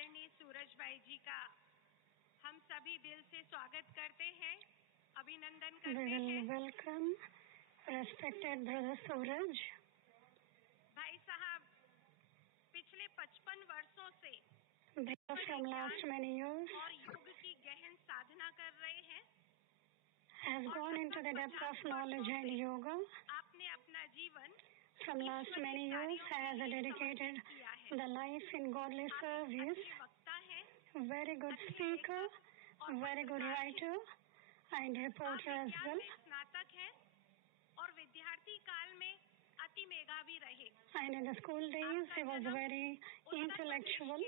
आदरणीय सूरज भाई जी का हम सभी दिल से स्वागत करते हैं, अभिनंदन करते हैं। वेलकम रेस्पेक्टेड ब्रदर सूरज। भाई साहब पिछले 55 वर्षों से from last many years और योग की गहन साधना कर रहे हैं, has gone into the depth of knowledge and yoga. आपने अपना जीवन from last many years has dedicated the life in godly service. Very good speaker, very good writer and reporter as well. स्नातक हैं और विद्यार्थी काल में अति मेधावी रहे। And in the school days he was very intellectual.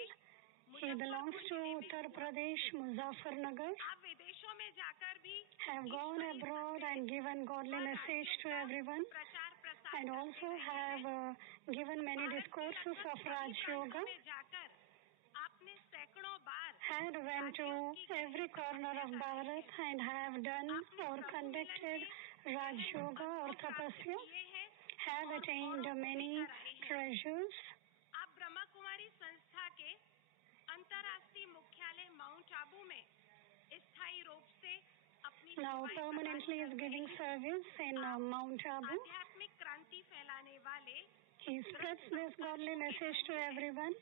He belongs to Uttar Pradesh, Muzaffarnagar. आप विदेशों में जाकर भी have gone abroad and given godly message to everyone, and also have given many discourses of Raj Yoga. आपने सैकड़ों बार had went to every corner of Bharat and have done or conducted Raj Yoga or Tapasya, have attained many treasures. आप ब्रह्मा कुमारी संस्था के अंतर्राष्ट्रीय मुख्यालय mount Abu में स्थायी रूप से अपनी now permanently is giving service in Mount Abu. आध्यात्मिक क्रांति फैलाने वाले he spreads this godly message to everyone.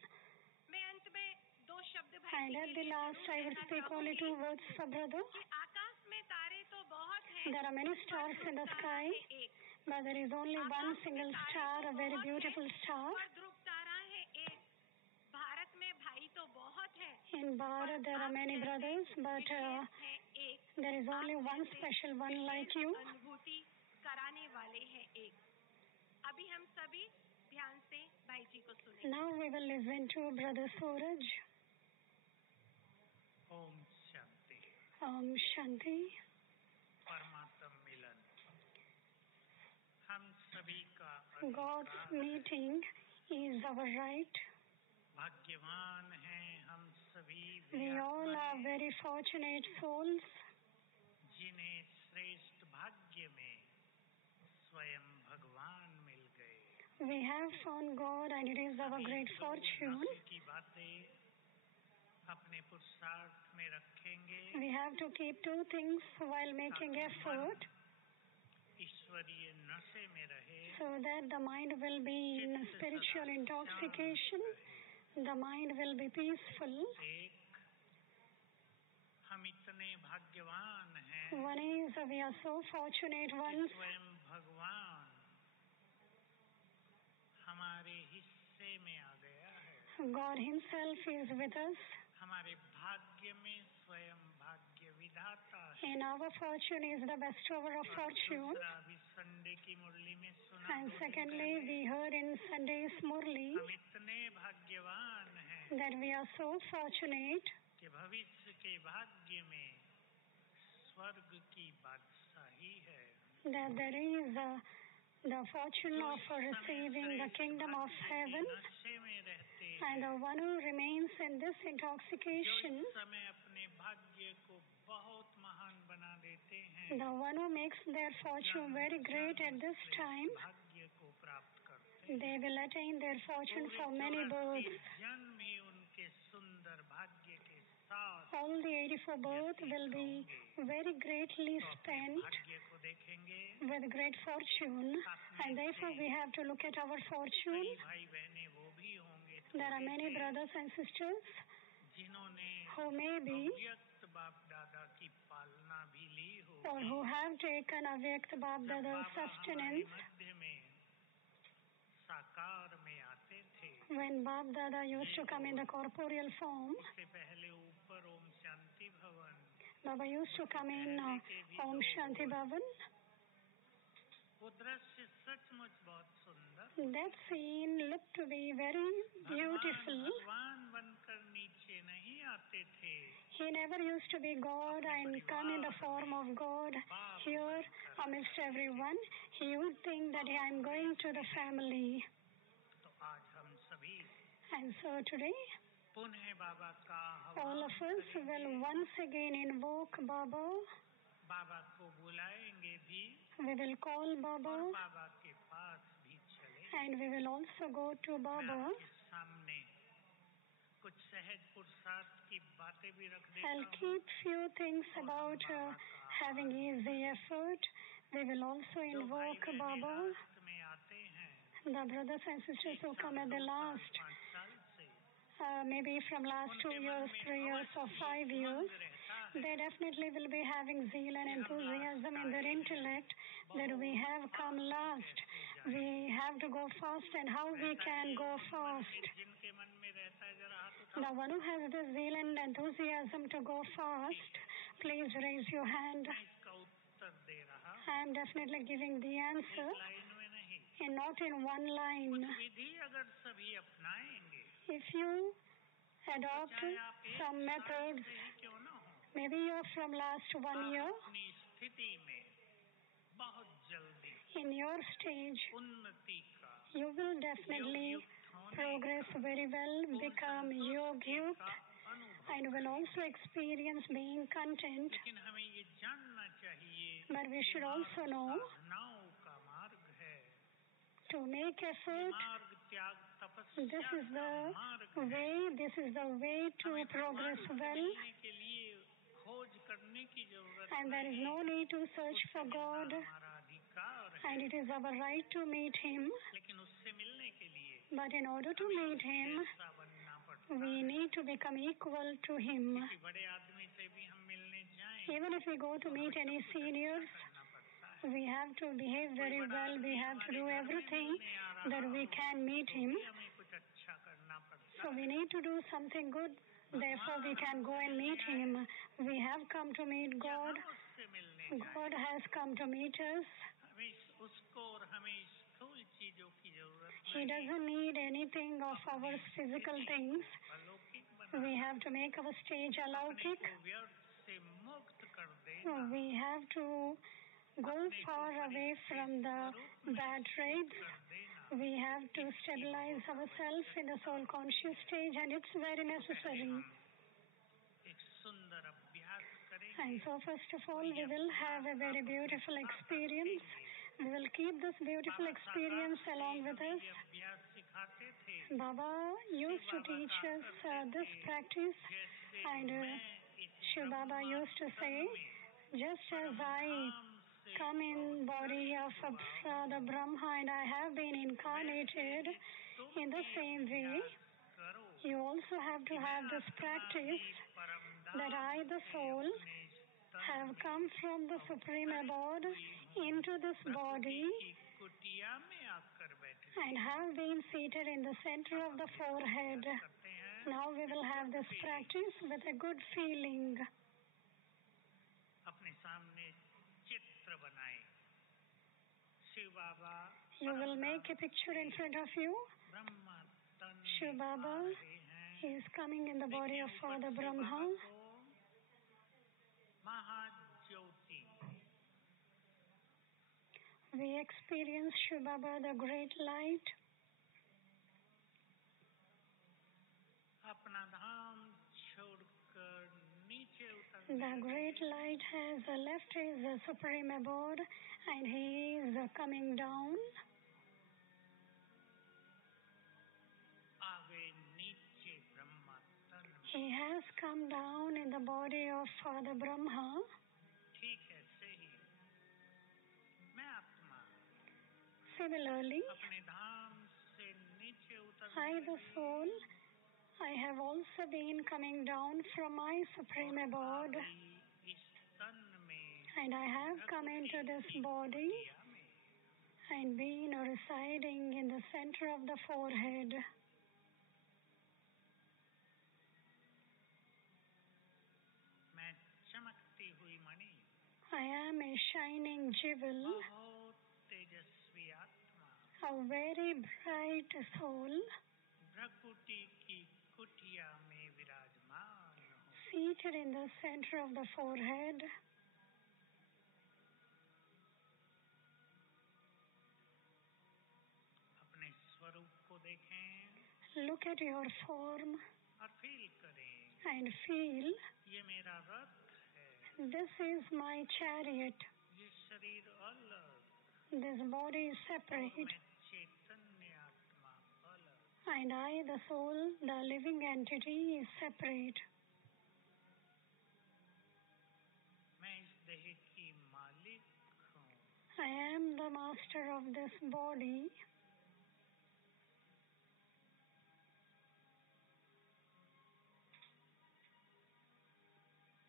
मैं अंत में दो शब्द and at the last I will speak only 2 words for brother. आकाश में तारे तो बहुत हैं, there are many stars in the sky, but there is only one single star, a very beautiful star. ध्रुव तारा है एक, भारत में भाई तो बहुत हैं। in Bharat there are many brothers, but there is only one special one like you. अनुभूति कराने वाले हैं एक। अभी हम सभी ध्यान से भाई जी को सुनें। now we will listen to brother Suraj. Om Shanti. Om Shanti. परमात्मा मिलन हम सभी का God's meeting is our right. भाग्यवान हैं हम सभी। We all are very fortunate souls. जिन्हें श्रेष्ठ भाग्य में स्वयं भगवान मिल गए। We have found God and it is our great fortune. की बातें अपने पुरुषार्थ में रखेंगे। We have to keep 2 things while making effort, ईश्वरीय नशे में रहे, so that the mind will be in spiritual intoxication, the mind will be peaceful. एक हम इतने भाग्यवान हैं, one is we are so fortunate ones, स्वयं भगवान हमारे हिस्से में आ गया है। God himself is with us. हमारे भाग्य में स्वयं भाग्य विधाता है। In our fortune is the bestower of fortune. अभी संडे की मुरली में सुना। And secondly, we heard in Sunday's Murli हम इतने भाग्यवान हैं that we are so fortunate कि भविष्य के भाग्य में स्वर्ग की बादशाही है। that there is the fortune of receiving the kingdom of heaven, and the one who remains in this intoxication, जो इस समय अपने भाग्य को बहुत महान बना देते हैं, the one who makes their fortune very great at this time, भाग्य को प्राप्त करते हैं। they will attain their fortune for many births. जन्म ही उनके सुंदर भाग्य के साथ all the 84 births will be very greatly spent भाग्य को देखेंगे with great fortune, and therefore we have to look at our fortune. भाई बहनें वो भी होंगे, there are many brothers and sisters जिन्होंने who may be अव्यक्त बापदादा की पालना भी ली हो, or who have taken Avyakt Bapdada sustenance मध्य में साकार में आते थे। when Bapdada used to come in the corporeal form. इससे पहले ऊपर ओम शांति भवन Baba used to come in Om Shanti Bhavan. वो दृश्य सचमुच बहुत सुंदर। that scene looked to be very beautiful. भगवान बनकर नीचे नहीं आते थे। He never used to be God and come in the form of God here amidst everyone. He would think that I am going to the family. तो आज हम सभी and so today पुनः बाबा का all of us will once again invoke Baba. बाबा को बुलाएंगे भी, we will call Baba, और बाबा के पास भी चले। and we will also go to Baba. मैं आपके सामने कुछ सहज पुरुषार्थ की बातें भी रख देता I'll keep few things about having easy effort. We will also invoke Baba. में आते हैं The brothers and sisters who come at the last, maybe from last 2 years, 3 years or 5 years, they definitely will be having zeal and enthusiasm in their intellect that we have come last. We have to go fast, and how we can go fast. The one who has the zeal and enthusiasm to go fast, please raise your hand. I am definitely giving the answer, and not in one line. If you adopt some methods, maybe you are from last 1 year, in your stage, you will definitely progress very well, become Avyakt, and will also experience being content. But we should also know to make effort. This is the way to progress well. And there is no need to search for God, and it is our right to meet Him. But in order to meet Him, we need to become equal to Him. Even if we go to meet any seniors, we have to behave very well. We have to do everything that we can meet Him. So we need to do something good. Therefore, we can go and meet Him. We have come to meet God. God has come to meet us. He doesn't need anything of our physical things. We have to make our stage alaukic. We have to go far away from the bad traits. We have to stabilize ourselves in the soul conscious stage, and it's very necessary. And so first of all, we will have a very beautiful experience. We will keep this beautiful experience along with us. Baba used to teach us this practice, and Shiv Baba used to say, just as I come in body of Bapdada Brahma and I have been incarnated, in the same way, you also have to have this practice that I, the soul, have come from the Supreme Abode into this body and have been seated in the center of the forehead. Now we will have this practice with a good feeling. You will make a picture in front of you. Shiv Baba is coming in the body of Father Brahma. We experience Shiv Baba, the great light. The great light has left his supreme abode and he is coming down. He has come down in the body of Father Brahma. Similarly, I, the soul, I have also been coming down from my supreme abode, and I have come into this body and been residing in the center of the forehead. I am a shining jewel, a very bright soul, seated in the center of the forehead. Look at your form and feel, this is my chariot. This body is separate. And I, the soul, the living entity, is separate. मैं इस देह की मालिक हूँ. I am the master of this body.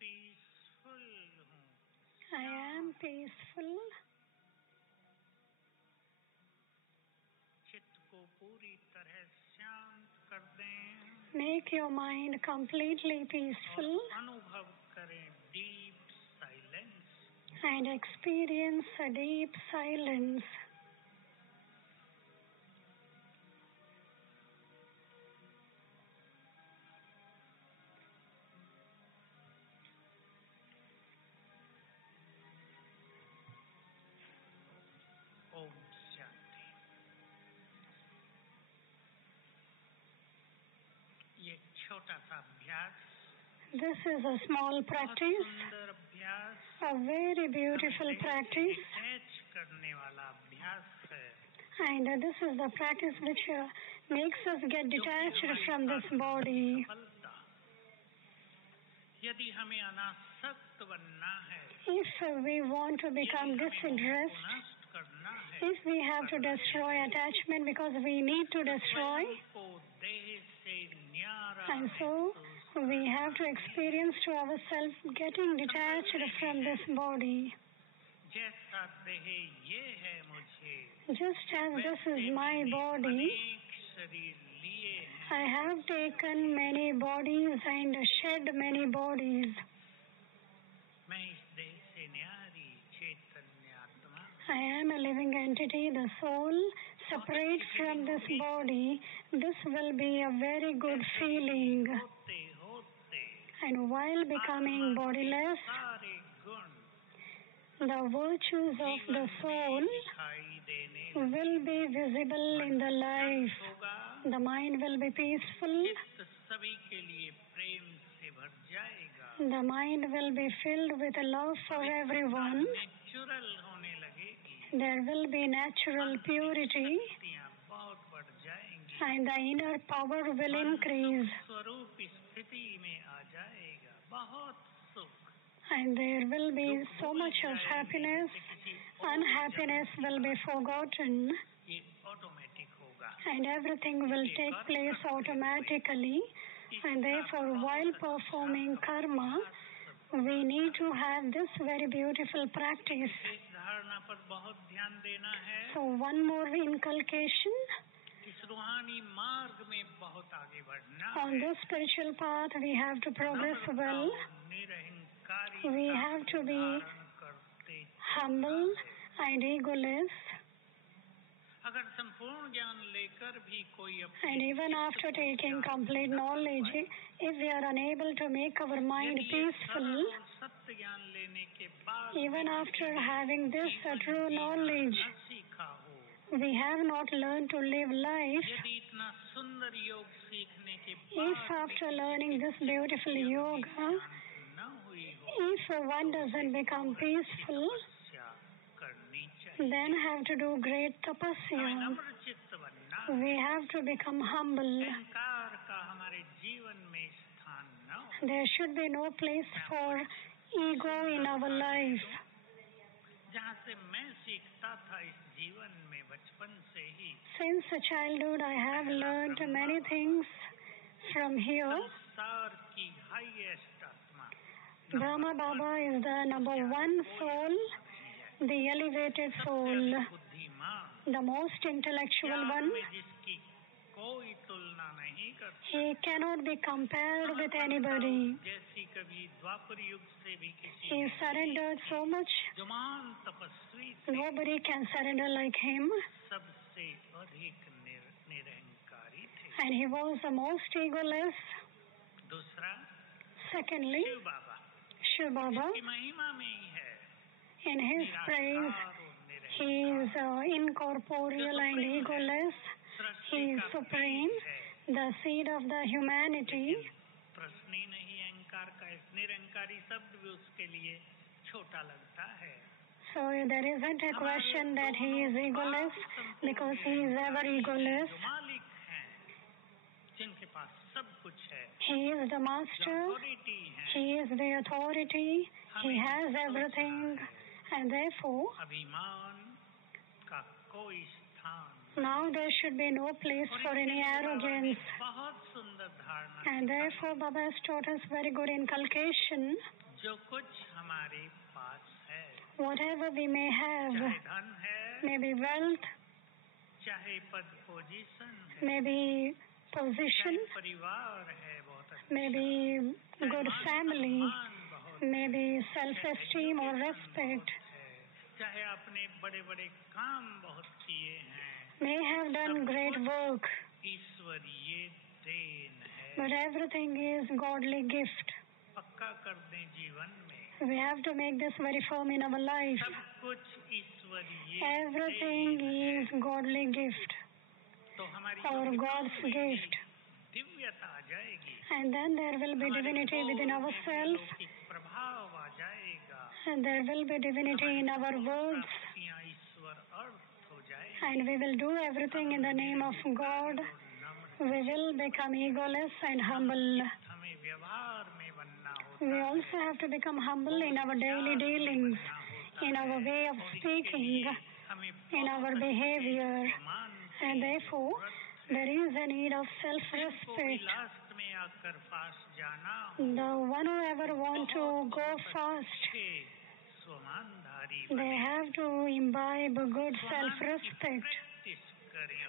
Peaceful हूँ. I am peaceful. चित्त को पूरी तरह शांत कर दें. Make your mind completely peaceful. और अनुभव करें deep silence. And experience a deep silence. Om Shanti. ये छोटा सा अभ्यास, This is a small बहुत practice, सुंदर अभ्यास, a very beautiful practice. Attach करने वाला अभ्यास है. And this is the practice which makes us get detached from this body. सफलता, यदि हमें अनासक्त बनना है, If we want to become disinterested, नष्ट करना है, if we have to destroy attachment because we need to destroy, को देह से न्यारा and so we have to experience to ourselves getting detached from this body. जैसा देह ये है मुझे, Just as this is my body, अनेक शरीर लिए हैं. I have taken many bodies and shed many bodies. मैं इस देह से न्यारी चैतन्य आत्मा. I am a living entity, the soul, separate from this body. This will be a very good feeling. होते होते And while becoming bodiless, सारे गुण the virtues of the soul दिखाई देने will be visible in the life. होगा. The mind will be peaceful. चित्त सभी के लिए प्रेम से भर जाएगा. The mind will be filled with love for everyone. Natural होने लगेगी. There will be natural purity शक्तियाँ बहुत बढ़ जाएंगी. and the inner power will increase. स्वरूप स्थिति में आ जाएगा. बहुत सुख. And there will be so much of happiness. Unhappiness will be forgotten. ये ऑटोमेटिक होगा. And everything will take place automatically. And therefore, while performing karma, we need to have this very beautiful practice. इस धारणा पर बहुत ध्यान देना है. So one more inculcation. इस रूहानी मार्ग में बहुत आगे बढ़ना On है. this spiritual path, we have to progress well. निरहंकारी We have to be करते. humble and egoless. अगर संपूर्ण ज्ञान लेकर भी कोई And even after taking complete knowledge, if we are unable to make our mind peaceful, सत्य ज्ञान लेने के बाद even after having this true knowledge, सीखा हो, we have not learned to live life. यदि इतना सुंदर योग सीखने के If after learning this beautiful yoga, न हुई हो, if one doesn't become peaceful, करनी चाहिए. then have to do great tapasya. नम्र चित्त बनना. We have to become humble. अहंकार का हमारे जीवन में स्थान न हो. There should be no place for ego in our life. जहाँ से मैं सीखता था इस जीवन में बचपन से ही. Since childhood, I have learned many things from here. संसार की हाईएस्ट आत्मा. Brahma Baba is the number one soul, the elevated soul, बुद्धिमान. the most intellectual one. जिसकी कोई तुलना नहीं करता. He cannot be compared with anybody. जैसी कभी द्वापर युग से भी किसी He surrendered so much. जो महान तपस्वी Nobody can surrender like him. सबसे अधिक निरहंकारी थे. And he was the most egoless. दूसरा Secondly, शिव बाबा. Shiv Baba, की महिमा में ही है. in his praise, he is incorporeal and egoless. He is supreme, the seed of the humanity. प्रश्न ही नहीं अहंकार का. इस निरहंकारी शब्द भी उसके लिए छोटा लगता है. So there isn't a question that he is egoless because he is ever egoless. जो मालिक हैं, He is the master. He is the authority. He has everything. And therefore, now there should be no place for any arrogance. And therefore, Baba has taught us very good inculcation. Whatever we may have, maybe wealth, maybe position, maybe good family, maybe self-esteem or respect, may have done great work, but everything is godly gift. We have to make this very firm in our life. Everything is godly gift or God's gift. And then there will be divinity within ourselves. And there will be divinity in our words. And we will do everything in the name of God. We will become egoless and humble. We also have to become humble in our daily dealings, in our way of speaking, in our behavior. And therefore, there is a need of self-respect. The one who ever want to go fast, they have to imbibe good self-respect.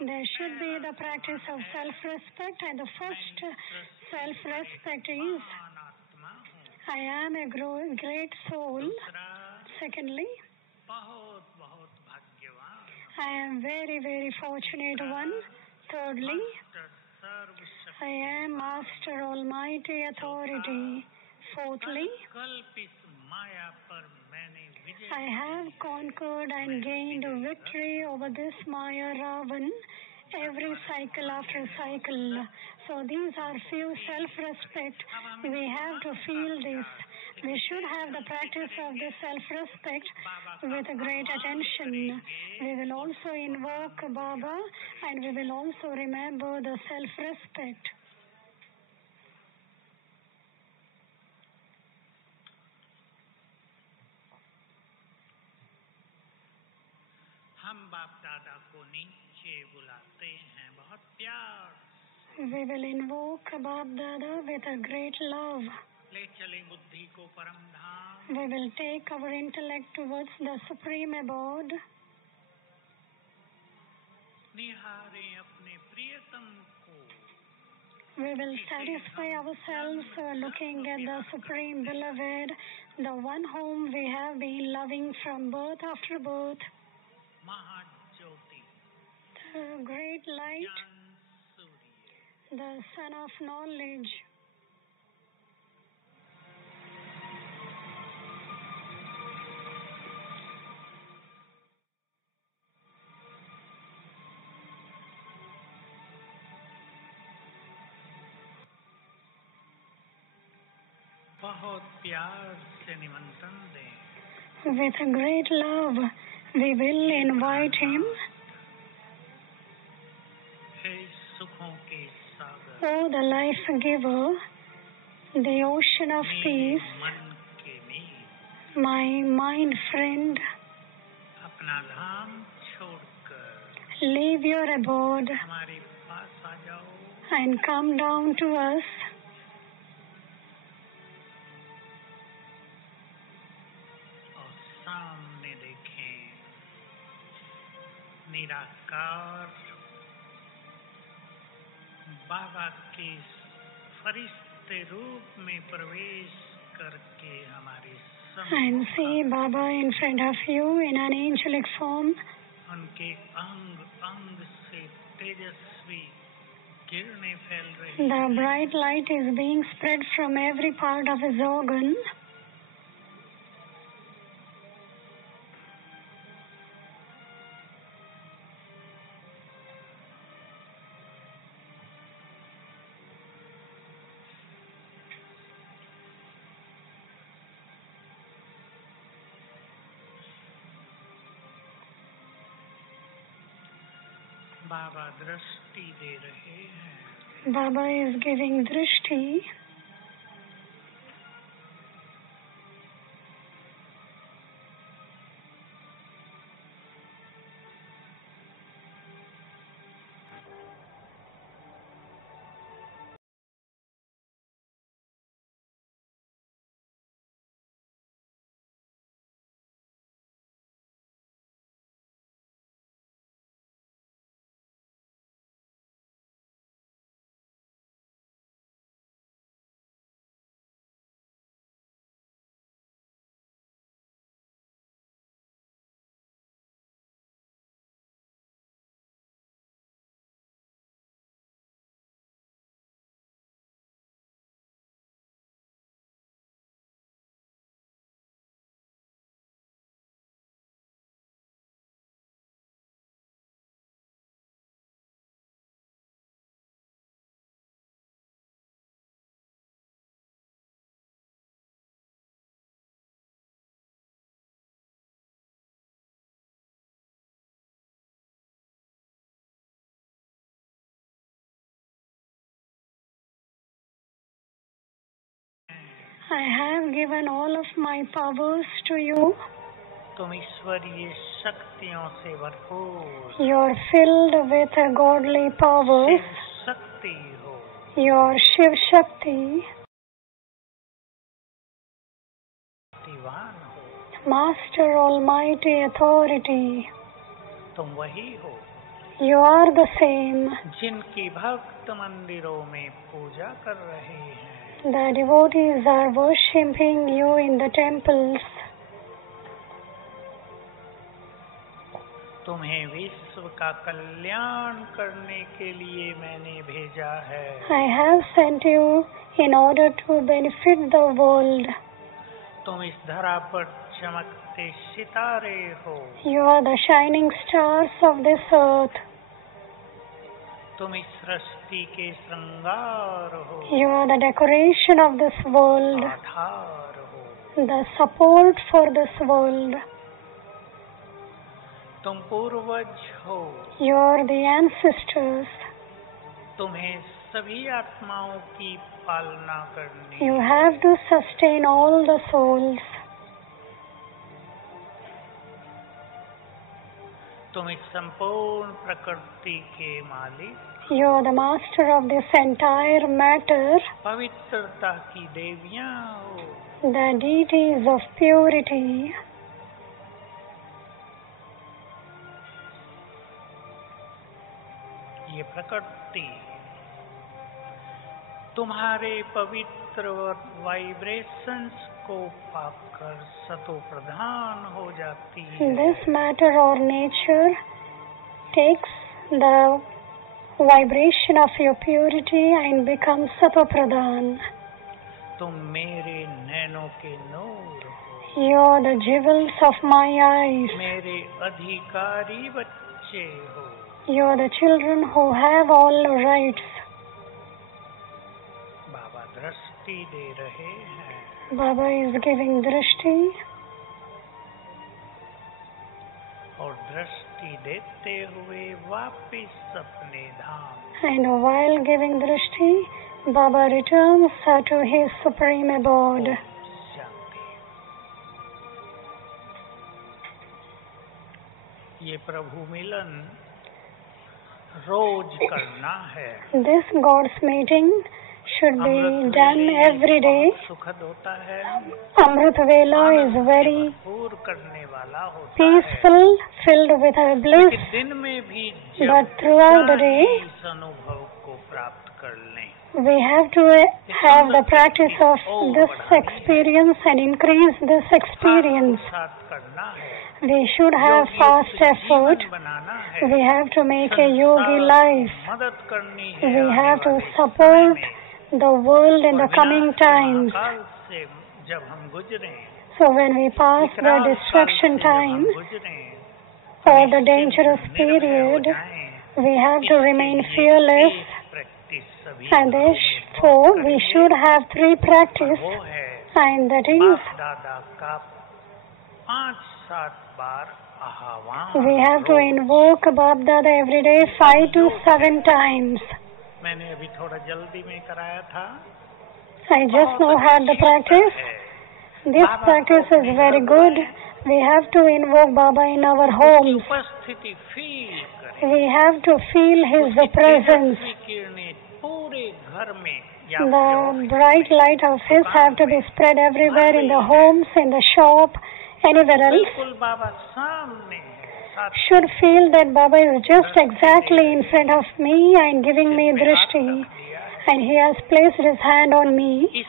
There should be the practice of self-respect, and the first self-respect is, I am a great soul. Secondly, I am very, very fortunate one. Thirdly, I am Master Almighty Authority. Fourthly, I have conquered and gained victory over this Maya Ravan every cycle after cycle. So these are few self-respect. We have to feel this. We should have the practice of this self-respect with great attention. We will also invoke Baba, and we will also remember the self-respect. हम बाप दादा को नीचे बुलाते हैं बहुत प्यार. We will invoke Bapdada with a great love. ले चले बुद्धि को परम धाम. We will take our intellect towards the supreme abode. निहारें अपने प्रियतम को. We will satisfy ourselves looking at the supreme beloved, the one whom we have been loving from birth after birth. Mahajyoti. The great light, the sun of knowledge. बहुत प्यार से निमंत्रण दें. With a great love, we will invite him. हे सुखों के सागर. Oh, the life giver, the ocean of peace, मन के मीत. my mind friend, अपना धाम छोड़कर leave your abode हमारे पास आ जाओ. and come down to us. सामने देखें निराकार बाबा के फरिश्ते रूप में प्रवेश करके हमारे And see Baba in front of you in an angelic form. उनके अंग अंग से तेजस्वी किरणें फैल रही. The bright light is being spread from every part of his organ. बाबा दृष्टि दे रहे हैं. Baba is giving drishti. I have given all of my powers to you. तुम ईश्वरीय शक्तियों से भरपूर You are filled with godly powers. Shiv Shakti हो, You are Shiv Shakti, दीवान हो, Master Almighty Authority. तुम वही हो You are the same. जिनकी भक्त मंदिरों में पूजा कर रहे हैं। The devotees are worshipping you in the temples. तुम्हें विश्व का कल्याण करने के लिए मैंने भेजा है। I have sent you in order to benefit the world. तुम इस धरा पर चमकते सितारे हो। You are the shining stars of this earth. तुम इस सृष्टि के श्रृंगार हो। You are the decoration of this world, आधार हो। the support for this world. तुम पूर्वज हो। You are the ancestors. तुम्हें सभी आत्माओं की पालना करनी You है। have to sustain all the souls. तुम इस संपूर्ण प्रकृति के मालिक, You are the master of this entire matter, पवित्रता की देवियां हो। the deities of purity. ये प्रकृति तुम्हारे पवित्र वाइब्रेशंस को पाकर सतो प्रधान हो जाती है। This matter or nature takes the vibration of your purity and becomes Satopradhan. तुम मेरे नैनों के नूर हो। You are the jewels of my eyes. मेरे अधिकारी बच्चे हो। You are the children who have all rights. बाबा दृष्टि दे रहे हैं। Baba is giving drishti, और दृष्टि देते हुए वापिस अपने धाम। and while giving drishti, Baba returns to his supreme abode. शांति। ये प्रभु मिलन रोज करना है। This God's meeting should be done every day. सुखद होता है। Amrit Vela is very भरपूर करने वाला होता peaceful, filled with है। bliss, दिन में भी but throughout the day, इस अनुभव को प्राप्त कर लें। we have to have the practice of this experience and increase this experience. साथ करना है। We should have fast effort. बनाना है। We have to make a yogi life. मदद करनी है। We have to support the world in the coming times. काल से जब हम गुजरें, So when we pass the destruction time or the dangerous period, we have to remain fearless, and therefore we should have 3 practice, and that is दादा का 5-7 बार आह्वान। we have to invoke Bapdada every day 5 to 7 times. मैंने अभी थोड़ा जल्दी में कराया था। I just now had the practice. This practice is very good. We have to invoke Baba in our homes. उपस्थिति फील करें। We have to feel His presence. किरणें पूरे घर में The bright light of His have to be spread everywhere, in the homes, in the shop, anywhere else. बिल्कुल बाबा सामने should feel that Baba is just exactly in front of me and giving me drishti, and He has placed His hand on me.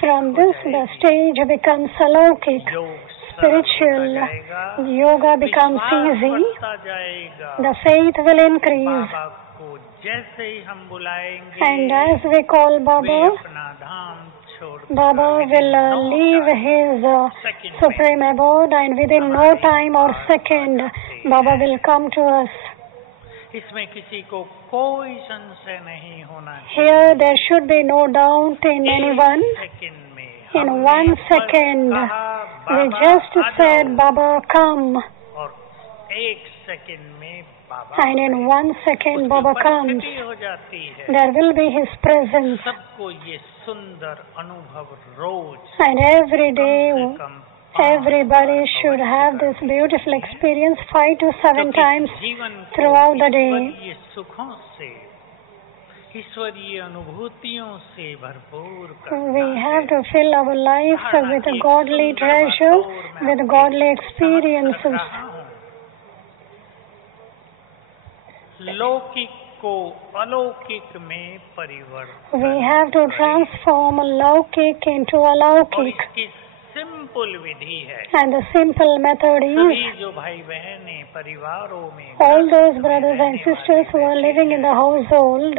From this, the stage becomes alaukik, spiritual. Yoga becomes easy. The faith will increase. And as we call Baba, Baba will leave His supreme abode, and within no time or second, Baba will come to us. Here there should be no doubt in anyone. In 1 second, we just said, Baba, come. And in 1 second, Baba comes. There will be His presence. And every day, everybody should have this beautiful experience 5 to 7 times throughout the day. We have to fill our lives with godly treasure, with godly experiences. We have to transform laukik into alaukik. And the simple method is, all those brothers and sisters who are living in the household,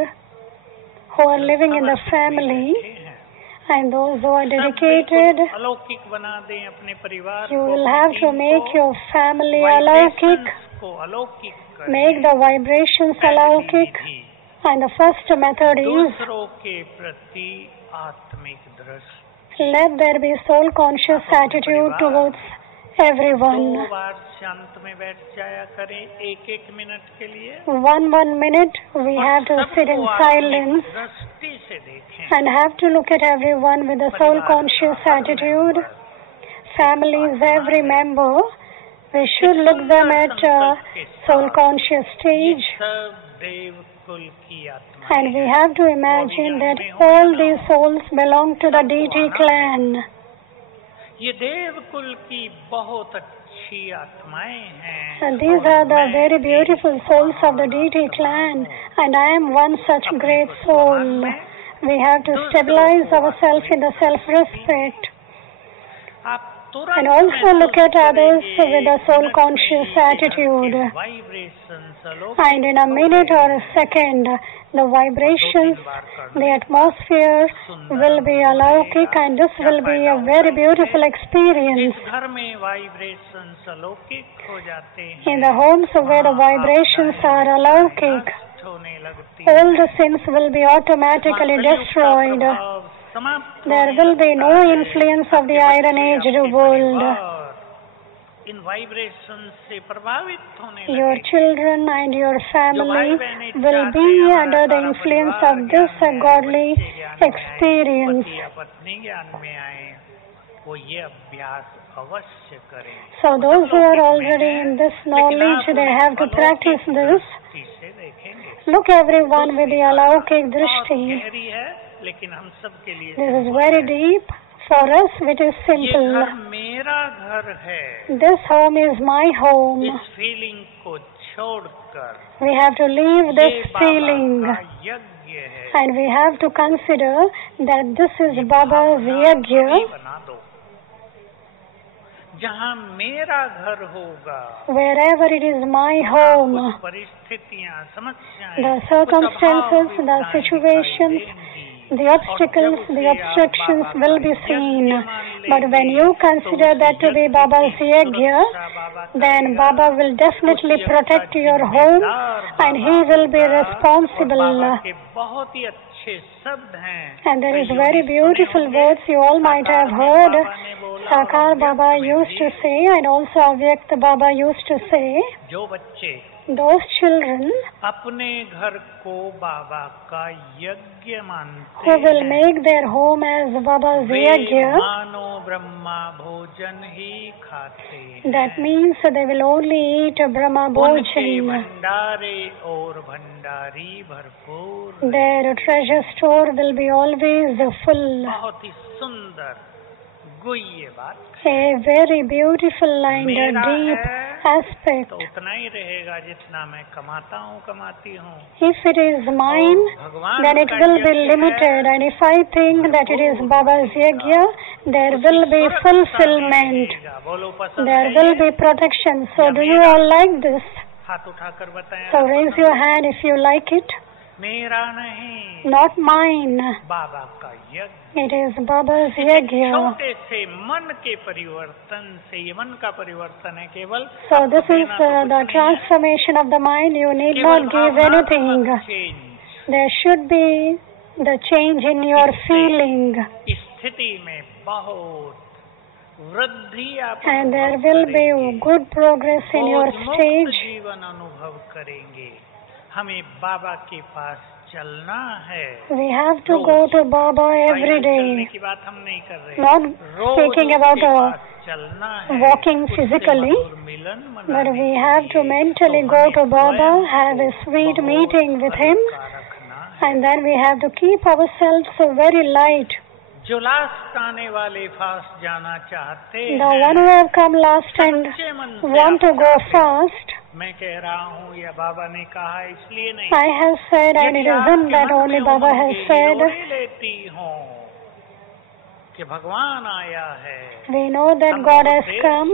who are living in the family, and those who are dedicated, you will have to make your family alaukik, make the vibrations alaukik, and the first method is, let there be soul conscious attitude towards everyone. 1 minute we have to sit in silence and have to look at everyone with a soul conscious attitude. Families, every member, we should look them at soul conscious stage. And we have to imagine that all these souls belong to the deity clan. And these are the very beautiful souls of the deity clan, and I am one such great soul. We have to stabilize ourselves in the self-respect. And also look at others with a soul-conscious attitude. And in a minute or a second, the vibrations, the atmosphere will be alaukik, and this will be a very beautiful experience. In the homes where the vibrations are alaukik, all the sins will be automatically destroyed. There will be no influence of the iron-aged world. Your children and your family will be under the influence of this godly experience. So those who are already in this knowledge, they have to practice this. Look everyone with the alaukik drishti. This is very deep. For us, it is simple. This home is my home. We have to leave this feeling. And we have to consider that this is Baba's yajna. Wherever it is my home, the circumstances, the situations, the obstacles, the obstructions will be seen. But when you consider that to be Baba's yajna, then Baba will definitely protect your home and He will be responsible. And there is very beautiful words you all might have heard. Sakar Baba used to say, and also Avyakt Baba used to say, those children अपने घर को बाबा का यज्ञ मानते who will हैं, make their home as Baba's way yajna, मानो ब्रह्मा भोजन ही खाते हैं। that means they will only eat Brahma उनके Bhojan. भंडारे और भंडारी भरपूर। Their treasure store will be always full. बहुत ही सुंदर गुह्य बात। A very beautiful and मेरा deep है aspect. तो उतना ही रहेगा जितना मैं कमाता हूँ कमाती हूँ। If it is mine, भगवान then it का will be यज्ञ limited. है, And if I think that it is Baba's yajna, there will be fulfillment. बोलो पसंद There है will ये? be protection. So do you all like this? हाथ उठाकर बताएं। So raise your hand if you like it. मेरा नहीं, Not mine. बाबा का यज्ञ। It is Baba's yajna. छोटे से मन के परिवर्तन से, ये मन का परिवर्तन है केवल। So this is the transformation of the mind. You need not give anything. There should be the change in your feeling. स्थिति में बहुत वृद्धि आप And there will be good progress in your stage. जीवन अनुभव करेंगे। हमें बाबा के पास चलना है। We have to go to Baba every चलने day. की बात हम नहीं कर रहे। Not speaking about चलना है, walking physically, Milan but we have to mentally go to Baba, have a sweet meeting with him, and then we have to keep ourselves very light. जो लास्ट आने वाले फास्ट जाना चाहते The one who have come last and सच्चे मन से want to go fast, मैं कह रहा हूँ या बाबा ने कहा इसलिए नहीं। I have said, and it isn't that only Baba has said. लेती हूँ कि भगवान आया है। We know that God has come,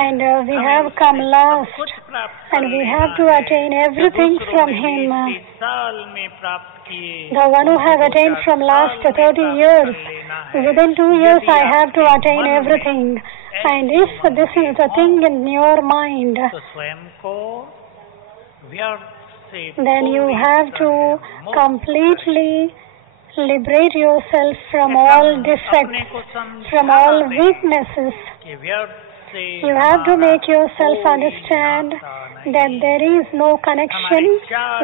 and we have come last, and we have to attain everything from Him. साल में प्राप्त किए, The one who have attained from last 30 years, within 2 years I have to attain everything. And if this is the thing in your mind, तो स्वयं को व्यर्थ से then you have to completely liberate yourself from all defects, from all weaknesses. कि व्यर्थ से You have to make yourself understand that there is no connection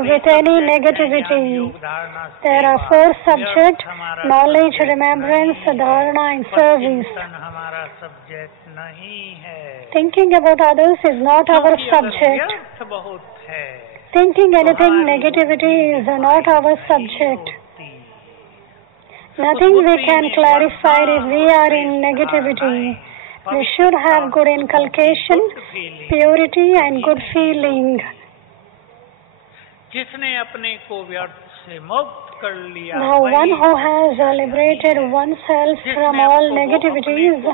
with any negativity. There are 4 subjects: knowledge, remembrance, dharana and service. हमारा subject नहीं है। Thinking about others is not our subject. व्यर्थ बहुत है। Thinking anything negativity is not our subject. Nothing we can clarify if we are in negativity. We should have good inculcation, purity and good feeling. जिसने अपने को व्यर्थ से मुक्त कर लिया, The one who has liberated oneself from all negativities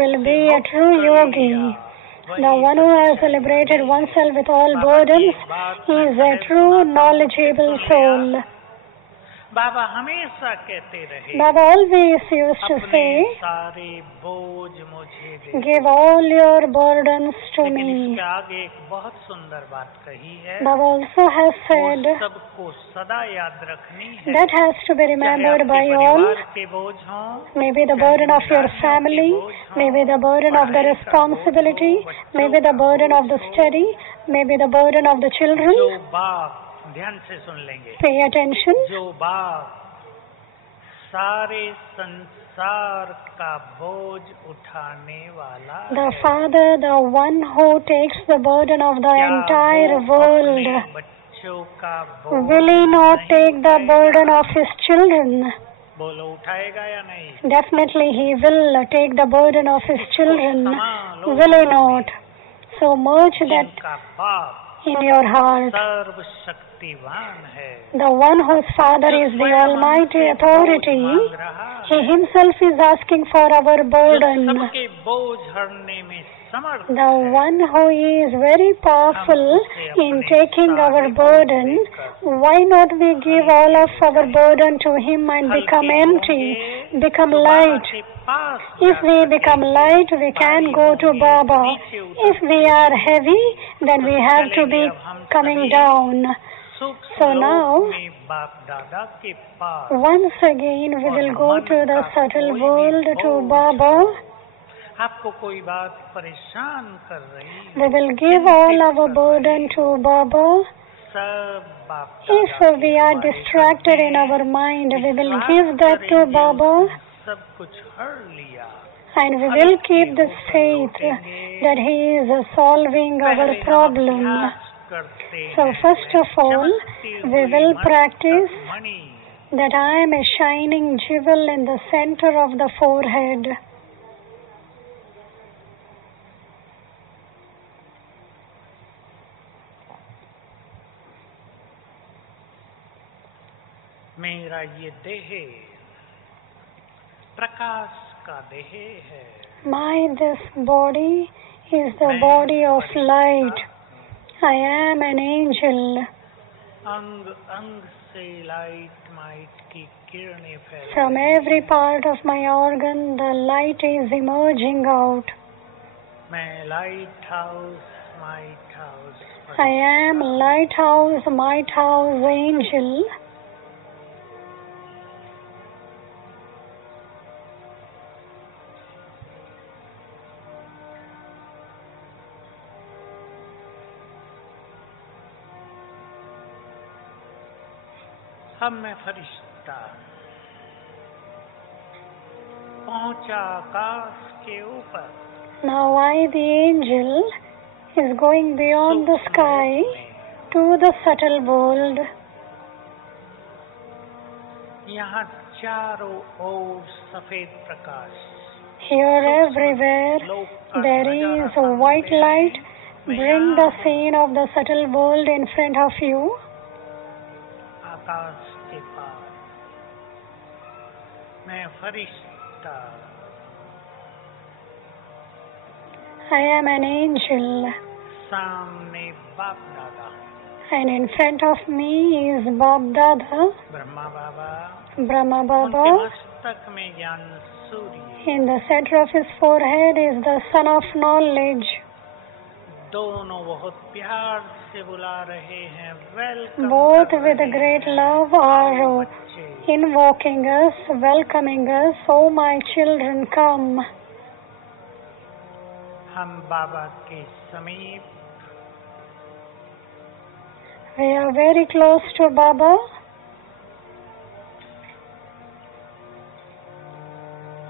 will be a true yogi. The one who has liberated oneself with all burdens is a true knowledgeable soul. बाबा हमेशा कहते रहे, Baba always used to अपने say, सारे बोझ मुझे दे। give all your burdens to लेकिन me. इसके आगे एक बहुत सुंदर बात कही है, Baba also has said, वो सबको सदा याद रखनी है। that has to be remembered by all. परिवार के बोझ हों, Maybe the burden of your family, maybe the burden of the responsibility, maybe the burden of the study, maybe the burden of the children. जो बाप, ध्यान से सुन लेंगे, Pay attention. जो बाप सारे संसार का बोझ उठाने वाला The है, Father, the one who takes the burden of the क्या entire वो world, अपने बच्चों का बोझ will He not नहीं take the उठाएगा? burden of His children? बोलो उठाएगा या नहीं? Definitely He will take the burden of His children. Will He not? So merge that जिनका बाप in your heart. सर्वशक्तिवान है, The one whose Father is the Almighty Authority, He Himself is asking for our burden. सबके बोझ हरने में समर्थ The one who is very powerful in taking our burden, why not we give all of our burden to Him and become empty, become light? If we become light, we can go to Baba. If we are heavy, then we have to be coming down. So now, बापदादा के पास once again we will go to the subtle world to Baba. आपको कोई बात परेशान कर रही है, We will give all our burden to Baba. सब If we are distracted in our mind, we will give that to Baba. सब कुछ हर लिया, and we will keep this faith that He is solving our problem. So first of all, we will practice that I am a shining jewel in the center of the forehead. मेरा ये देह प्रकाश का देह है. My this body is the body of light. I am an angel. अंग अंग से light might की किरणें फैल. From every part of my organ, the light is emerging out. मैं light house might house. I am lighthouse, might house angel. अब मैं फरिश्ता पहुंचा आकाश के ऊपर. Now I, the angel, is going beyond the sky to the subtle world. यहाँ चारों ओर सफेद प्रकाश. Here everywhere there is a white light. Bring the scene of the subtle world in front of you. आकाश के पार मैं फरिश्ता. I am an angel. सामने बापदादा. And in front of me is Bapdada, Brahma Baba. Brahma Baba. उनके मस्तक में ज्ञान सूर्य. In the center of his forehead is the sun of knowledge. दोनों बहुत प्यार से बुला रहे हैं. Welcome. Both with great love are invoking us, welcoming us. Oh my children, come. हम बाबा के समीप. We are very close to Baba.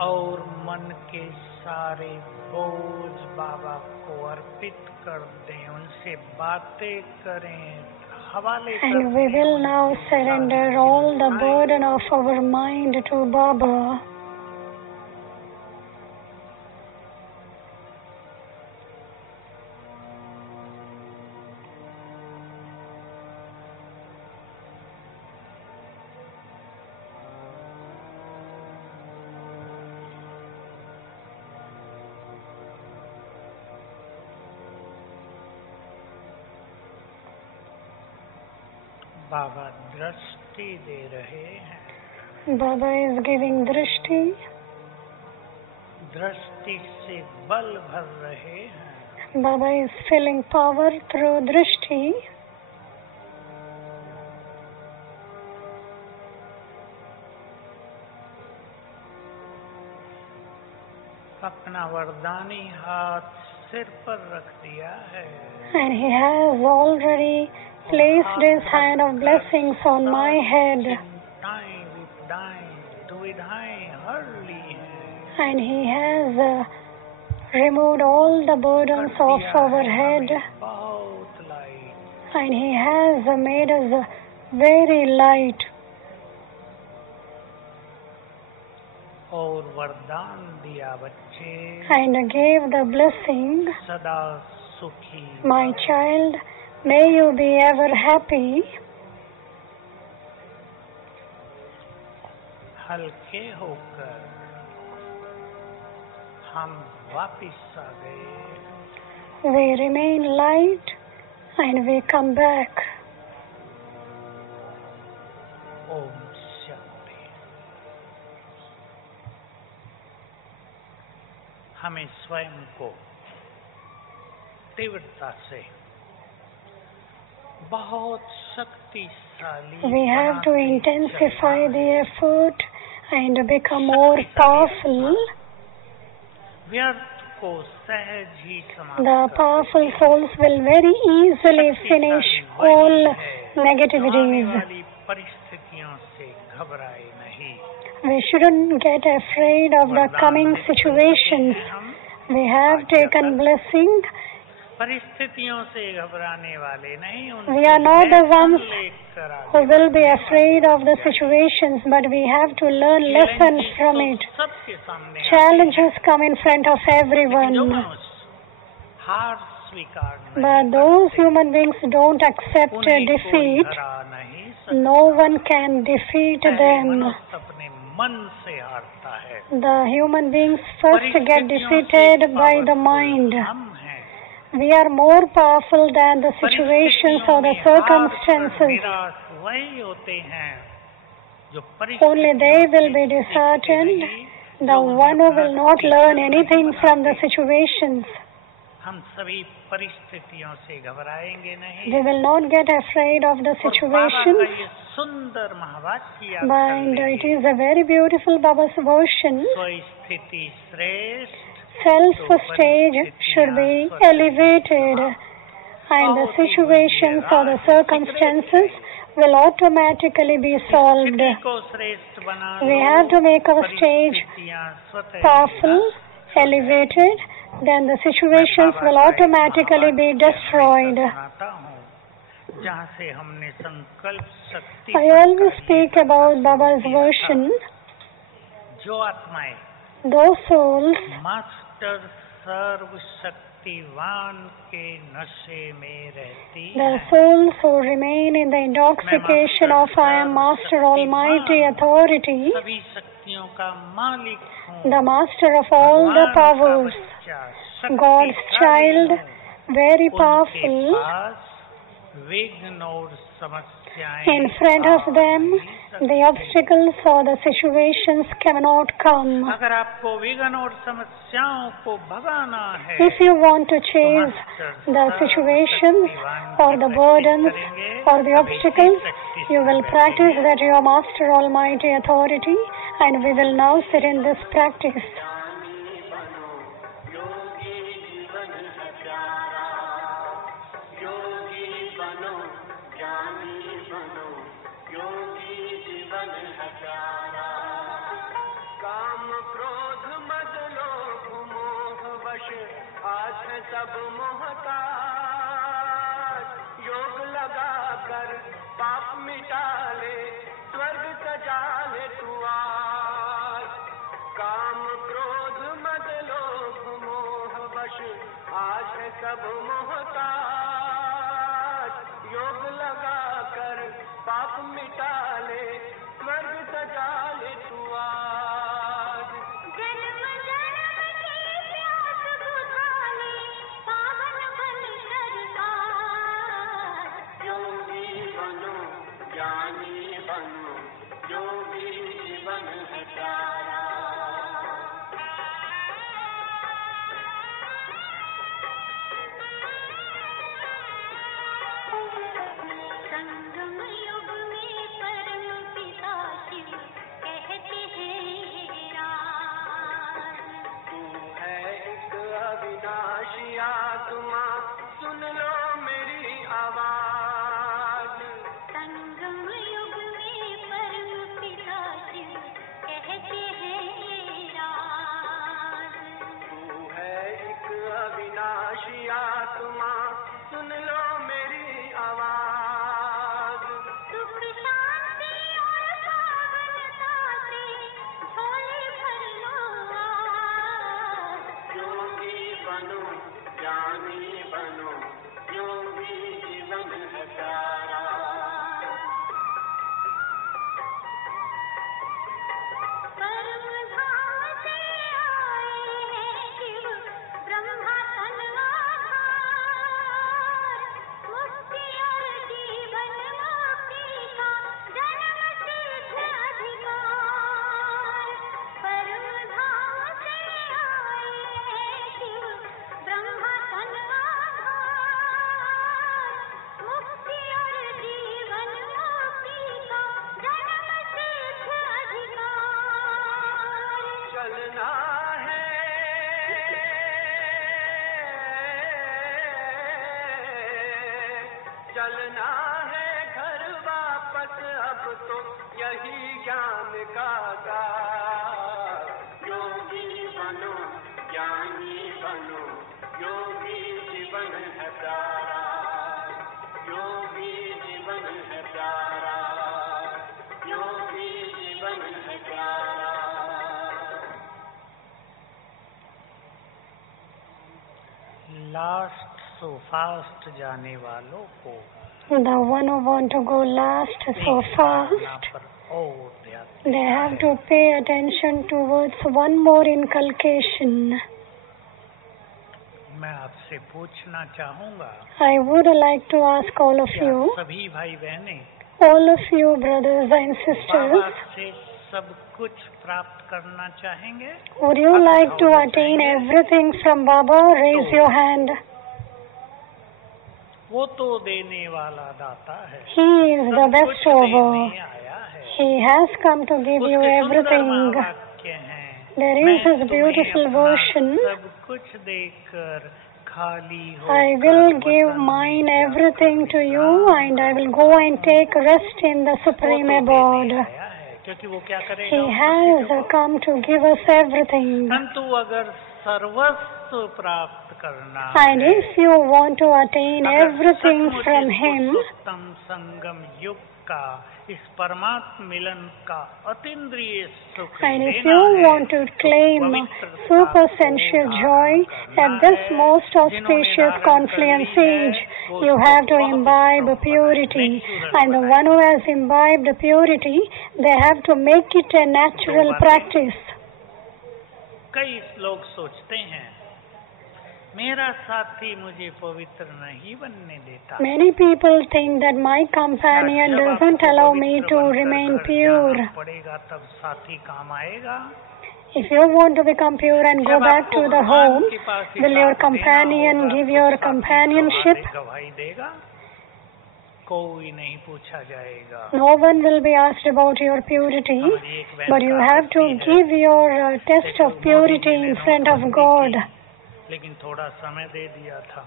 और मन के सारे बोझ बाबा को अर्पित कर दें. उनसे बातें करें. हवाले कर And we will now surrender all the burden of our mind to Baba. बाबा दृष्टि दे रहे हैं. Baba is giving drishti. दृष्टि से बल भर रहे हैं. Baba is filling power through drishti. अपना वरदानी हाथ सिर पर रख दिया है. And he has already placed his hand of blessings on my head. चिंताएं विपदाएं दुविधाएं हर ली हैं. And he has removed all the burdens of our head. बहुत light. And he has made us very light. और वरदान दिया बच्चे. And gave the blessing, सदा सुखी. my child, may you be ever happy. हल्के होकर हम वापिस आ गए. We remain light and we come back. Om Shanti. हमें स्वयं को तीव्रता से बहुत शक्तिशाली. We have to intensify the effort and become more powerful. व्यर्थ को सहज ही The powerful souls will very easily finish all negativities. वाली परिस्थितियों से घबराए नहीं. We shouldn't get afraid of the coming situations. We have taken blessing. परिस्थितियों से घबराने वाले नहीं. We are not the ones who will be afraid of the situations, but we have to learn lessons from it. सबके सामने Challenges come in front of everyone. हार स्वीकार नहीं. But those human beings don't accept defeat. No one can defeat them. अपने मन से हारता है. The human beings first get defeated by the mind. We are more powerful than the situations or the circumstances. वही होते हैं जो Only they will be disheartened, the one who will not learn anything from the situations. हम सभी परिस्थितियों से घबराएंगे नहीं. We will not get afraid of the situations. ये सुंदर महावाक्य And it is a very beautiful Baba's version. स्थिति श्रेष्ठ. Self-stage should be elevated, and the situations or the circumstances will automatically be solved. We have to make our stage powerful, elevated, then the situations will automatically be destroyed. I always speak about Baba's version. Those souls सर्वशक्तिवान के नशे में रहती the souls who remain in the intoxication of I am Master Almighty Authority, सभी शक्तियों का मालिक हूँ, the Master of all the powers, God's child, very powerful. विघ्न और समस्याएं In front of them, the obstacles or the situations cannot come. अगर आपको विघ्न और समस्याओं को भगाना है, If you want to chase the situations or the burdens or the obstacles, you will practice that your Master Almighty Authority, and we will now sit in this practice. सब मोहताज योग लगा कर पाप मिटा ले, स्वर्ग सजा ले तू आज. काम क्रोध मद लोभ मोह वश आज है सब मोहताज. योग लगा कर पाप मिटा ले, स्वर्ग सजा ले तू आज. ज्ञानी बनो, योगी का सार। योगी बनो ज्ञानी बनो, योगी जीवन है प्यारा, योगी जीवन है प्यारा, योगी जीवन है प्यारा। लास्ट सो फास्ट जाने वालों को, the one who want to go last so fast, they have to pay attention towards one more inculcation. मैं आपसे पूछना चाहूँगा, I would like to ask all of you, सभी भाई बहनें, all of you brothers and sisters, बाबा से सब कुछ प्राप्त करना चाहेंगे? would you like to attain everything from Baba? Raise your hand. वो तो देने वाला दाता है, He is the best giver. He has come to give you everything. There is his beautiful version. सब कुछ देकर खाली हो, I will give mine everything to you and I will go and take rest in the Supreme Abode. क्योंकि वो क्या करेगा? He has come to give us everything. परंतु अगर सर्वस्व प्राप्त करना, and if you want to attain everything from him, उत्तम संगम युग का, इस परमात्म मिलन का अतीन्द्रिय सुख, and if you want to claim super sensual joy at this most auspicious confluence age, you have to imbibe purity, and the one who has imbibed purity, they have to make it a natural practice. कई लोग सोचते हैं मेरा साथी मुझे पवित्र नहीं बनने देता. Many people think that my companion doesn't allow me to remain pure. पड़ेगा तब साथी काम आएगा. If you want to become pure and go back to the home, will your companion give your companionship? गवाही देगा, कोई नहीं पूछा जाएगा. No one will be asked about your purity, but you have to give your test of purity in front of God. लेकिन थोड़ा समय दे दिया था,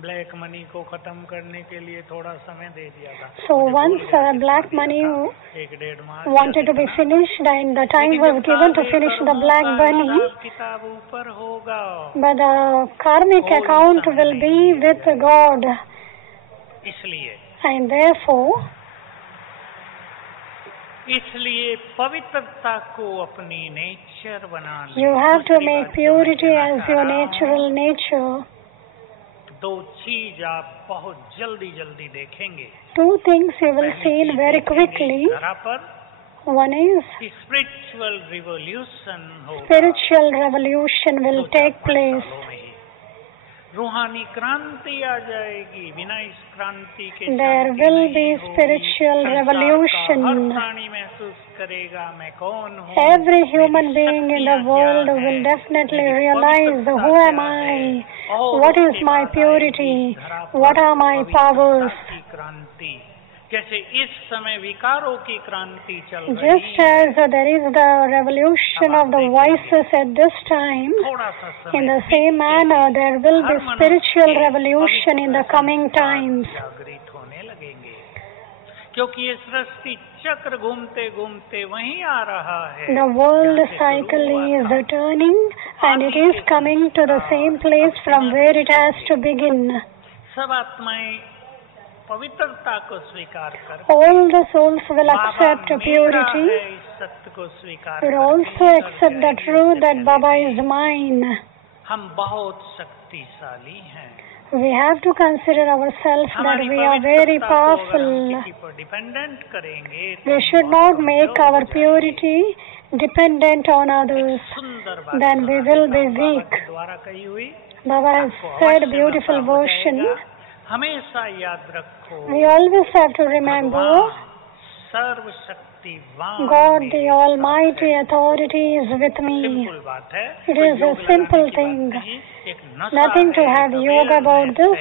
ब्लैक मनी को खत्म करने के लिए थोड़ा समय दे दिया था. So once black money wanted to be finished and the time was given to finish the black money, किताब ऊपर होगा, but the karmic account will be with God. इसलिए And therefore, इसलिए पवित्रता को अपनी नेचर बना ले. you have to make purity as your natural nature. दो चीज आप बहुत जल्दी जल्दी देखेंगे. Two things you will see very quickly. धरा पर One is spiritual revolution होगा. Spiritual revolution will take place. रूहानी क्रांति आ जाएगी. बिना इस क्रांति के There will be spiritual revolution. हर प्राणी महसूस करेगा मैं कौन हूँ. Every human being in the world will definitely realize who am I, what is my purity, what are my powers. क्रांति जैसे इस समय विकारों की क्रांति चल रही Just as there is the revolution of the voices at this time, in the same manner there will be spiritual revolution in the coming times. जागृत होने लगेंगे, क्योंकि ये सृष्टि चक्र घूमते घूमते वहीं आ रहा है. The world cycle is turning and it is coming to the same place from where it has to begin. सब आत्माएं पवित्रता को स्वीकार कर, all the souls will accept purity, will also accept the truth that Baba is mine. हम बहुत शक्तिशाली हैं. We have to consider ourselves that we are very powerful. Dependent करेंगे, We should not make our purity dependent on others. Then we will be weak. द्वारा कही हुई Baba has said beautiful version. हमेशा याद रखो, We always have to remember सर्वशक्तिवान God the Almighty Authority is with me. Simple बात है. It is a simple thing. Nothing to have yoga about this.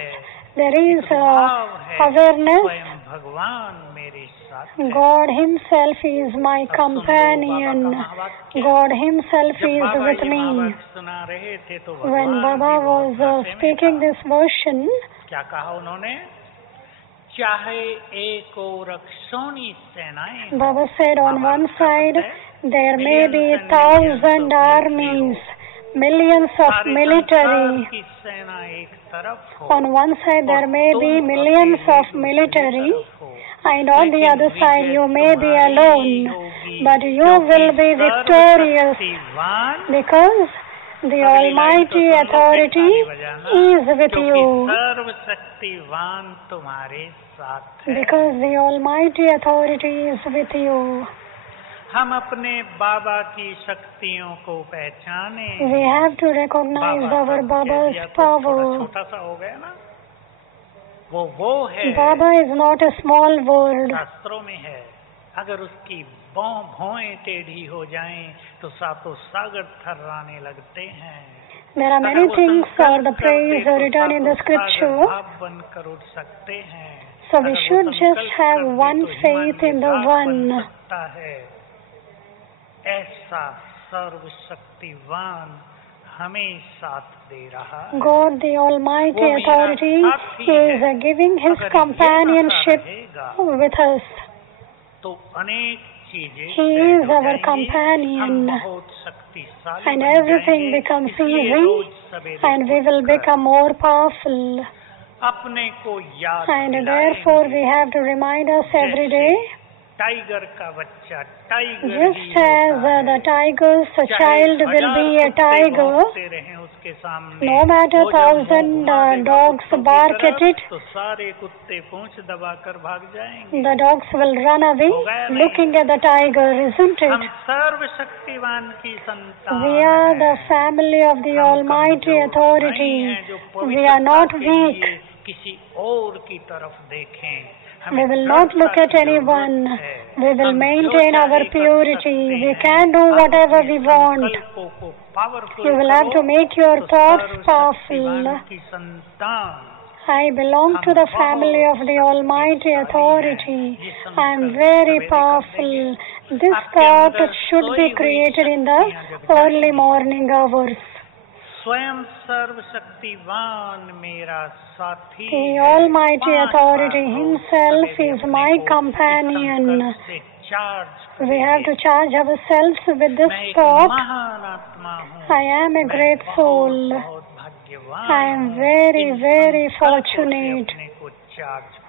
There is awareness. भगवान मेरे साथ, God Himself is my companion. God Himself is with me. सुना रहे थे तो When Baba was speaking this version, क्या कहा उन्होंने? चाहे एक और सोनी सेनाएं, Baba said on one side there may be 1,000 armies, millions of military. की सेना एक तरफ हो, On one side there may be millions of military, and on the other side you may be alone, but you will be victorious because the Almighty Authority is with you. सर्वशक्तिवान तुम्हारे साथ है। Because the Almighty Authority is with you. हम अपने बाबा की शक्तियों को पहचाने। We have to recognize our Baba's power. छोटा सा हो गया ना, वो है। Baba is not a small word. शास्त्रों में है, अगर उसकी भौएं टेढ़ी हो जाएं तो सातों सागर थर्राने लगते हैं। There are many things for the praise written in the scripture. बनकर उठ सकते हैं। So we should just have one faith in the one. ऐसा सर्वशक्तिवान हमें साथ दे रहा है। God, the Almighty Authority, is giving His companionship with us. तो अनेक चीजें, He is our companion, and everything becomes easy, and we will become more powerful. अपने को याद, and therefore we have to remind us every day. Tiger का बच्चा tiger, just as the tiger's child will be a tiger, उसके सामने no matter 1,000 dogs bark at it, तो सारे कुत्ते पूंछ दबाकर भाग जाएंगे। the dogs will run away looking at the tiger, isn't it? हम सर्वशक्तिवान की संतान, we are the family of the Almighty Authority. We are not weak. किसी और की तरफ देखें, we will not look at anyone. We will maintain our purity. We can do whatever we want. You will have to make your thoughts powerful. I belong to the family of the Almighty Authority. I am very powerful. This thought should be created in the early morning hours. स्वयं सर्वशक्तिवान मेरा साथी, the Almighty Authority Himself is my companion. We have to charge ourselves with this thought. I am a great soul. I am very, very fortunate.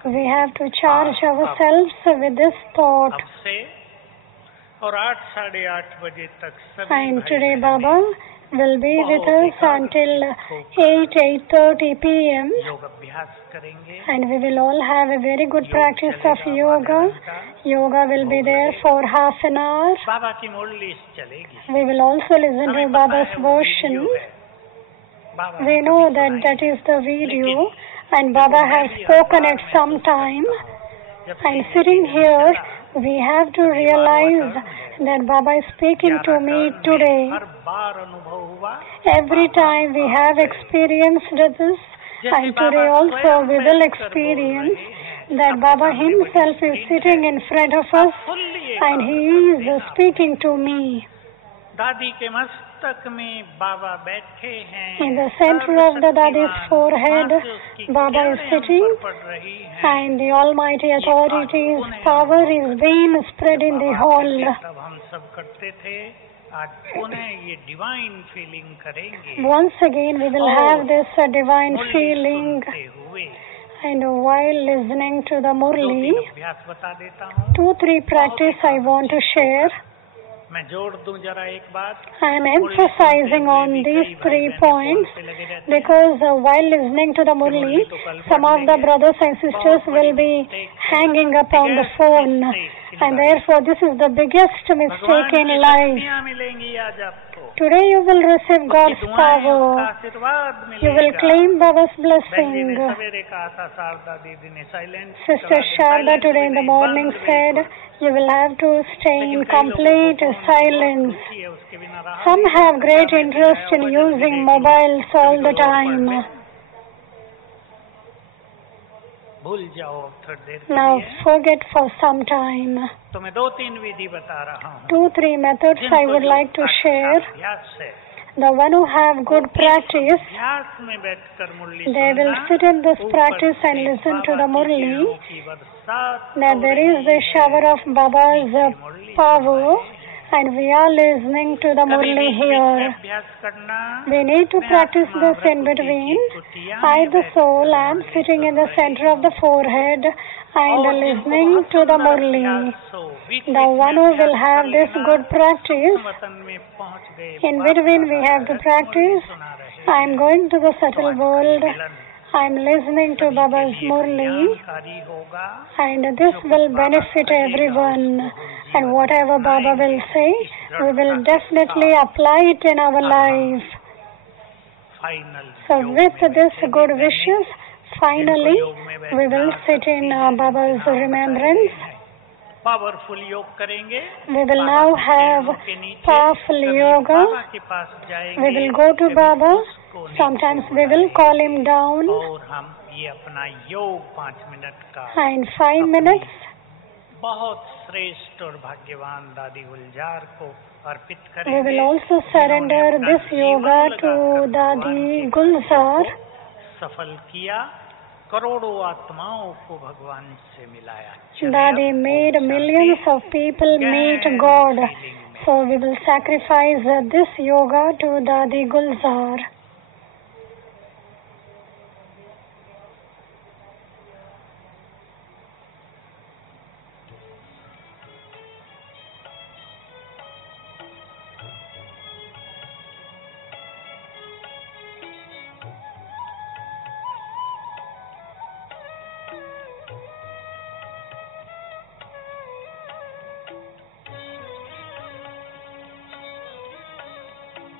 We have to charge ourselves with this thought. And today Baba will be with us until 8:30 p.m. and we will all have a very good practice of yoga. Yoga will be there for half an hour. We will also listen to Baba's version. We know that that is the video, and Baba has spoken at some time. And sitting here, we have to realize that Baba is speaking to me today. Every time we have experienced this, and today also we will experience that Baba Himself is sitting in front of us and He is speaking to me. In the center of the Dadi's forehead, Baba is sitting, and the Almighty Authority's power is being spread in the hall. Once again we will have this divine feeling, and while listening to the Murli, 2-3 practice I want to share. I am emphasizing on these 3 points because while listening to the Murli, some of the brothers and sisters will be hanging up on the phone, and therefore this is the biggest mistake in life. Today you will receive God's power. You will claim Baba's blessing. Sister Sharda today in the morning said, you will have to stay in complete silence. Some have great interest in using mobiles all the time. Now forget for some time. 2-3 methods I would like to share. The one who have good practice, they will sit in this practice and listen to the Murli, that there is the shower of Baba's power, and we are listening to the Murli here. We need to practice this in between. I, the soul, am sitting in the center of the forehead and listening to the Murli. The one who will have this good practice, in between we have to practice. I am going to the subtle world. I am listening to Baba's Murli, and this will benefit everyone. And whatever Baba will say, we will definitely apply it in our life. So with this good wishes, finally we will sit in Baba's remembrance. We will now have powerful yoga. We will go to Baba. Sometimes we will call him down. And 5 minutes, we will also surrender this yoga to Dadi Gulzar. Dadi made millions of people meet God. So we will sacrifice this yoga to Dadi Gulzar.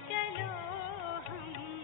चलो हम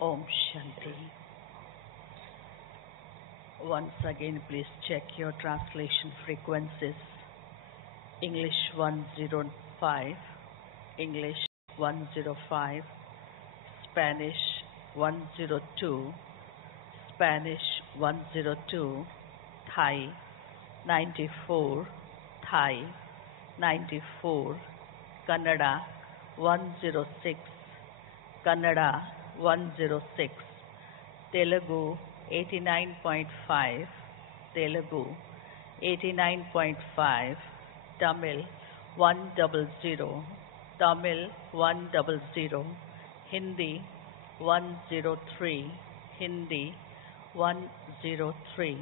Om Shanti. Once again, please check your translation frequencies. English 105, English 105, Spanish 102, Spanish 102, Thai 94, Thai 94, Kannada 106, Kannada 106, Telugu 89.5, Telugu 89.5, Tamil 100, Tamil 100, Hindi 103, Hindi 103।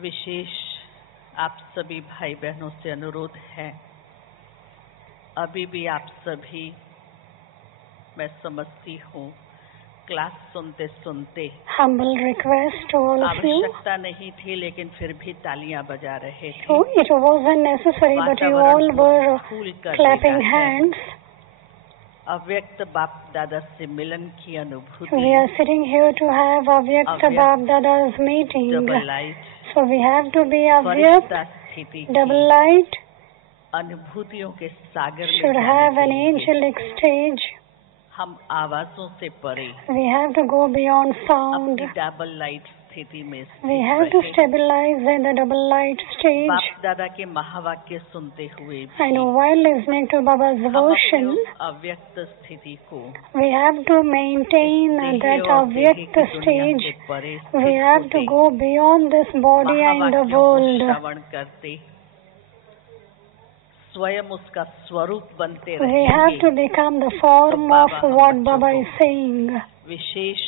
विशेष आप सभी भाई बहनों से अनुरोध है, अभी भी आप सभी, मैं समझती हूँ, क्लास सुनते सुनते Humble request to all of you. आवश्यकता नहीं थी लेकिन फिर भी तालियां बजा रहे थे। So it wasn't necessary, but you all were clapping hands. अव्यक्त बाप दादा से मिलन की अनुभूति। We are sitting here to have Avyakt Bapdada's meeting. Double light, So we have to be Firishta Avyakt, स्थिति double light, अनुभूतियों के सागर में should have an angelic stage. हम आवाजों से परे We have to go beyond sound. अपनी double light स्थिति में We have to stabilize in the double light stage. बाप दादा के महावाक्य सुनते हुए भी And while listening to Baba's हम devotion, अपनी अव्यक्त स्थिति को we have to maintain that Avyakt stage. We have to go beyond this body and the world. श्रवण करते स्वयं उसका स्वरूप बनते We have to become the form of what Baba is saying. विशेष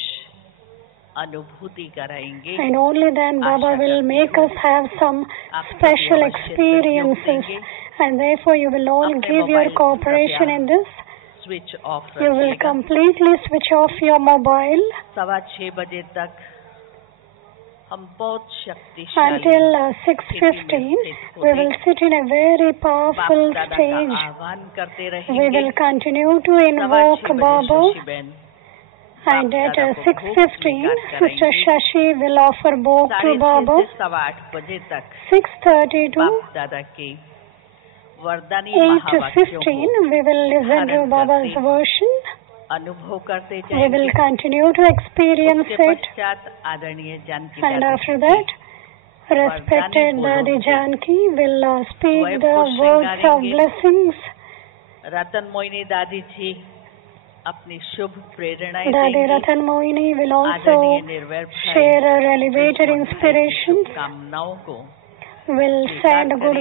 अनुभूति कराएंगे। And only then Baba will make us have some special experiences. And therefore you will all give your cooperation in this. Switch off You will completely switch off your mobile 6:15 बजे तक हम बहुत शक्तिशाली until 6:15. We will sit in a very powerful दादा का stage. आह्वान करते We रहेंगे। will continue to invoke 6:15 Baba. शशिबेन And at 6:15, Sister Shashi will offer both to 6:30 Baba. से 8:15 बजे तक 6:30 to बाप दादा के वरदानी 8 to महावाक्यों 15, को we will listen to Baba's version. अनुभव करते We जाएंगे। will continue to experience उसके it. पश्चात आदरणीय जानकी And दादी after that, respected Dadi Janki will speak the words of blessings. रतन मोहिनी दादी जी अपनी शुभ प्रेरणाएं Dadi देंगी। Ratan Mohini will also आदरणीय निर्वैर भाई share her elevated inspirations, कामनाओं को will send good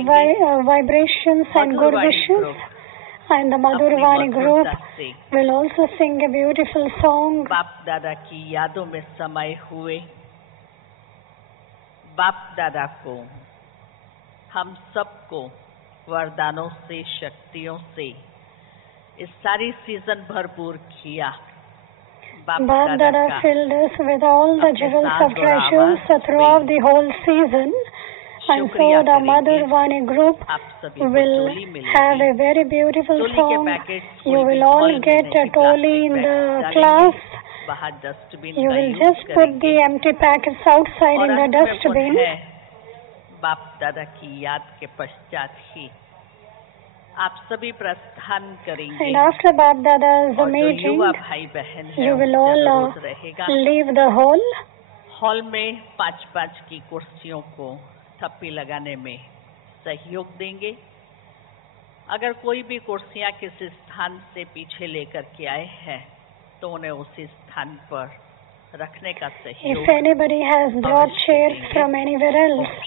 vibrations and good wishes. And the Madhurvani group will also sing a beautiful song. बाप दादा की यादों में समाये हुए बाप दादा को हम सबको वरदानों से, शक्तियों से इस सारी सीजन भरपूर किया। Bapdada filled us with all the jewels of treasures throughout the whole season. And so the Madhurvani group will have a very beautiful song. You will all get a toli in the class. बाहर dustbin You का will use just put the करेंगे। empty packets outside और in the अंत में dustbin. पुनः बाप दादा की याद के पश्चात ही आप सभी प्रस्थान करेंगे। And after Bapdada's और जो meeting, युवा भाई बहन है you will उनसे all अनुरोध रहेगा, leave the hall. हॉल में 5-5 की कुर्सियों को थप्पी लगाने में सहयोग देंगे। अगर कोई भी कुर्सियां किसी स्थान से पीछे लेकर के आए हैं तो उन्हें उसी स्थान पर रखने का सहयोग। If anybody has brought chairs from anywhere else,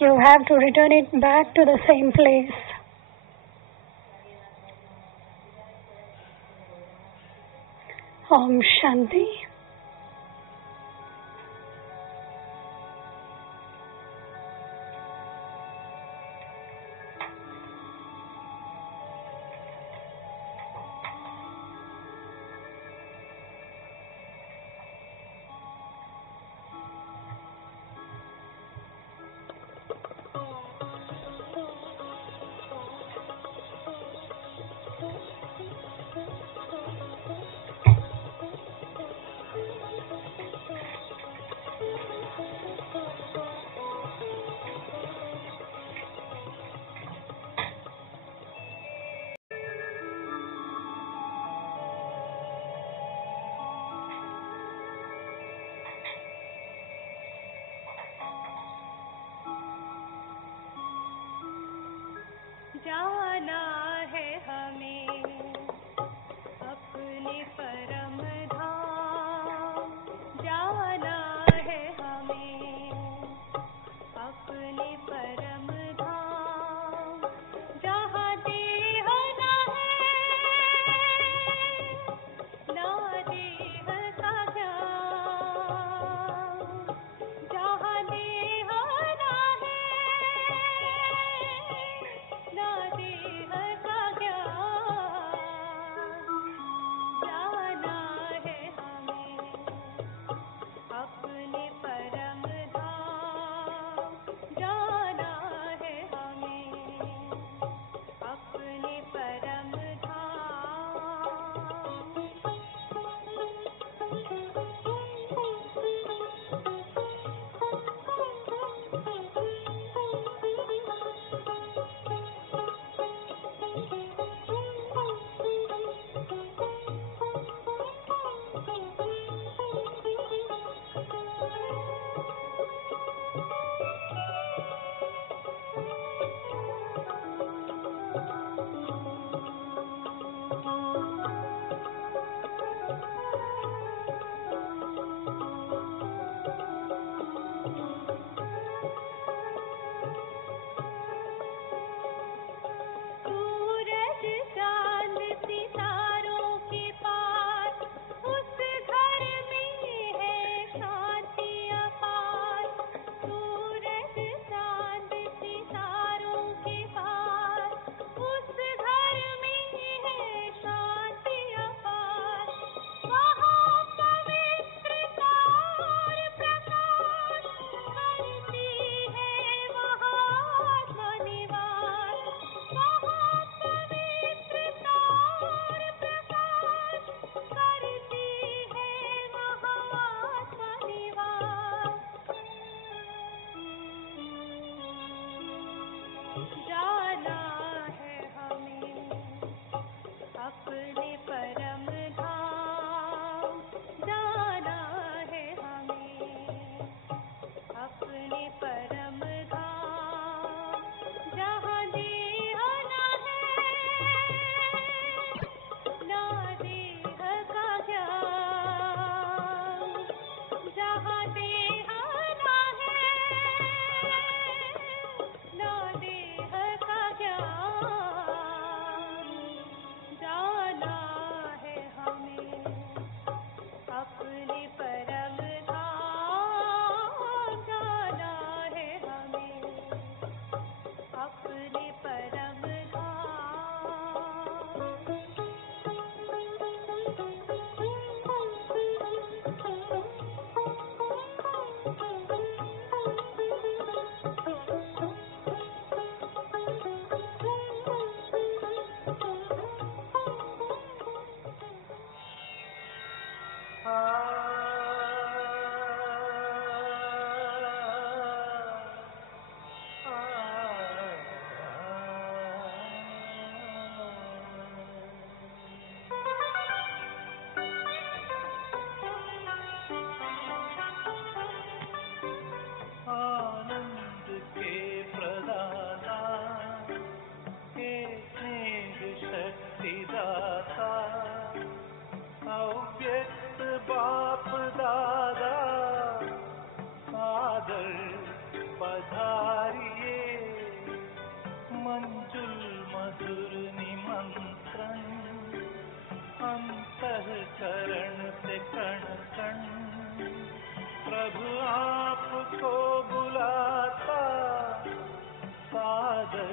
you have to return it back to the same place. Om Shanti. परम धाम जाना है हमें, अपने परम धाम जहाँ देह ना है, ना देह का ज्ञान, जहाँ देह ना है, ना देह का ज्ञान, जाना है हमें, अपने परम धाम जाना है हमें, अपने परम आनंद के प्रदाता, हे स्नेह शक्ति दाता, अव्यक्त बाप दादा, सादर पधारिए, मंजुल मधुर निमंत्रण, अंतःकरण से कण कण प्रभु आपको बुलाता, सादर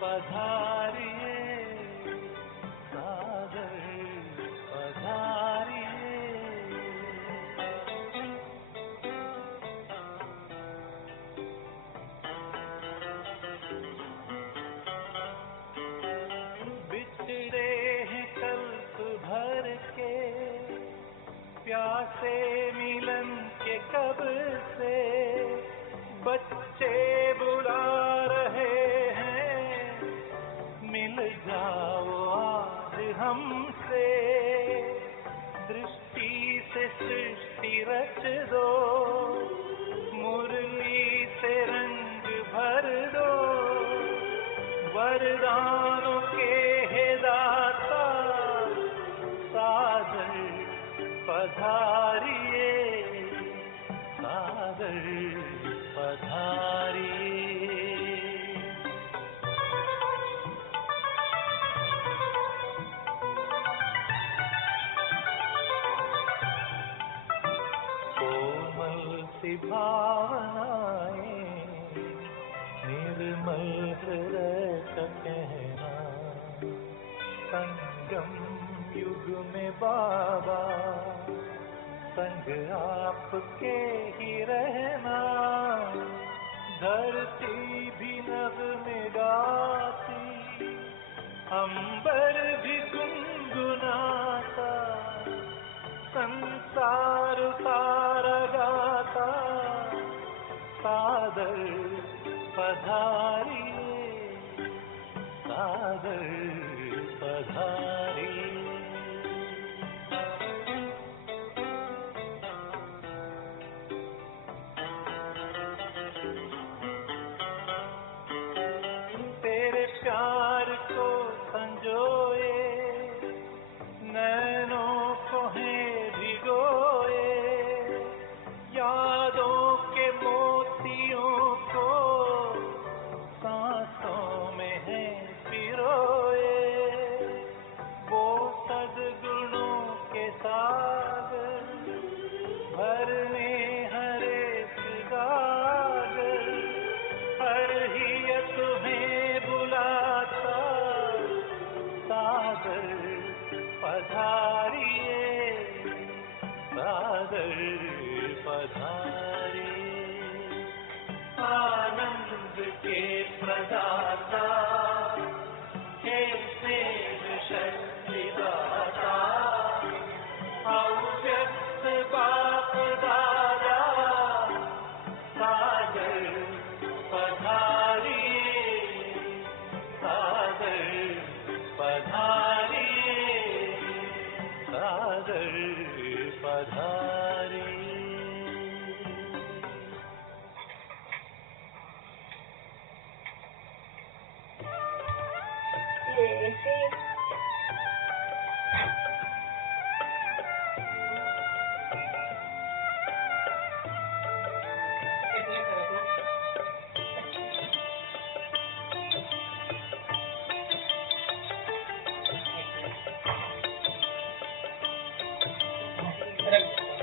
पधारिए, सादर पधारिए। बिछड़े हैं कल्प भर के, प्यासे मिलन के कब से, बच्चे बुला रहे हैं, मिल जाओ आज हमसे, दृष्टि से सृष्टि रच दो, मुरली से रंग भर दो, वरदानों के हे दाता, सादर पधारिए, सादर पधारिए। कोमल सी भावनाएं, निर्मल हृदय का कहना, संगम युग में बाबा, संग आपके ही रहना, धरती भी नभ में गाती, अंबर भी गुनगुनाता, संसार सारा गाता, सादर पधारिए, सादर पधारिए। तेरे प्यार को संजोए, नैनों को हैं भिगोए, यादों के मोतियों को सांसों में हैं पिरोए, वो सद्गुणों के सागर भरने हर एक गागर, हर ही तुम्हें बुलाता, सादर पधारिए, सादर पधारिए। आनंद के प्रदाता, हे स्नेह शक्ति दाता, अव्यक्त बाप दादा, सादर पधारिए, सादर पधारिए, सागर पधारे। Correct.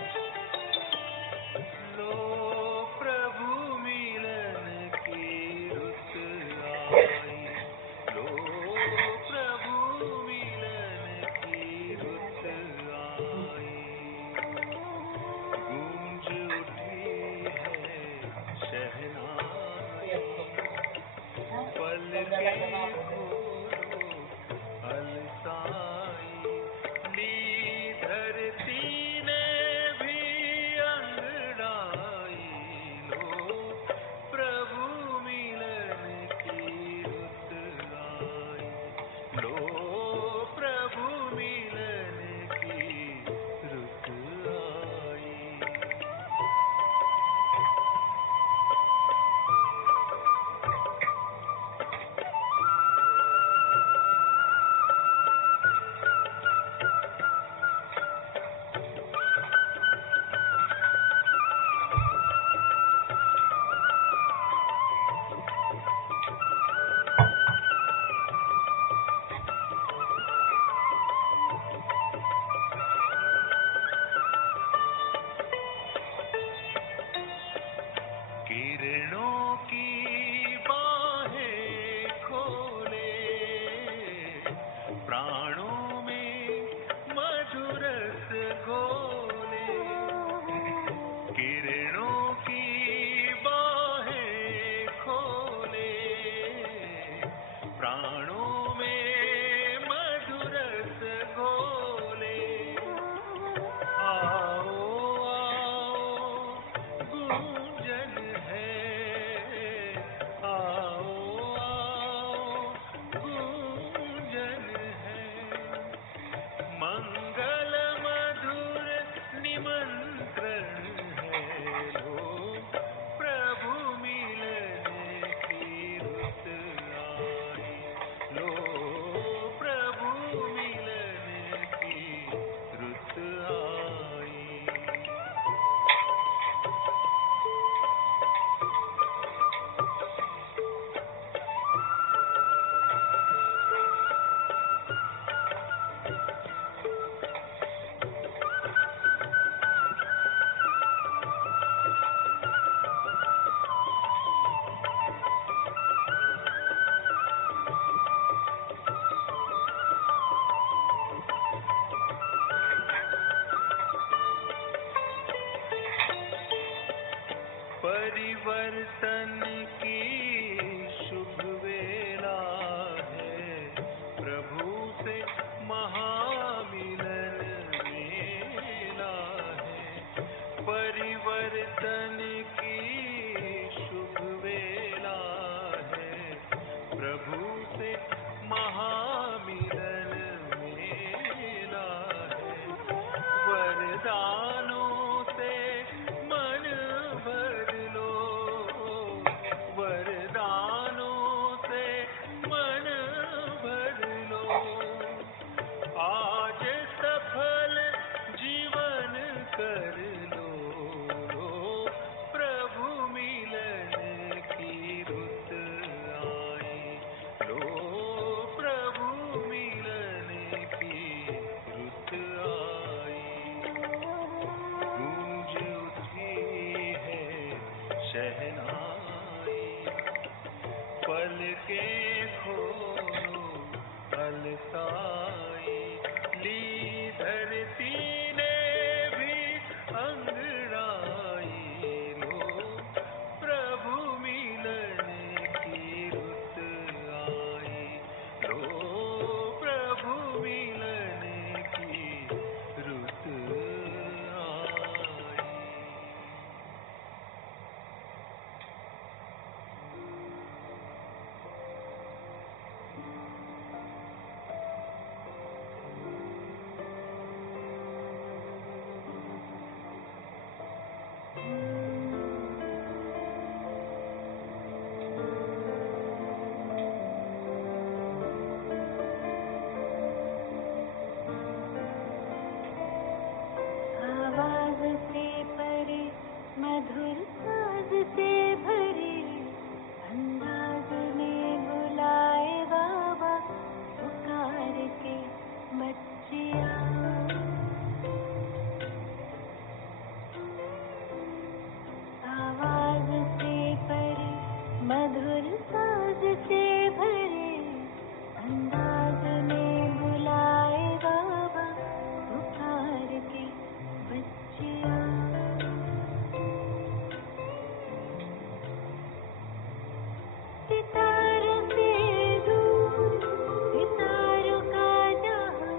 बच्चियाँ आवाज से परे मधुर साज से भरे अंदाज में बुलाए बाबा पुकार के बच्चियाँ सितारों से दूर सितारों का जहां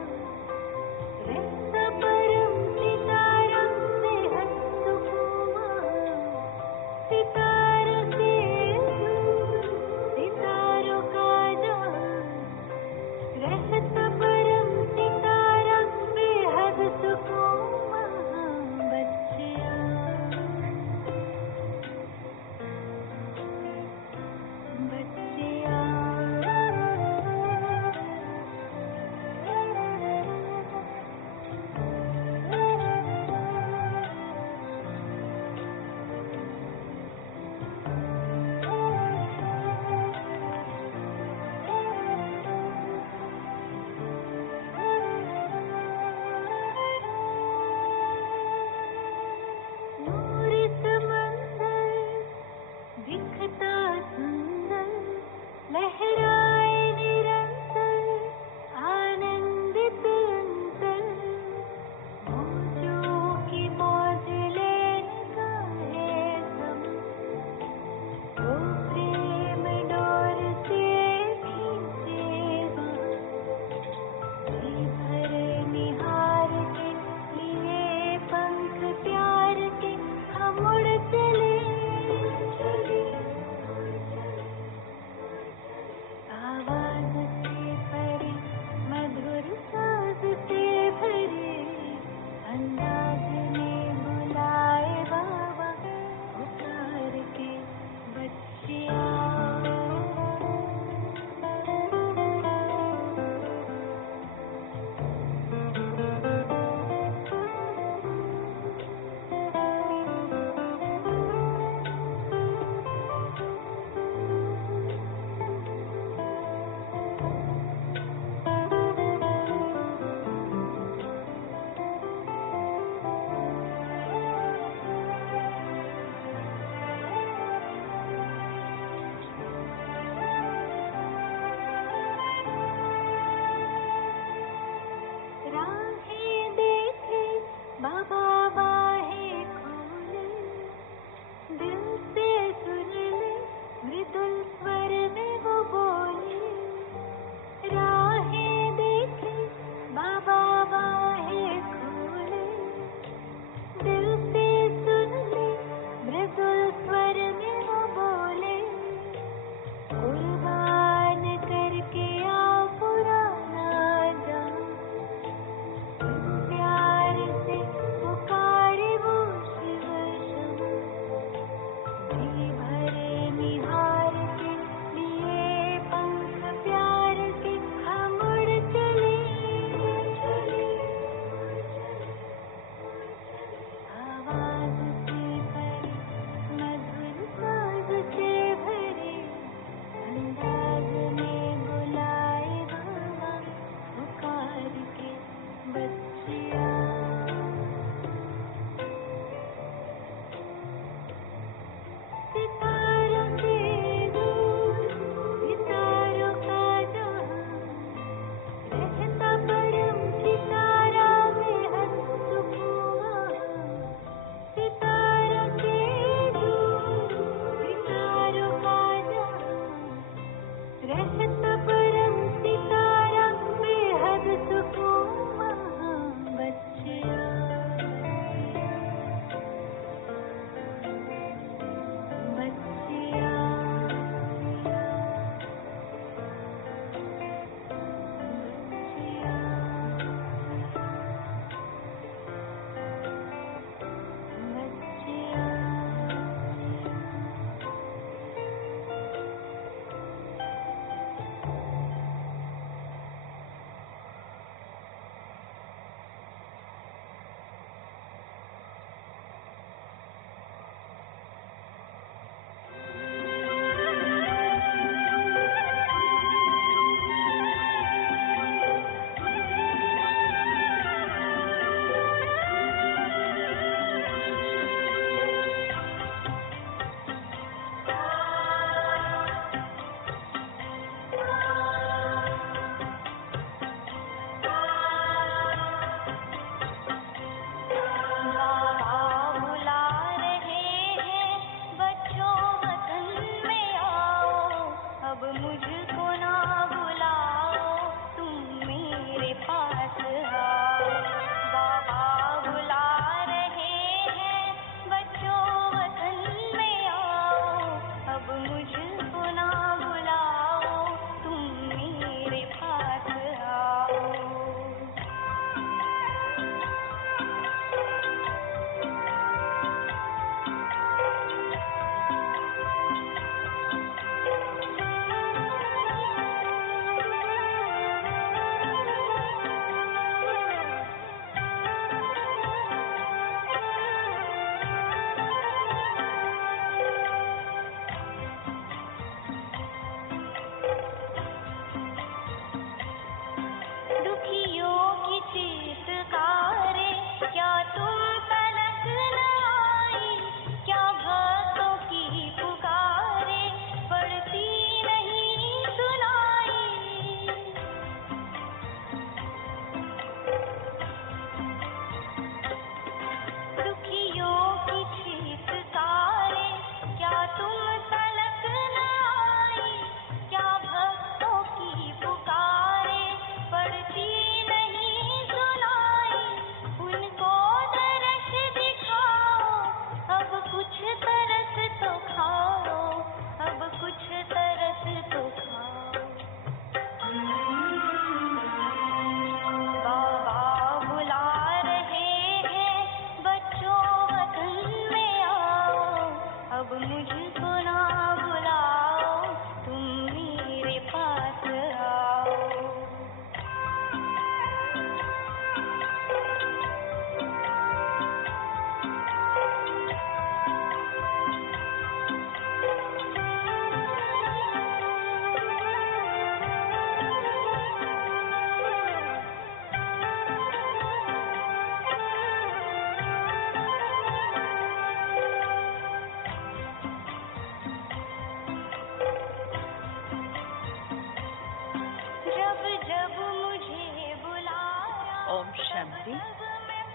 ओम शांति।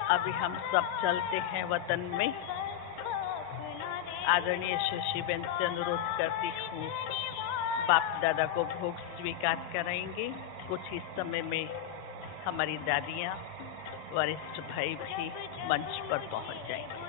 अभी हम सब चलते हैं वतन में। आदरणीय शशिबेन से अनुरोध करती हूँ, बाप दादा को भोग स्वीकार कराएंगे। कुछ ही समय में हमारी दादियाँ, वरिष्ठ भाई भी मंच पर पहुँच जाएंगे।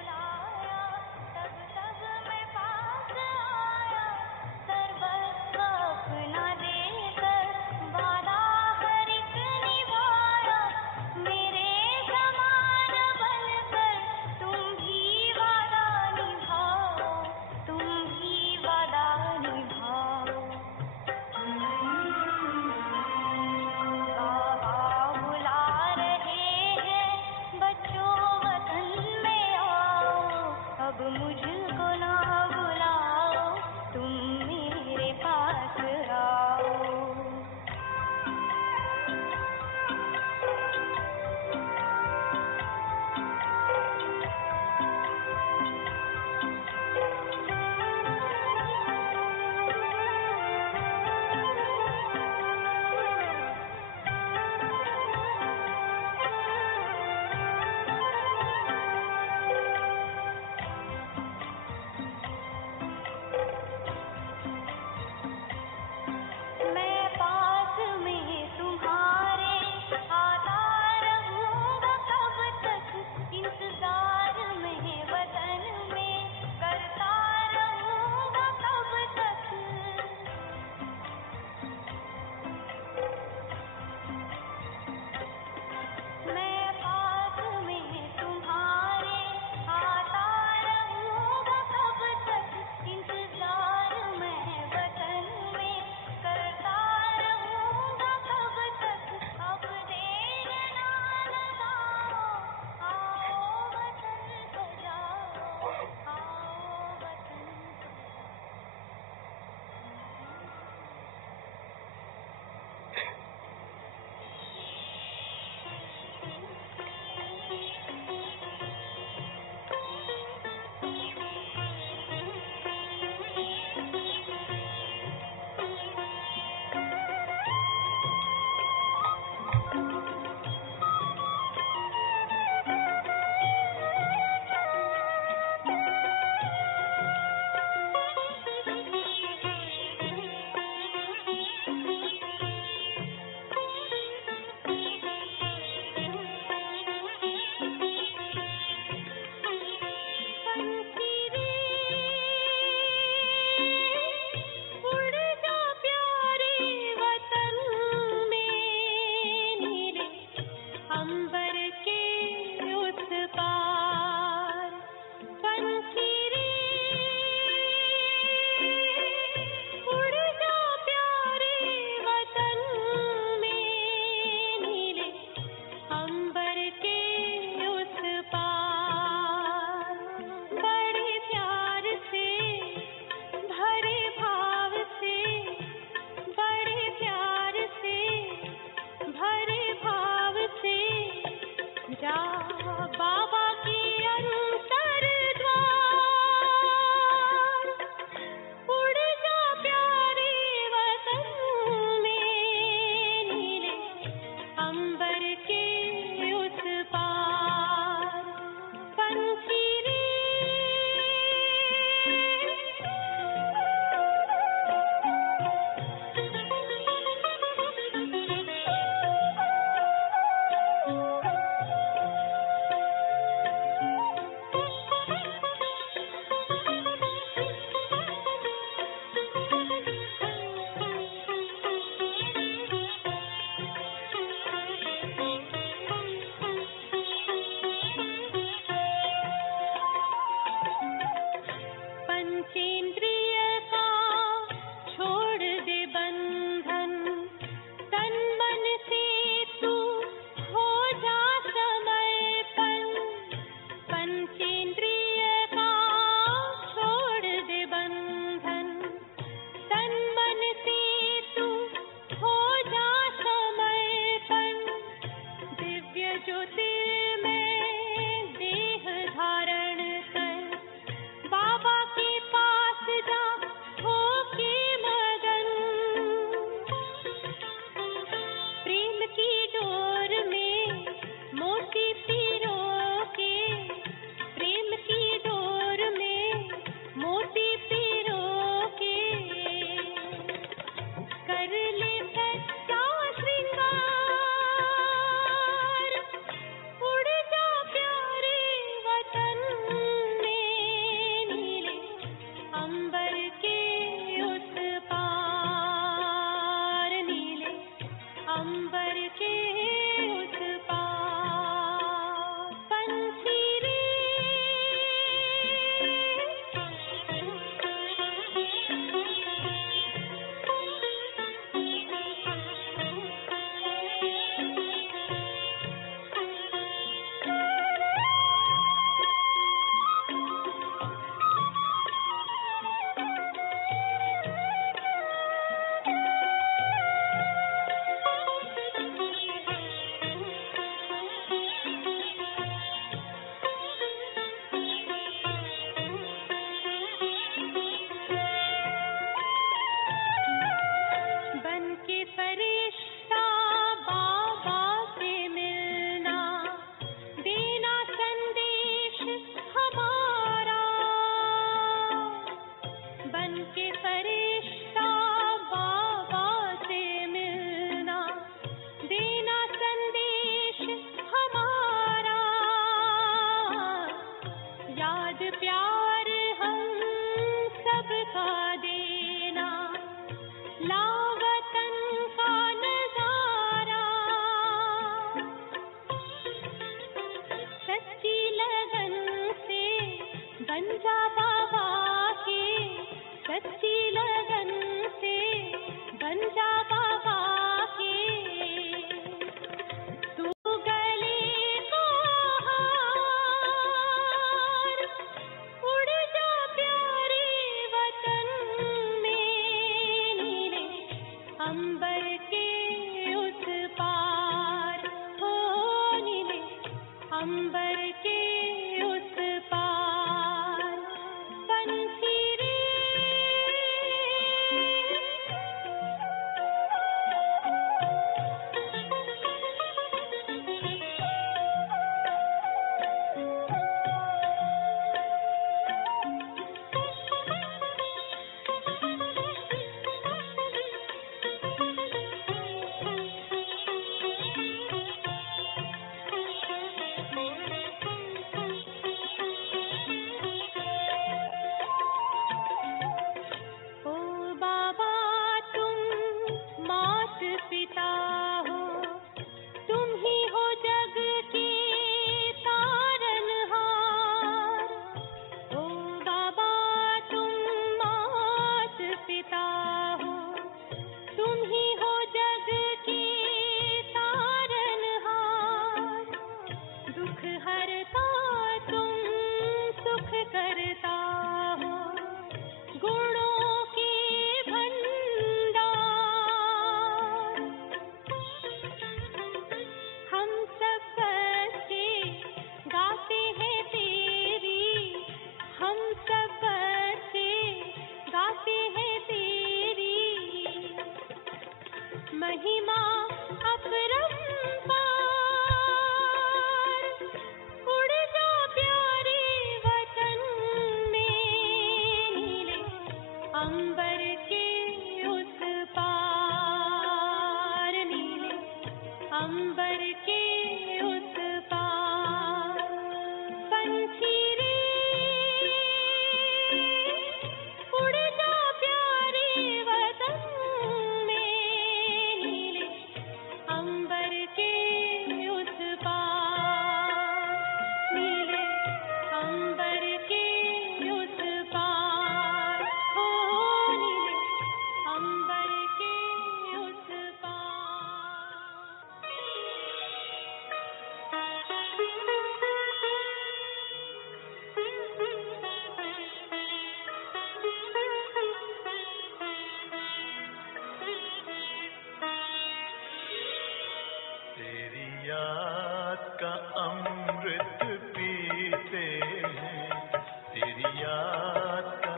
अमृत पीते हैं, तेरी याद का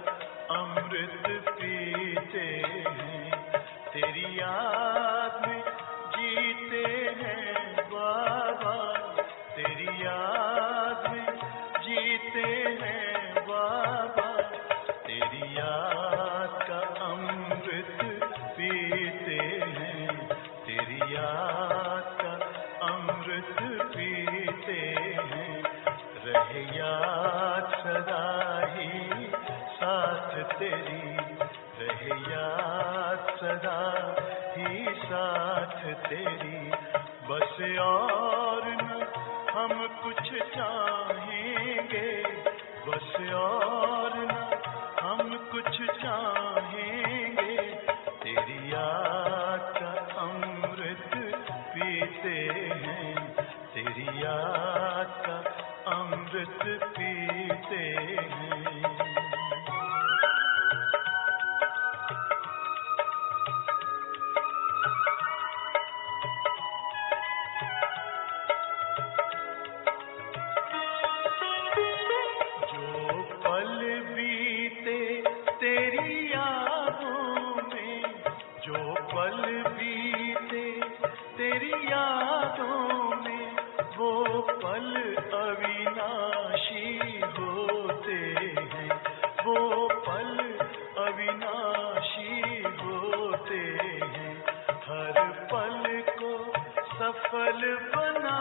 अमृत पीते हैं, तेरी याद में जीते हैं बाबा, तेरी याद में जीते हैं बाबा, तेरी याद का अमृत पीते हैं, तेरी याद का अमृत पीते हैं, रहे याद सदा ही साथ तेरी, रहे याद सदा ही साथ तेरी, बस और न हम कुछ चाहेंगे, बस और न हम कुछ चाहेंगे, तेरी याद का अमृत पीते हैं, तेरी याद का अमृत पीते हैं। सफल बना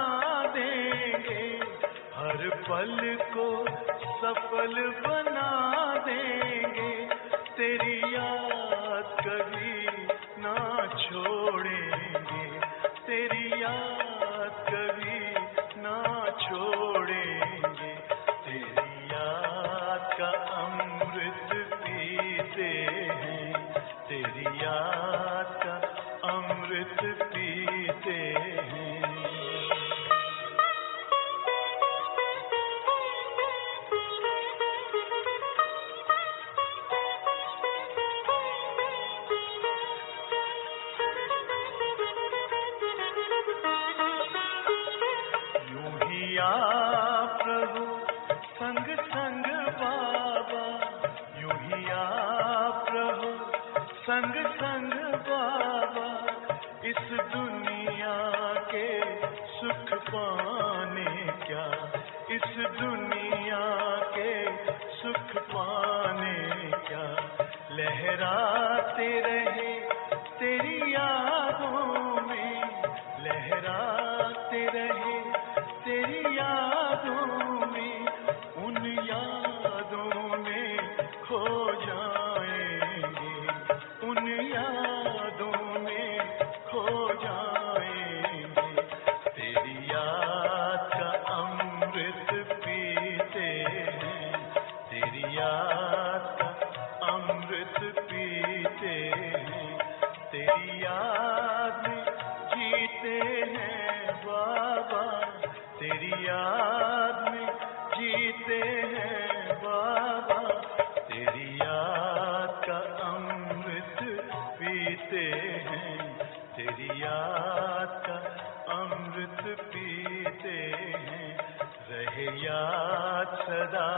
देंगे, हर पल को सफल बना देंगे, तेरी याद कभी ना छोड़ेंगे, तेरी याद कभी ना छोड़ेंगे, तेरी याद का अमृत पीते हैं, तेरी याद का अमृत पीते हैं। यूं ही आप प्रभु संग संग बाबा, यूं ही आप प्रभु संग संग बाबा, इस दुनिया के सुख पाने क्या, इस दुनिया के सुख पाने क्या, लहराते रहे तेरी यादों में, लहराते रहे तेरी यादों में, उन यादों में खो जाएंगे, उन यादों में खो जाएंगे, तेरी याद का अमृत पीते हैं, तेरी याद का अमृत पीते हैं, तेरी याद में जीते हैं बाबा, तेरी याद में जीते हैं बाबा, तेरी याद का अमृत पीते हैं, तेरी याद का अमृत पीते हैं, रहे याद सदा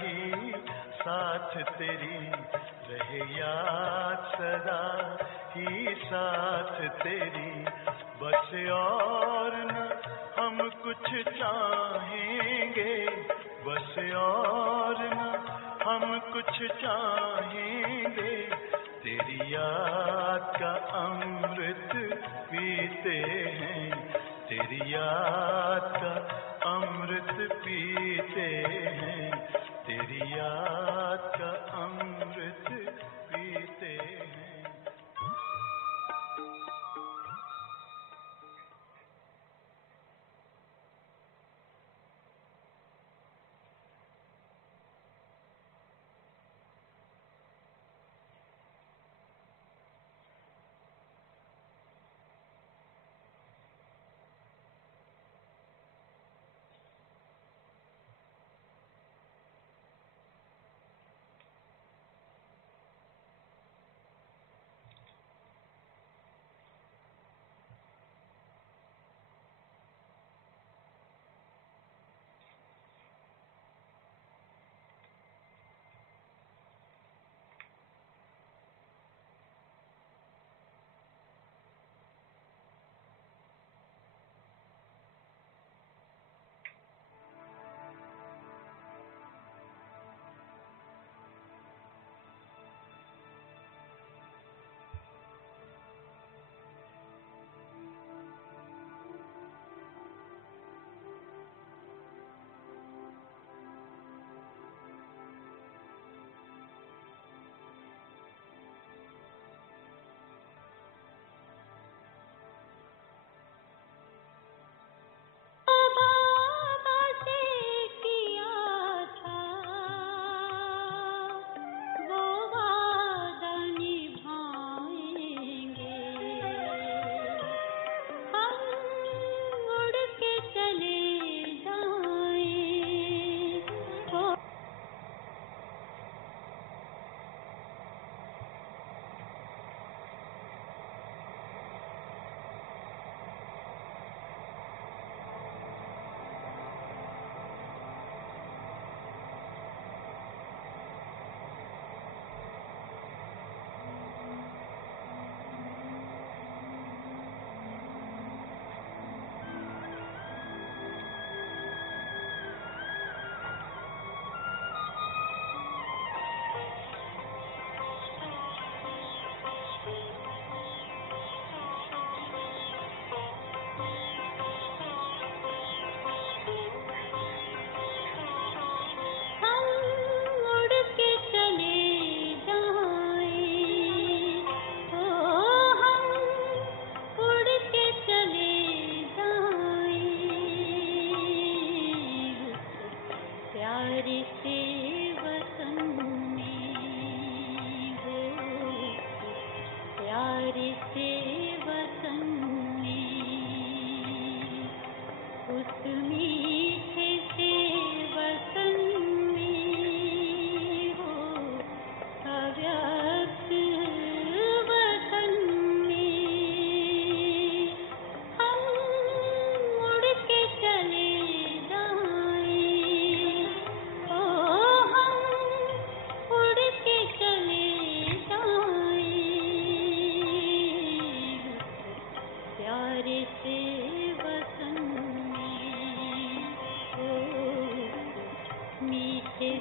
ही साथ तेरी, रहे याद सदा ही साथ तेरी, बस और न हम कुछ चाहेंगे, बस और न हम कुछ चाहेंगे, तेरी याद का अमृत पीते हैं, तेरी याद का अमृत पीते हैं, तेरी याद का अमृत पीते हैं।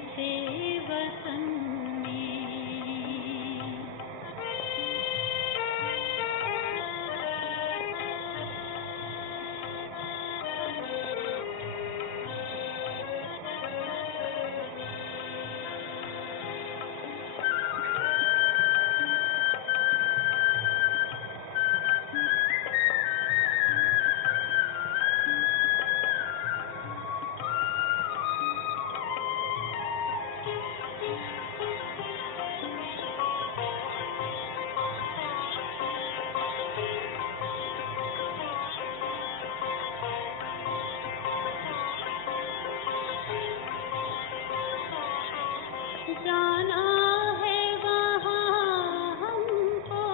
से वसन जाना है वहाँ हमको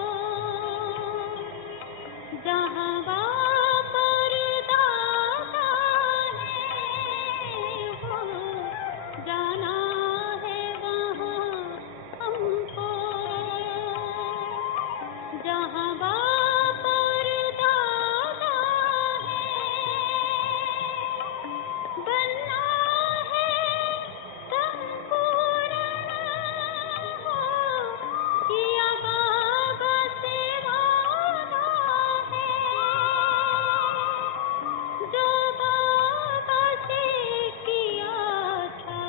जहाँ बापरदादा है वो जाना है वहाँ हमको जहाँ बापरदादा है बनना है संपूर्ण हो किया बाबा से वादा है जो बाबा से किया था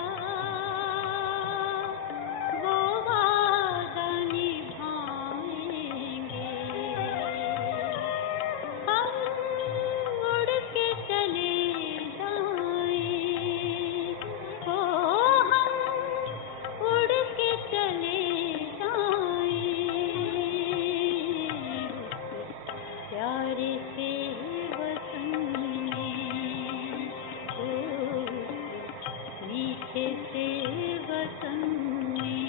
वो वादा निभाएंगे हम उड़ के चले जाएं ओ हम उड़ के चले जाएं प्यारे से वतन में ओ मीठे से वतन में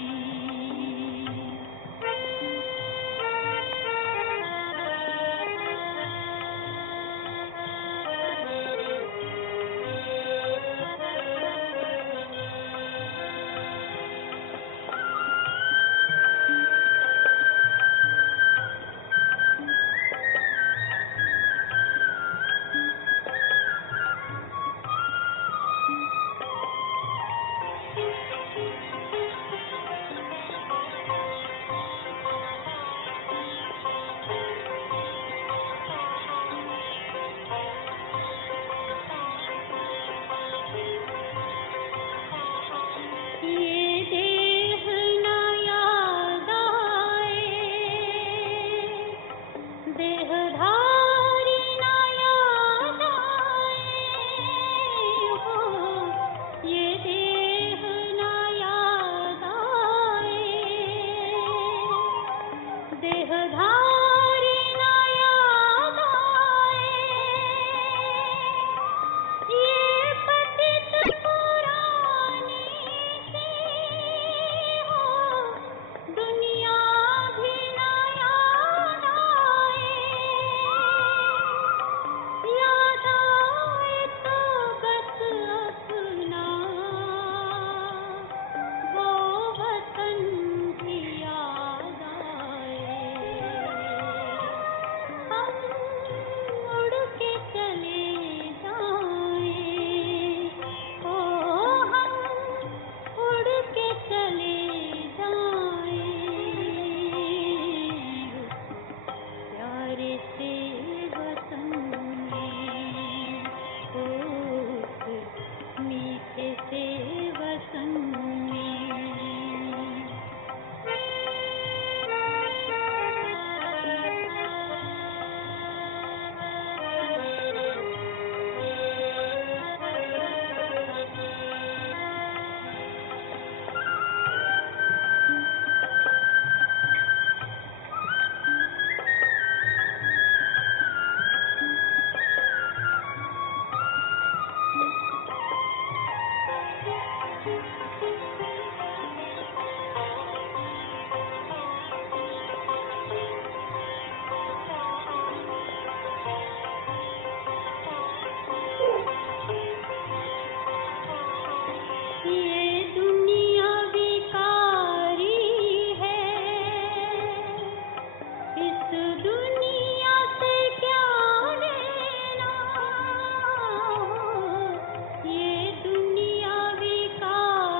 ये देह न याद आए देहधारी न याद आए हो ये देह न याद आए देहधारी न याद आए ये पतित पुरानी सी हो दुनिया भी न याद आए तो बस अपना वो वतन भी याद आए हम उड़ के चले जाएं ओ हम उड़ के चले जाएं प्यारे से वतन में उस मीठे से वतन में ये दुनिया विकारी है इस दुनिया से क्या लेना ये दुनिया विकारी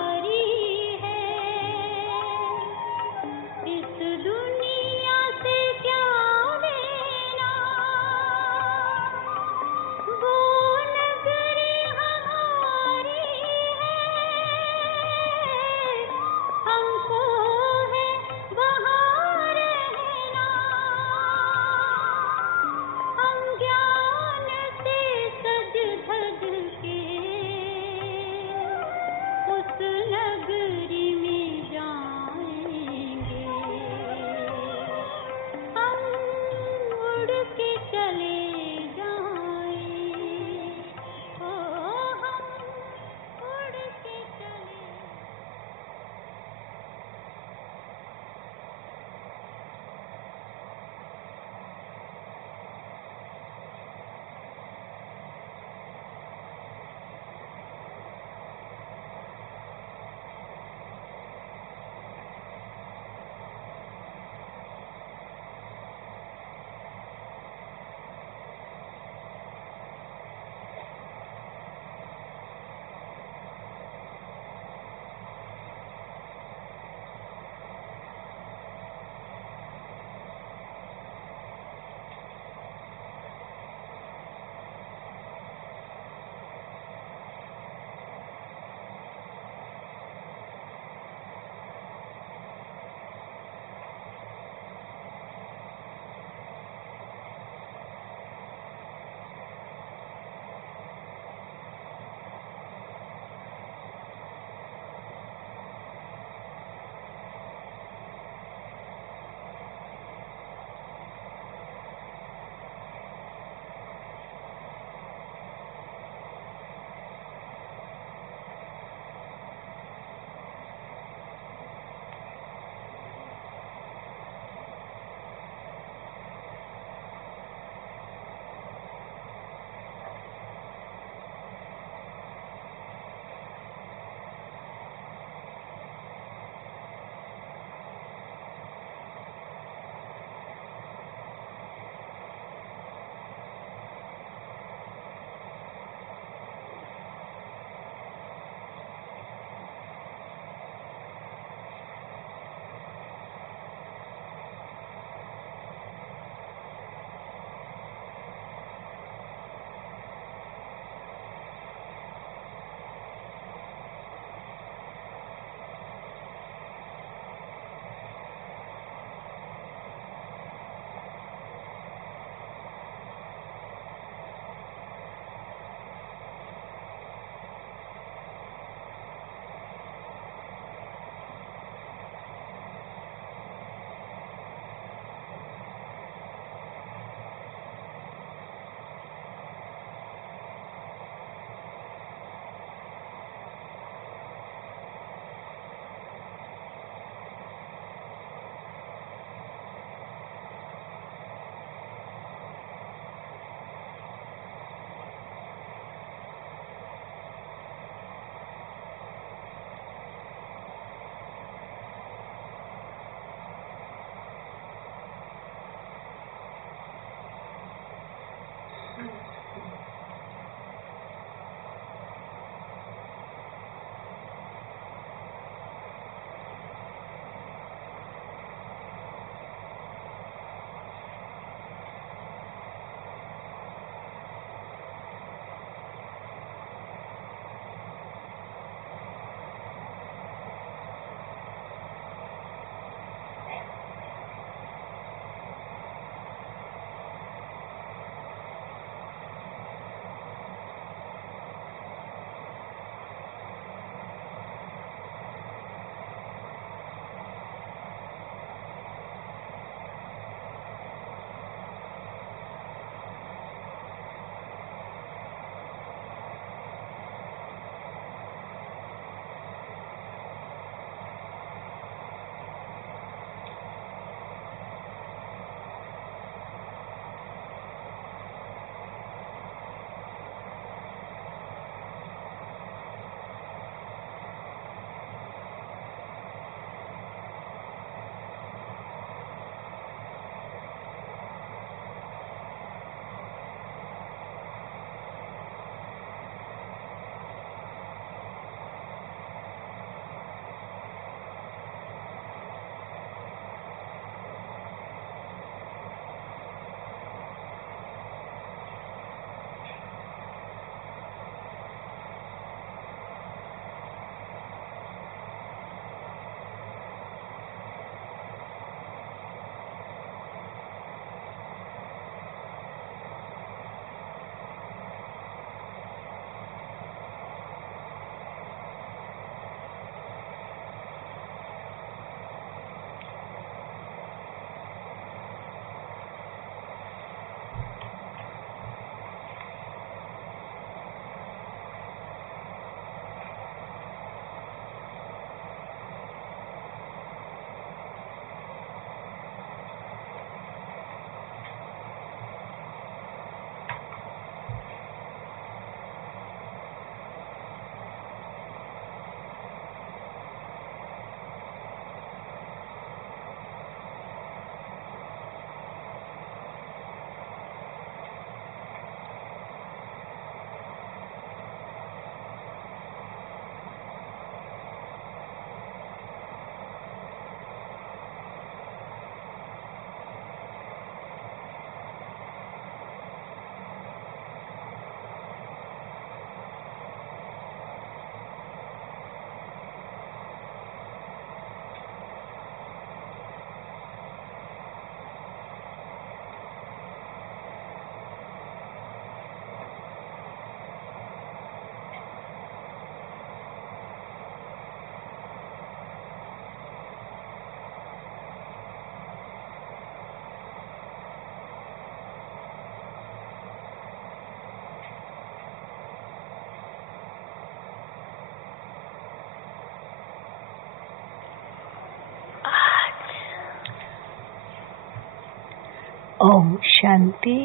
Om Shanti.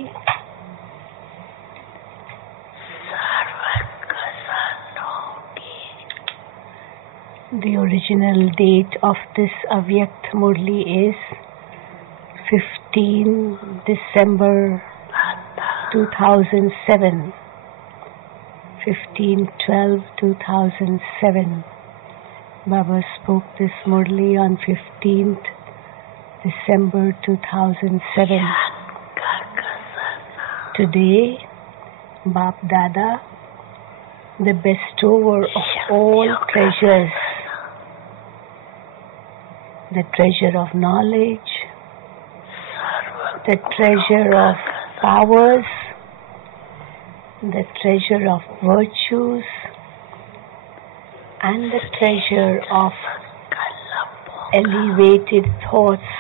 The original date of this Avyakt Murli is 15 December 2007. 15/12/2007. Baba spoke this Murli on 15th December 2007. Today, Bapdada, the bestower of all treasures, the treasure of knowledge, the treasure of powers, the treasure of virtues, and the treasure of elevated thoughts.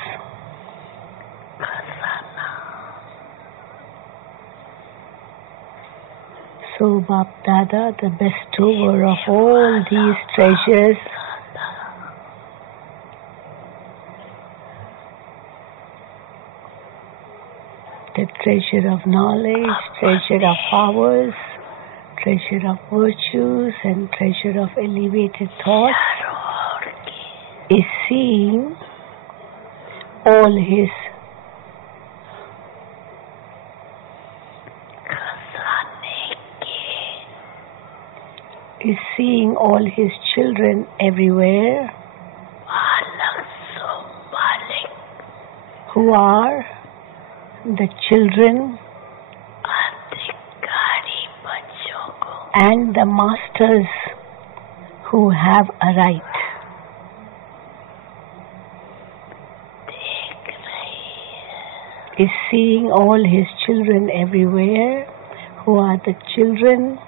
So Bapdada, the bestower of all these treasures, the treasure of knowledge, treasure of powers, treasure of virtues, and treasure of elevated thoughts, is seeing all his children everywhere who are the children and the masters who have a right. Is seeing all his children everywhere who are the children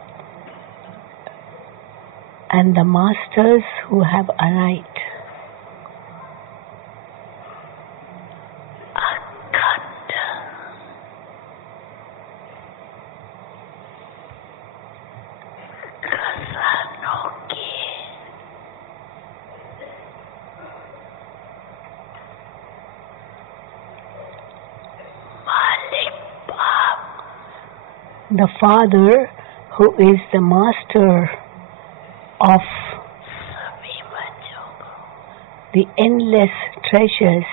and the masters who have a right. The Father, who is the master of the endless treasures,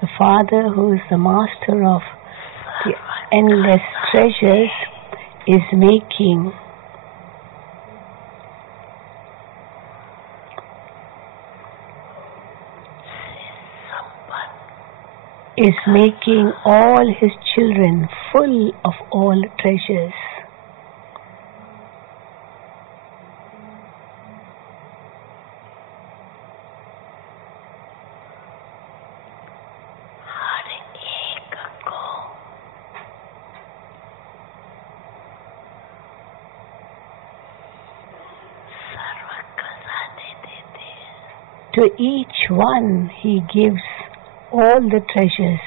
the Father, who is the master of the endless treasures, is making all his children full of all treasures. To each one he gives all the treasures.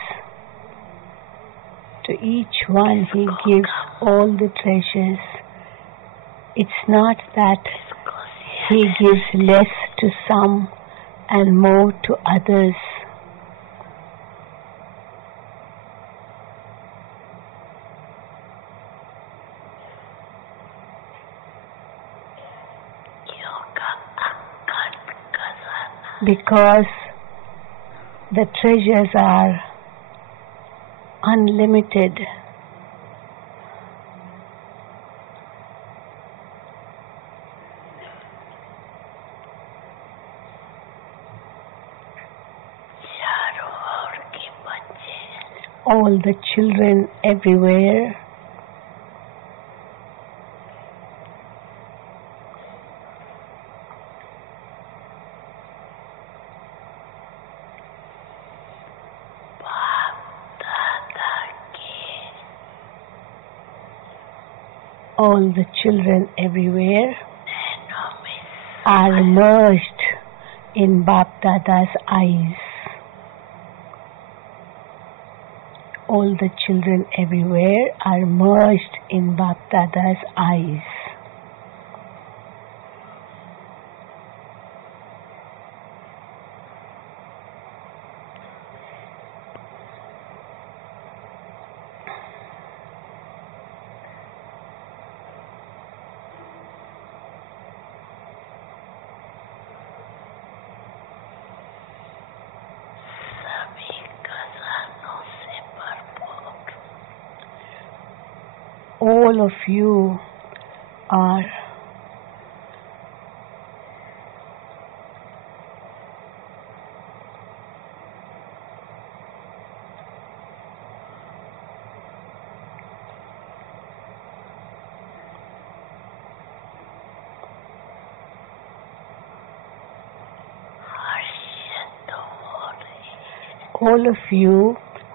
To each one he gives all the treasures. It's not that he gives less to some and more to others. Because the treasures are unlimited. All the children everywhere are merged in Bapdada's eyes. All the children everywhere are merged in Bapdada's eyes. all of you are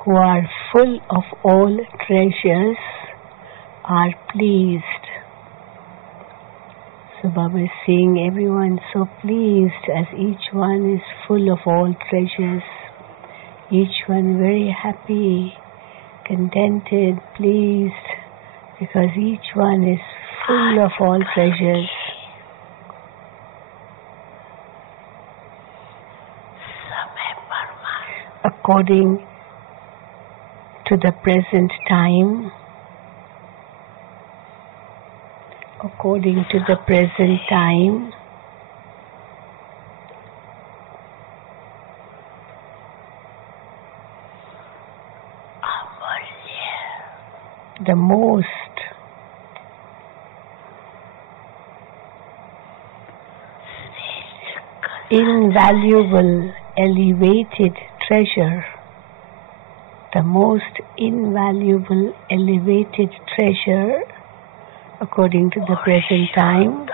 who are full of all treasures are pleased. So Baba is saying everyone so pleased as each one is full of all treasures. Each one very happy, contented, pleased, because each one is full of all treasures. According to the present time, the most invaluable, elevated treasure, the most invaluable, elevated treasure, according to the present time,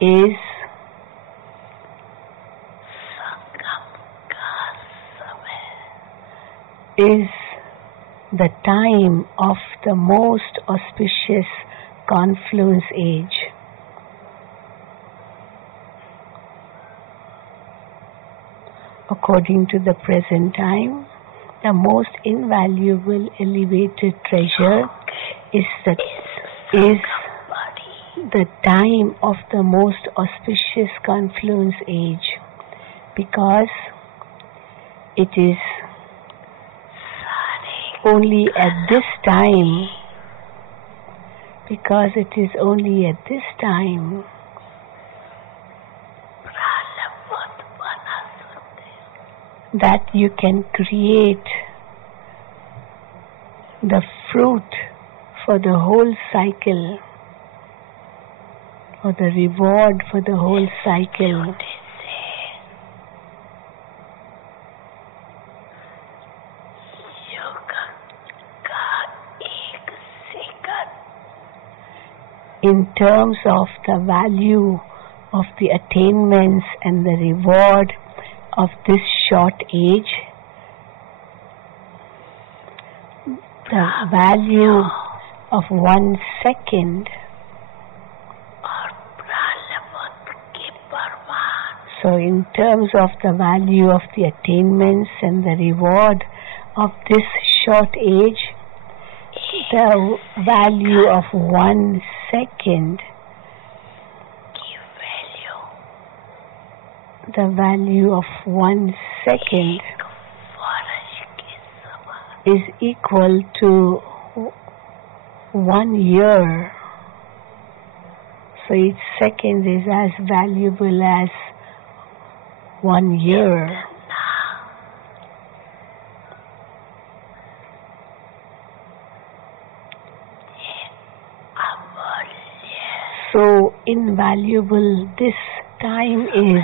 is the time of the most auspicious confluence age. According to the present time, the most invaluable, elevated treasure is the time of the most auspicious confluence age, because it is only at this time, that you can create the fruit for the whole cycle, or the reward for the whole cycle. In terms of the value of the attainments and the reward of this short age, the value of 1 second. So in terms of the value of the attainments and the reward of this short age, the value of 1 second, is equal to 1 year. So each second is as valuable as 1 year. So invaluable this time is.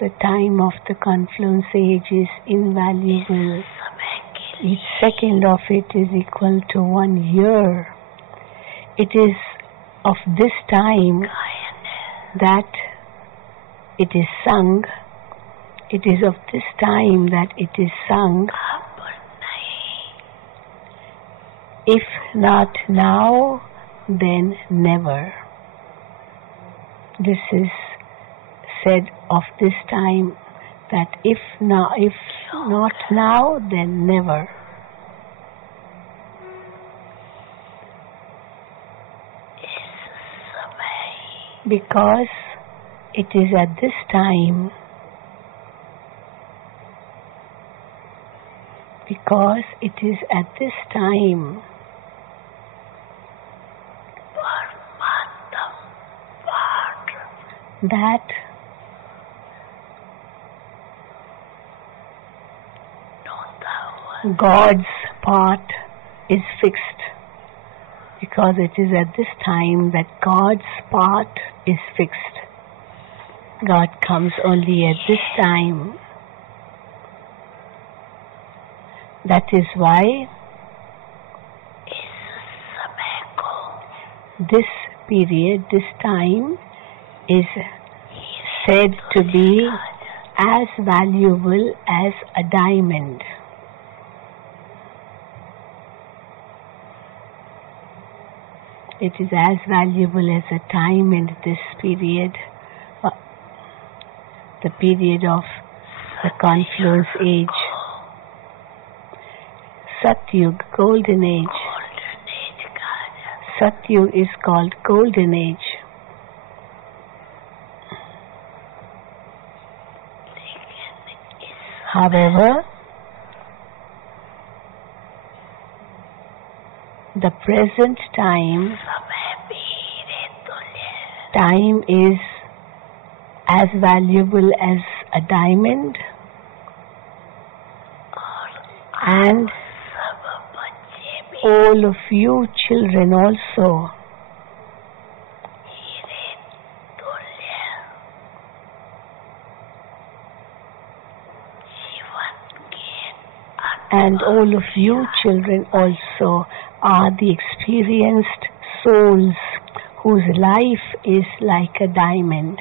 The time of the confluence age is invaluable. Each second of it is equal to 1 year. It is of this time that it is sung. It is of this time that it is sung. If not now, then never. This is said of this time, that if not now, then never. Because it is at this time, that God's part is fixed, because it is at this time that God's part is fixed. God comes only at this time. That is why this period, this time is said to be as valuable as a diamond. It is as valuable as a diamond, this period, the period of the confluence age. Satyug, golden age. Satyug is called golden age. However, the present time is as valuable as a diamond, and all of you children also are the experienced souls whose life is like a diamond.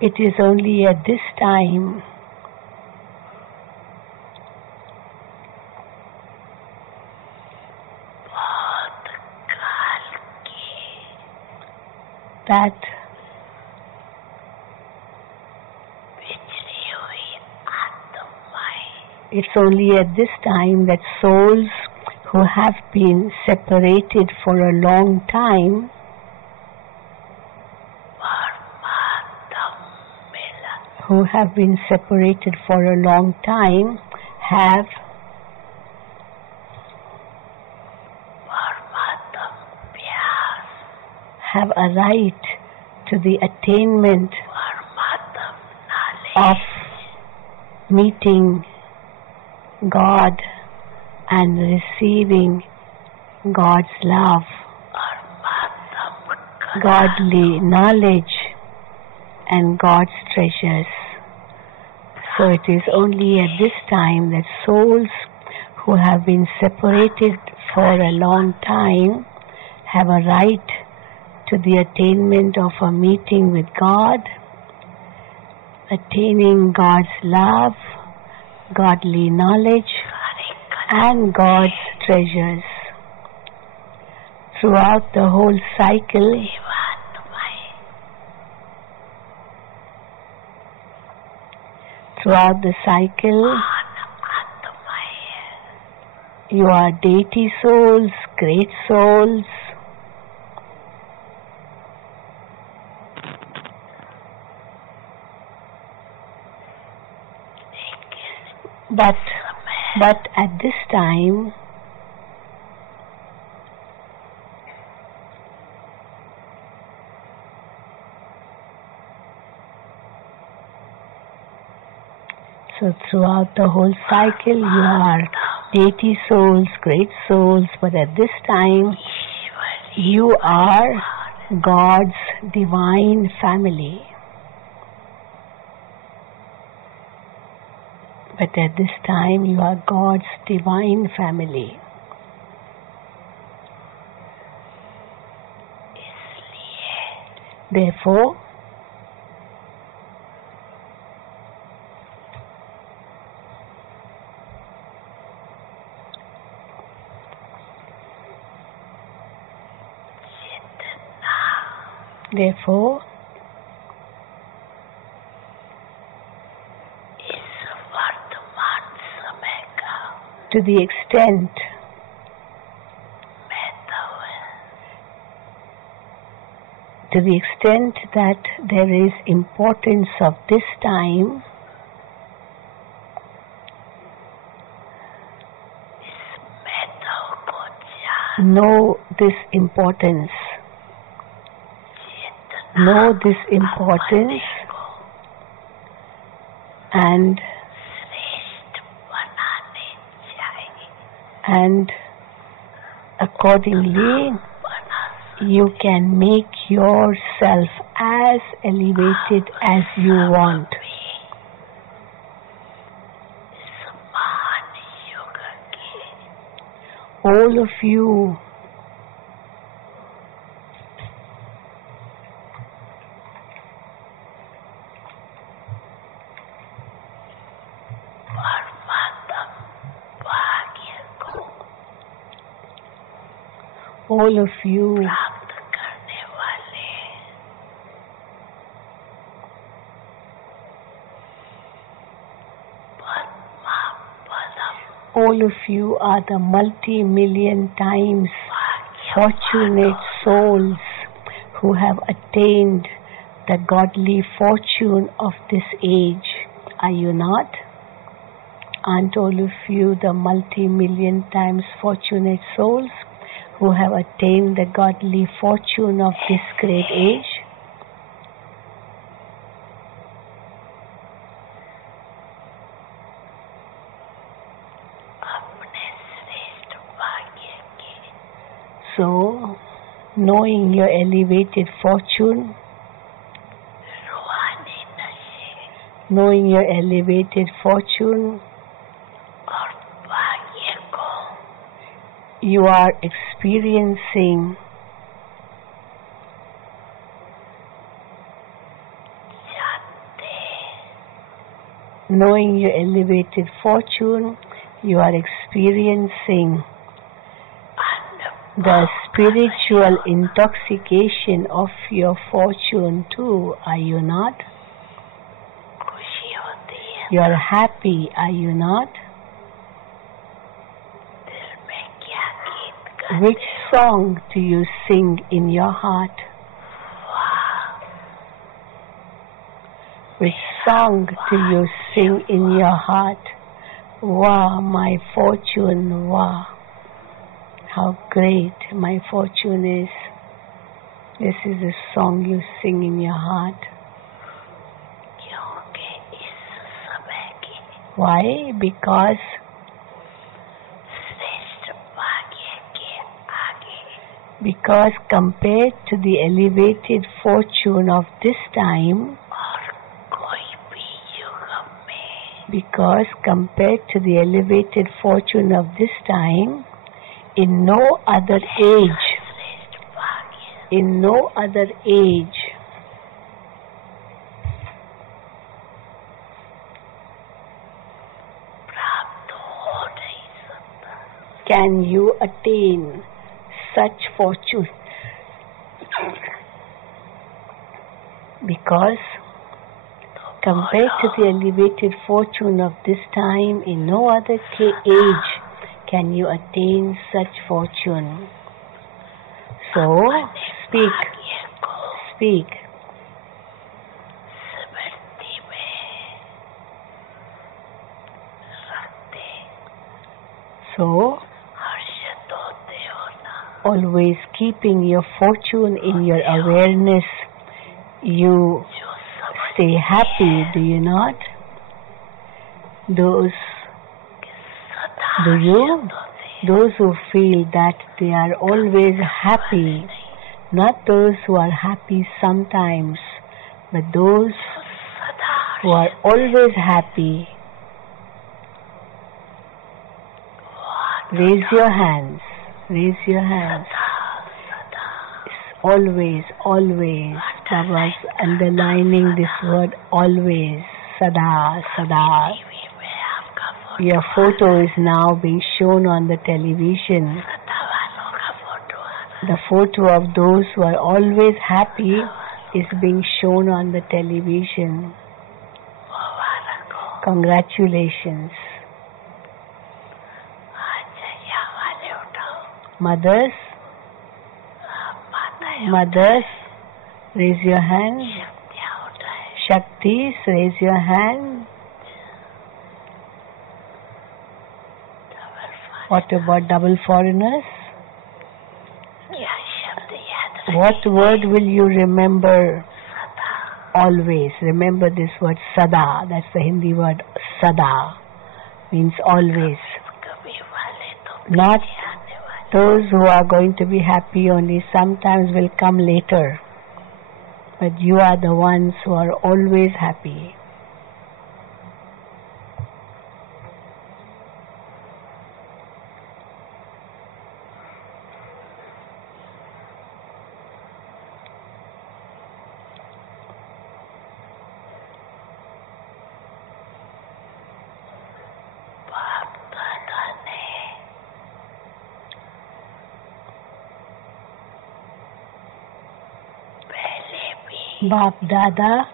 It is only at this time that souls who have been separated for a long time have a right to the attainment of meeting God and receiving God's love, godly knowledge and God's treasures. So it is only at this time that souls who have been separated for a long time have a right to the attainment of a meeting with God, attaining God's love, godly knowledge, and God's treasures. Throughout the whole cycle, you are deity souls, great souls, but at this time throughout the whole cycle you are deity souls, great souls, but at this time you are God's divine family. But at this time you are God's divine family. Therefore, to the extent that there is importance of this time, know this importance. Know this importance and accordingly you can make yourself as elevated as you want. All of you are the multi-million times fortunate souls who have attained the godly fortune of this age. Are you not? Aren't all of you the multi-million times fortunate souls who have attained the godly fortune of this great age? So, knowing your elevated fortune, you are experiencing the spiritual intoxication of your fortune too, are you not? You are happy, are you not? Which song do you sing in your heart? Which song do you sing in your heart? Wow, my fortune, wow. How great my fortune is. This is a song you sing in your heart. Why? Because compared to the elevated fortune of this time, in no other age can you attain such fortune, because compared to the elevated fortune of this time, in no other age can you attain such fortune. So, speak. So, always keeping your fortune in your awareness, you stay happy, do you not? Those who feel that they are always happy, not those who are happy sometimes, but those who are always happy, raise your hands. Always, Baba's underlining this word always, sada. Your photo is now being shown on the television. The photo of those who are always happy is being shown on the television. Congratulations. Mothers, raise your hand. Shaktis, raise your hand. What about double foreigners? What word will you remember always? Remember this word Sada. That's the Hindi word Sada. Means always. Not those who are going to be happy only sometimes will come later. But you are the ones who are always happy. Bapdada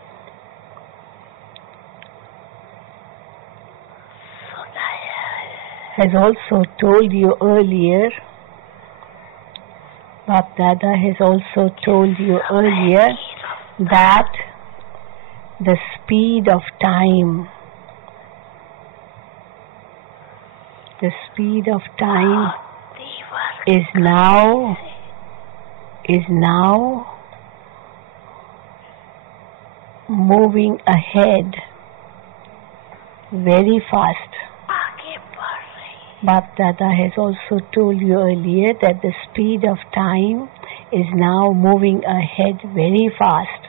has also told you earlier, Bapdada has also told you earlier that the speed of time is now moving ahead very fast. Bapdada has also told you earlier that the speed of time is now moving ahead very fast.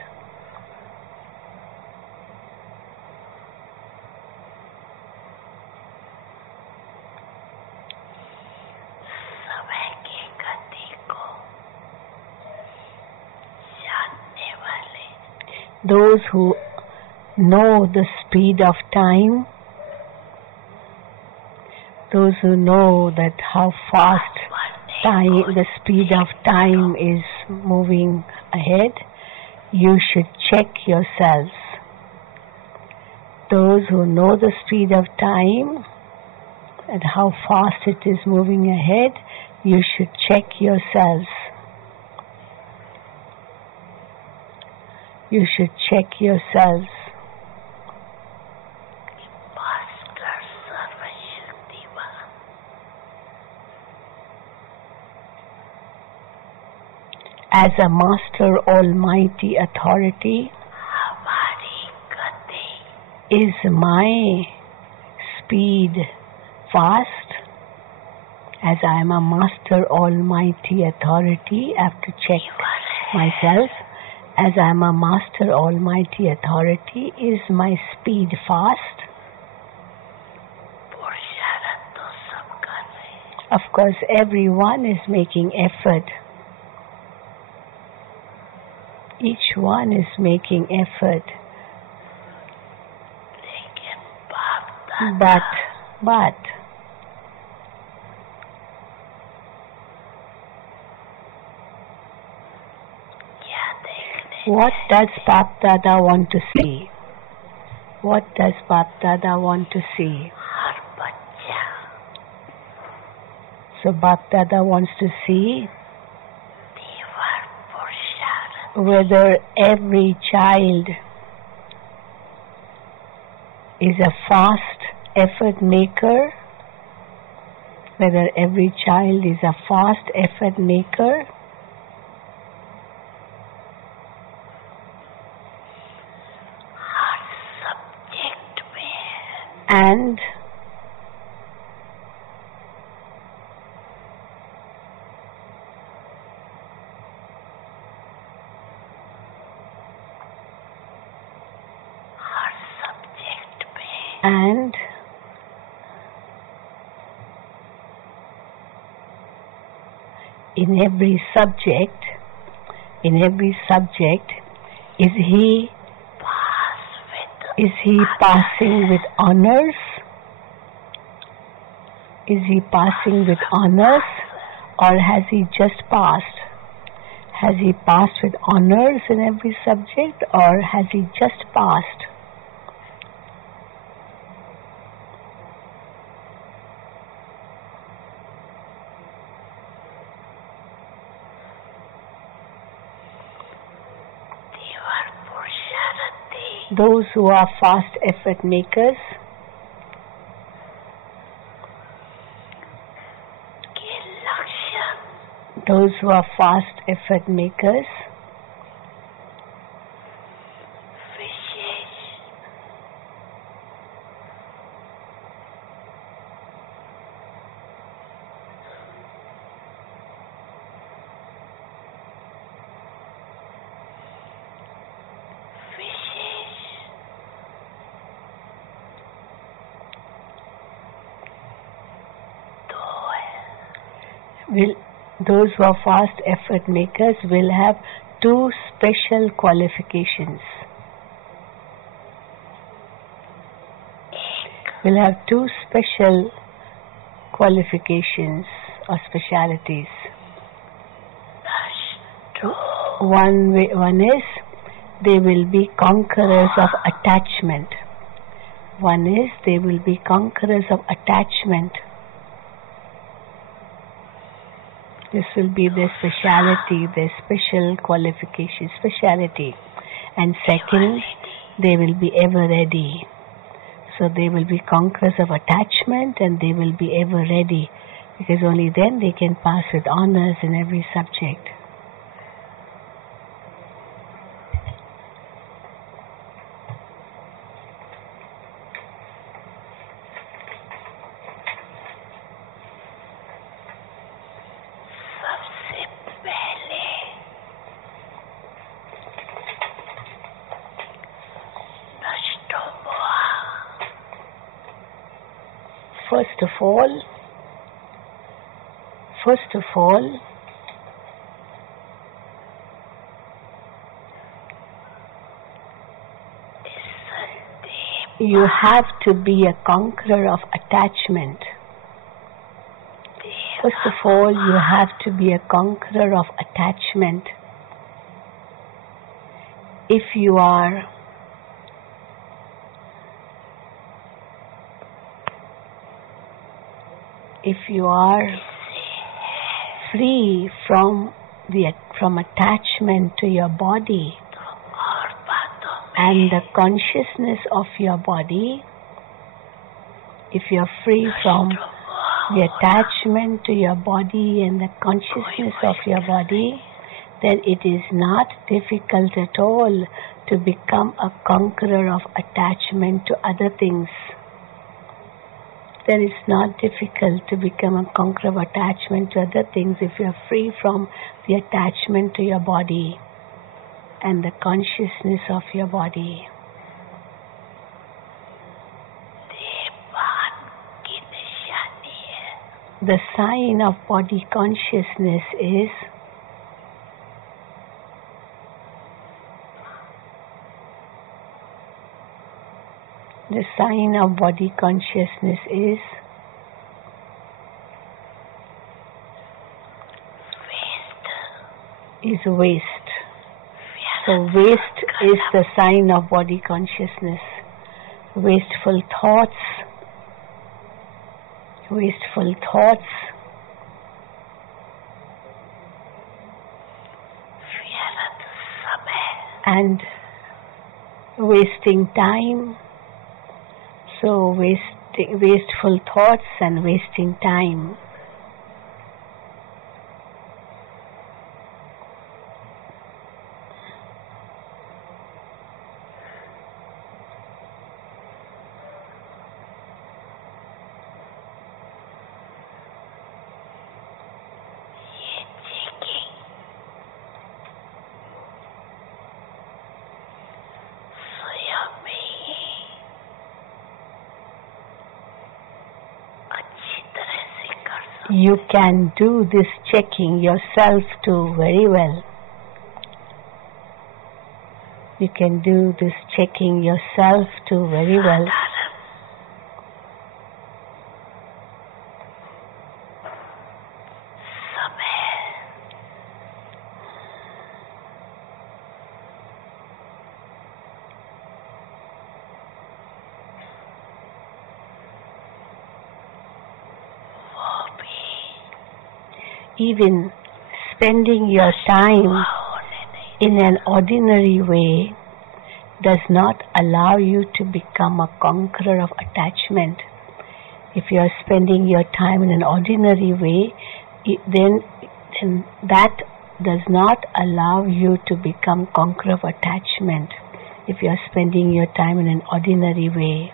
Those who know the speed of time, those who know that how fast the speed of time is moving ahead, you should check yourselves. Those who know the speed of time and how fast it is moving ahead, you should check yourselves. You should check yourselves. As a Master Almighty Authority, is my speed fast? As I am a Master Almighty Authority, I have to check myself. As I am a Master Almighty Authority, is my speed fast? Of course, everyone is making effort. Each one is making effort. But what does Bapdada want to see? What does Bapdada want to see? So Bapdada wants to see whether every child is a fast effort maker, whether every child is a fast effort maker, and in every subject, is he passing with honors? Is he passing with honors, or has he just passed? Has he passed with honors in every subject, or has he just passed? Those who are fast effort makers, those who are fast effort makers those who are fast effort makers will have two special qualifications. Will have two special qualifications or specialities. One is they will be conquerors of attachment. One is they will be conquerors of attachment. This will be their speciality, their special qualification, speciality. And second, they will be ever ready. So they will be conquerors of attachment and they will be ever ready, because only then they can pass with honors in every subject. First of all, you have to be a conqueror of attachment. First of all, you have to be a conqueror of attachment. If you are free from attachment to your body and the consciousness of your body, if you are free from the attachment to your body and the consciousness of your body, then it is not difficult at all to become a conqueror of attachment to other things. Then it's not difficult to become a conqueror of attachment to other things if you are free from the attachment to your body and the consciousness of your body. The sign of body consciousness is waste. So waste is the sign of body consciousness. Wasteful thoughts, and wasting time. So wasteful thoughts and wasting time. You can do this checking yourself too very well. You can do this checking yourself too very well. Even spending your time in an ordinary way does not allow you to become a conqueror of attachment. If you are spending your time in an ordinary way, then And that does not allow you to become conqueror of attachment if you are spending your time in an ordinary way.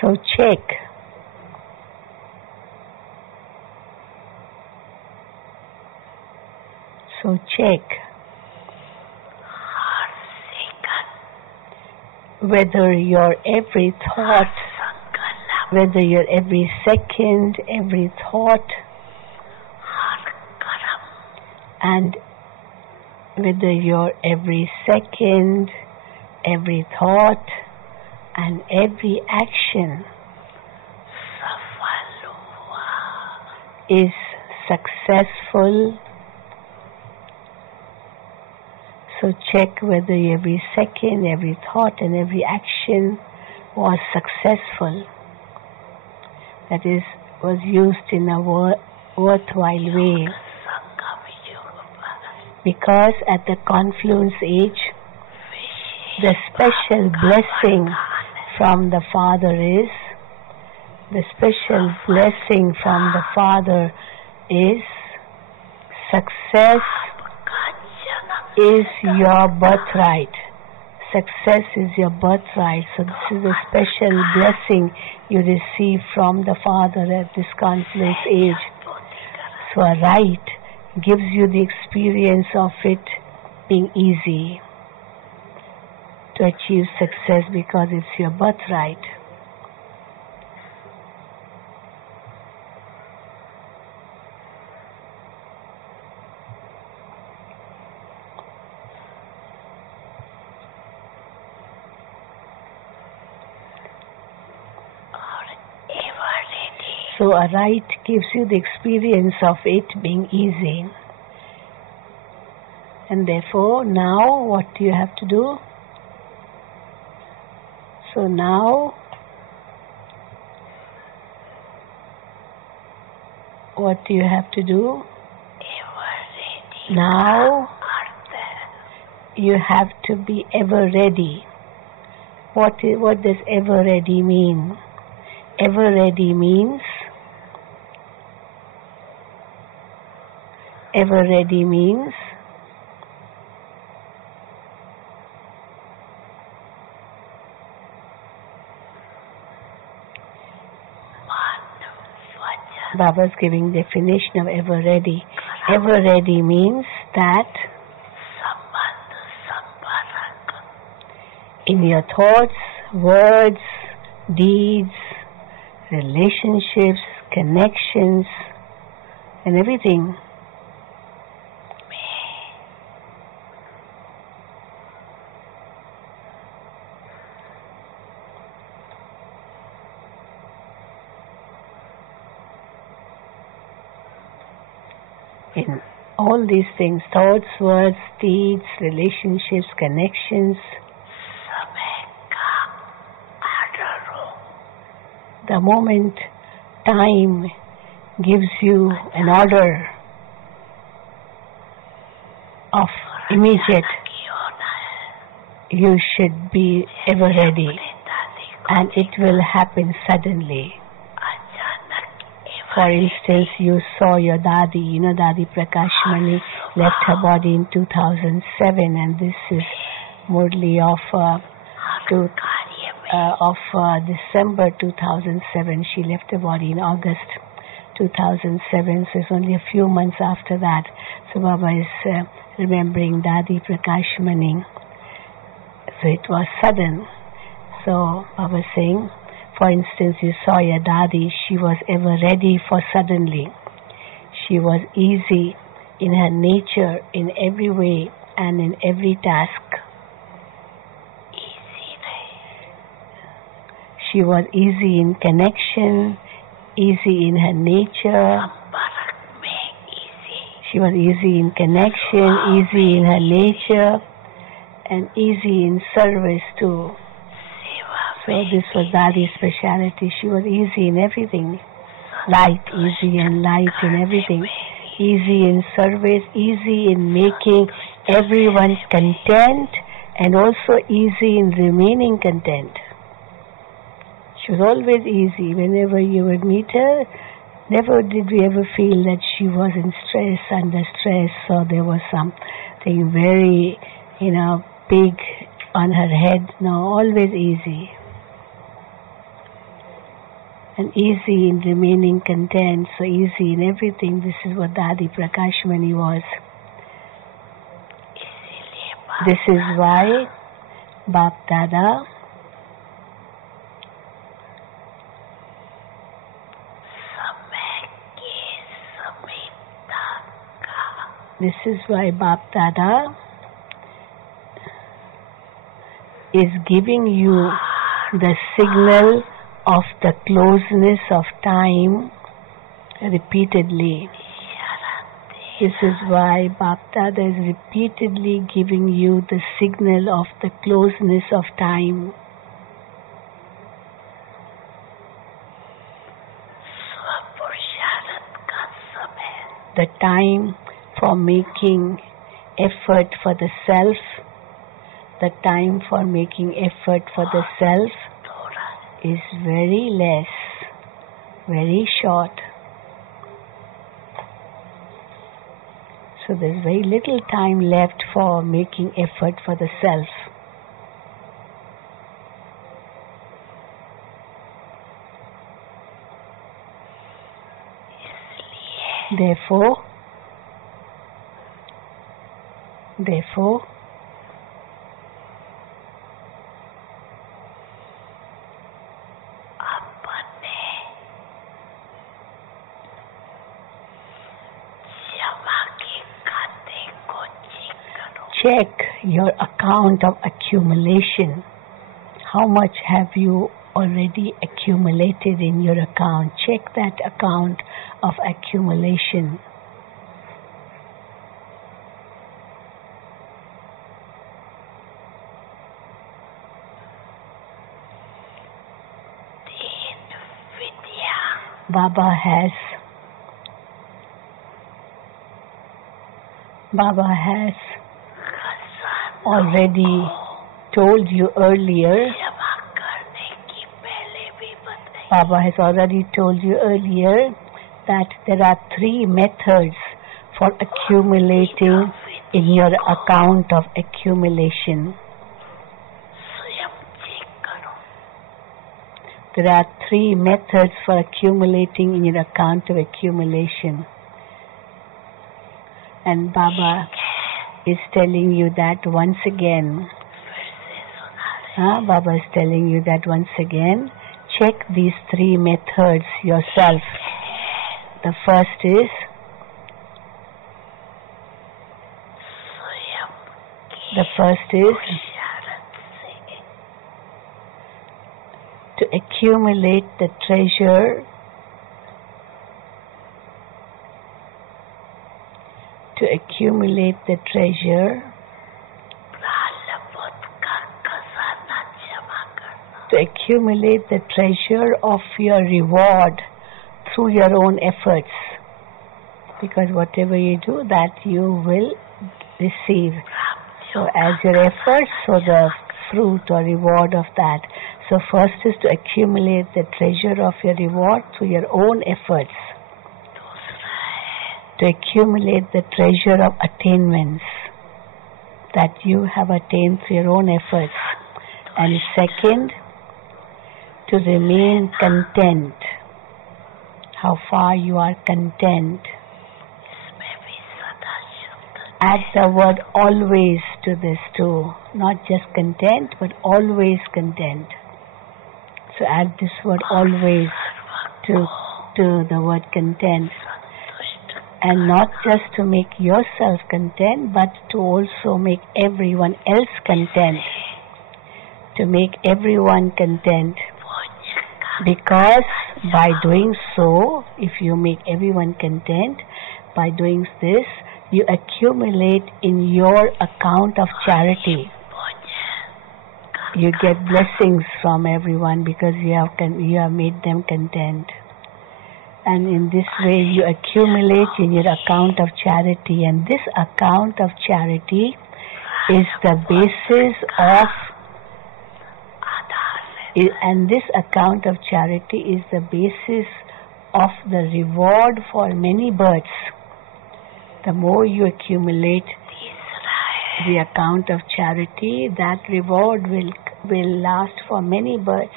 So check. So check whether your every thought, whether your every second, every thought, and whether your every second, every thought, and every action is successful. So check whether every second, every thought, and every action was successful. That is, was used in a worthwhile way. Because at the confluence age, the special blessing from the Father is, success is your birthright. Success is your birthright. So this is a special blessing you receive from the Father at this confluence age. So a right gives you the experience of it being easy to achieve success because it's your birthright. So a right gives you the experience of it being easy. And therefore, now what do you have to do? So now, what do you have to do? Now, you have to be ever ready. What does ever ready mean? Ever ready means Baba's giving definition of ever ready. Ever ready means that in your thoughts, words, deeds, relationships, connections, and everything, in all these things, thoughts, words, deeds, relationships, connections, the moment time gives you an order of immediate, you should be ever ready, and it will happen suddenly. For instance, you saw your Dadi, Dadi Prakashmani left her body in 2007, and this is Murli of December 2007. She left the body in August 2007, so it's only a few months after that. So Baba is remembering Dadi Prakashmani. So it was sudden. So Baba is saying, for instance, you saw your Dadi, she was ever ready for suddenly. She was easy in her nature, in every way and in every task. She was easy in connection, easy in her nature. She was easy in connection, easy in her nature, and easy in service too. So this was Dadi's speciality. She was easy in everything. Light, easy and light in everything. Easy in service, easy in making everyone content, and also easy in remaining content. She was always easy. Whenever you would meet her, never did we ever feel that she was in stress, under stress, or there was something very, big on her head. No, always easy. And easy in remaining content, so easy in everything. This is what Dadi Prakashmani was. This is why Bapdada is giving you the signal of the closeness of time repeatedly. This is why Bapdada is repeatedly giving you the signal of the closeness of time. The time for making effort for the self, the time for making effort for the self is very less, very short. So there's very little time left for making effort for the self. Therefore, check your account of accumulation. How much have you already accumulated in your account? Check that account of accumulation. Baba has already told you earlier. Baba has already told you earlier that there are 3 methods for accumulating in your account of accumulation. There are 3 methods for accumulating in your account of accumulation. And Baba is telling you that once again. Baba is telling you that once again. Check these 3 methods yourself. The first is to accumulate the treasure, to accumulate the treasure of your reward through your own efforts. Because whatever you do, that you will receive. So as your efforts, so the fruit or reward of that. So first is to accumulate the treasure of your reward through your own efforts. To accumulate the treasure of attainments that you have attained through your own efforts. And second, to remain content. How far you are content. Add the word always to this too. Not just content, but always content. So add this word always to the word content. And not just to make yourself content, but to also make everyone else content. To make everyone content. Because by doing so, if you make everyone content, by doing this, you accumulate in your account of charity. You get blessings from everyone because you have made them content. And in this way you accumulate in your account of charity. And this account of charity is the basis of, and this account of charity is the basis of the reward for many births. The more you accumulate the account of charity, that reward will last for many births,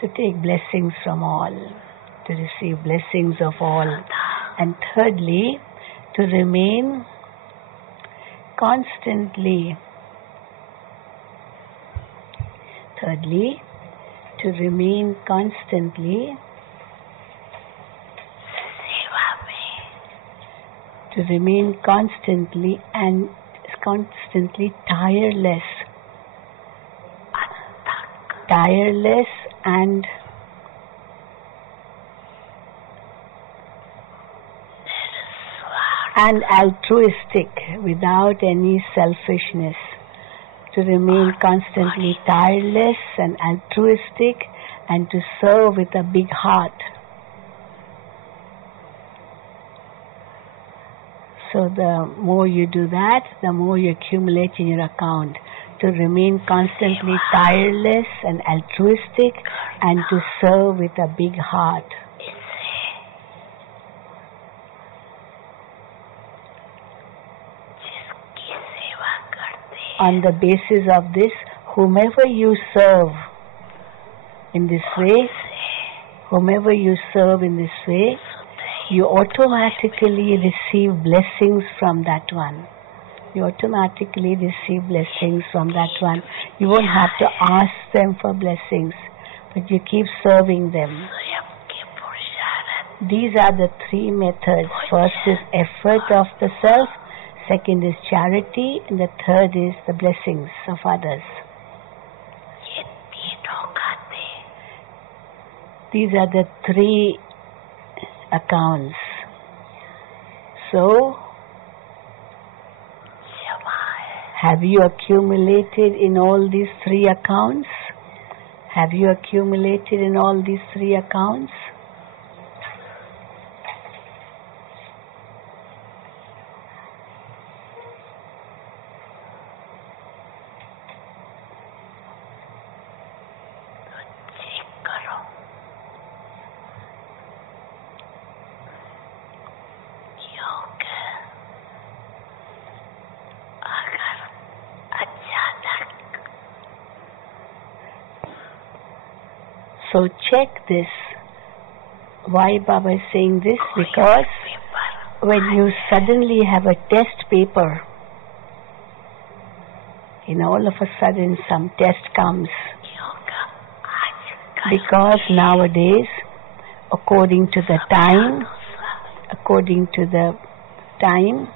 to take blessings from all, to receive blessings of all. And thirdly, to remain constantly and constantly tireless and altruistic, without any selfishness. To remain constantly tireless and altruistic, and to serve with a big heart. So the more you do that, the more you accumulate in your account. To remain constantly tireless and altruistic, and to serve with a big heart. On the basis of this, whomever you serve in this way, you automatically receive blessings from that one. You won't have to ask them for blessings, but you keep serving them. These are the three methods. First is effort of the self, second is charity, and the third is the blessings of others. These are the three accounts. So, have you accumulated in all these three accounts? So check this. Why Baba is saying this? Because when you suddenly have a test paper, all of a sudden some test comes. Because nowadays, according to the time,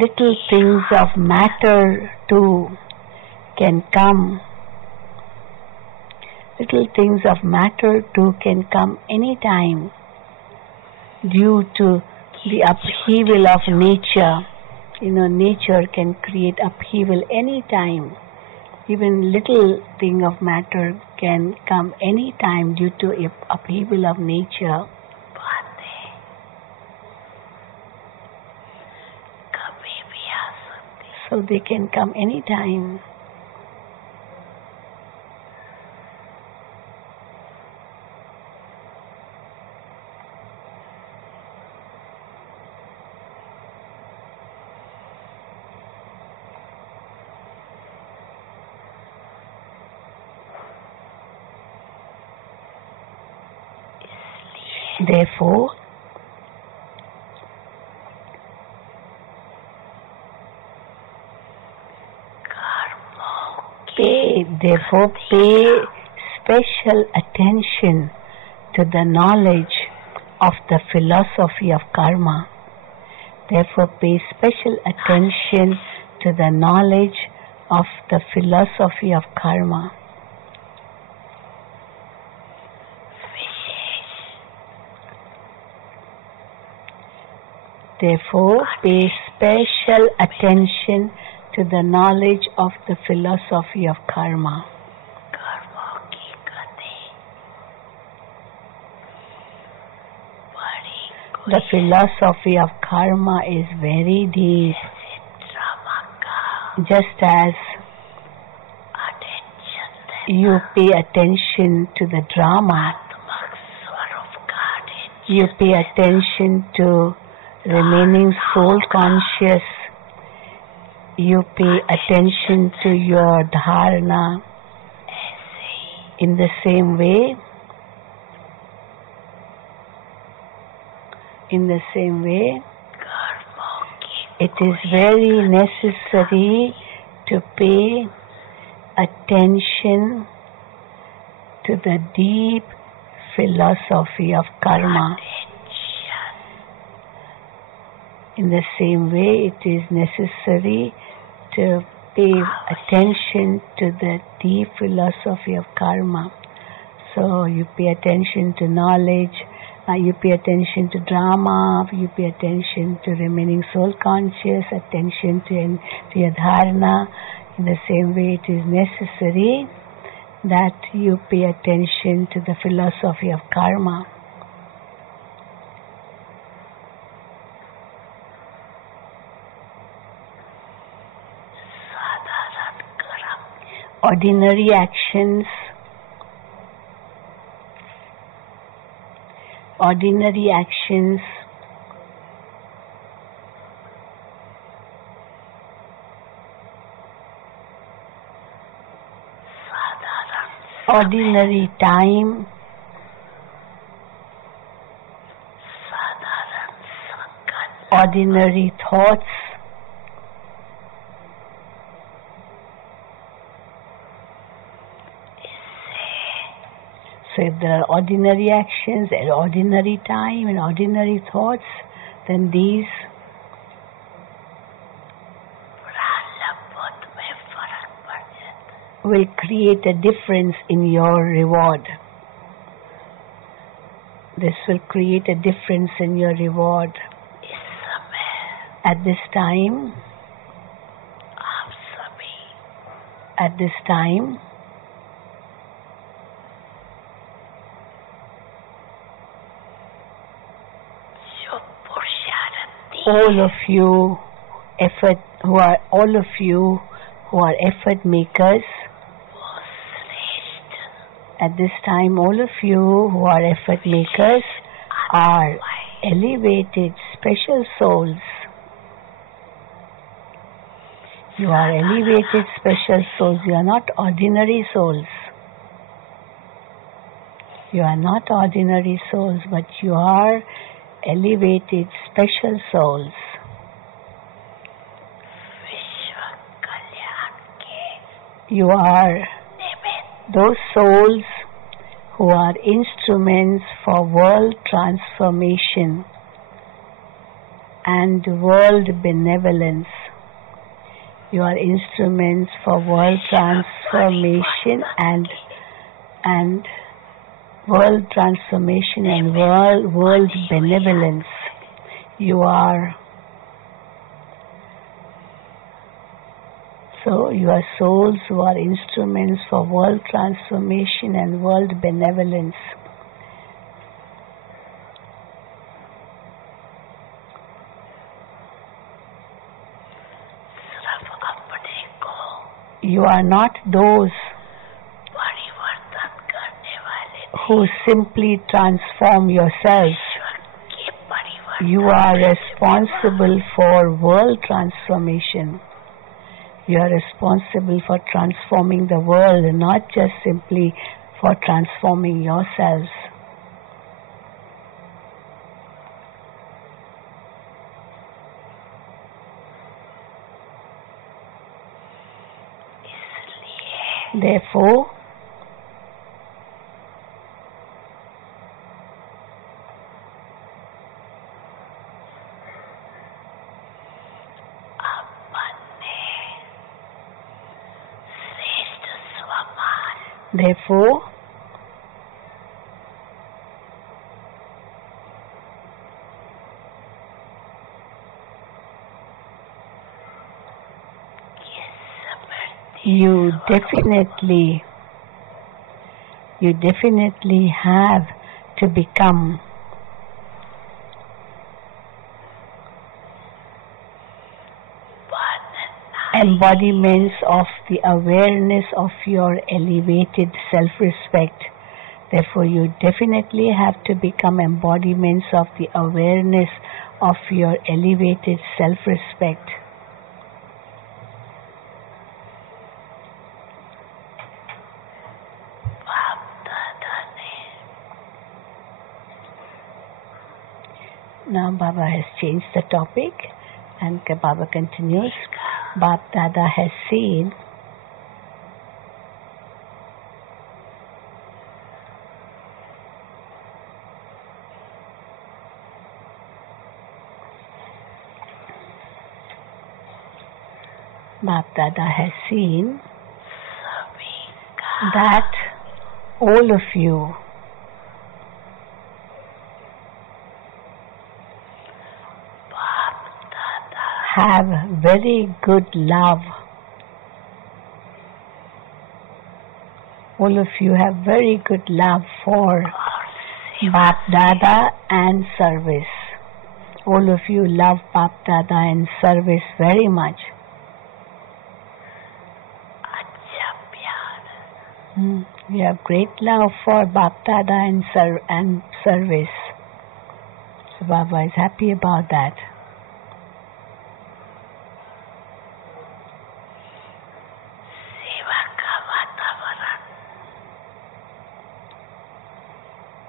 little things of matter too can come. Anytime due to the upheaval of nature. Nature can create upheaval anytime. Even little thing of matter can come anytime due to upheaval of nature. So they can come anytime. Therefore, pay special attention to the knowledge of the philosophy of karma. Therefore, pay special attention to the knowledge of the philosophy of karma. Therefore, pay special attention to the knowledge of the philosophy of karma. The philosophy of karma is very deep. Just as you pay attention to the drama, you pay attention to remaining soul conscious, you pay attention to your dharana. In the same way, it is very necessary to pay attention to the deep philosophy of karma. In the same way, it is necessary to pay attention to the deep philosophy of karma. So you pay attention to knowledge, you pay attention to drama, you pay attention to remaining soul conscious, attention to your dharana. In the same way, it is necessary that you pay attention to the philosophy of karma. Ordinary actions, ordinary time, ordinary thoughts, so if there are ordinary actions and ordinary time and ordinary thoughts, then these will create a difference in your reward. This will create a difference in your reward. At this time, all of you who are effort makers, at this time, all of you who are effort makers are elevated special souls. You are elevated special souls. You are not ordinary souls. You are not ordinary souls, but you are elevated special souls. You are those souls who are instruments for world transformation and world benevolence. You are instruments for world transformation and world transformation and world benevolence. You are souls who are instruments for world transformation and world benevolence. You are not those who simply transform yourselves. You are responsible for world transformation. You are responsible for transforming the world, not just simply for transforming yourselves. Therefore, you definitely have to become embodiments of the awareness of your elevated self-respect. Therefore, you definitely have to become embodiments of the awareness of your elevated self-respect. Now Baba has changed the topic and Baba continues. Bapdada has seen that all of you have very good love. All of you have very good love for Bapdada and service. All of you love Bapdada and service very much. You have great love for Bapdada and service. So Baba is happy about that.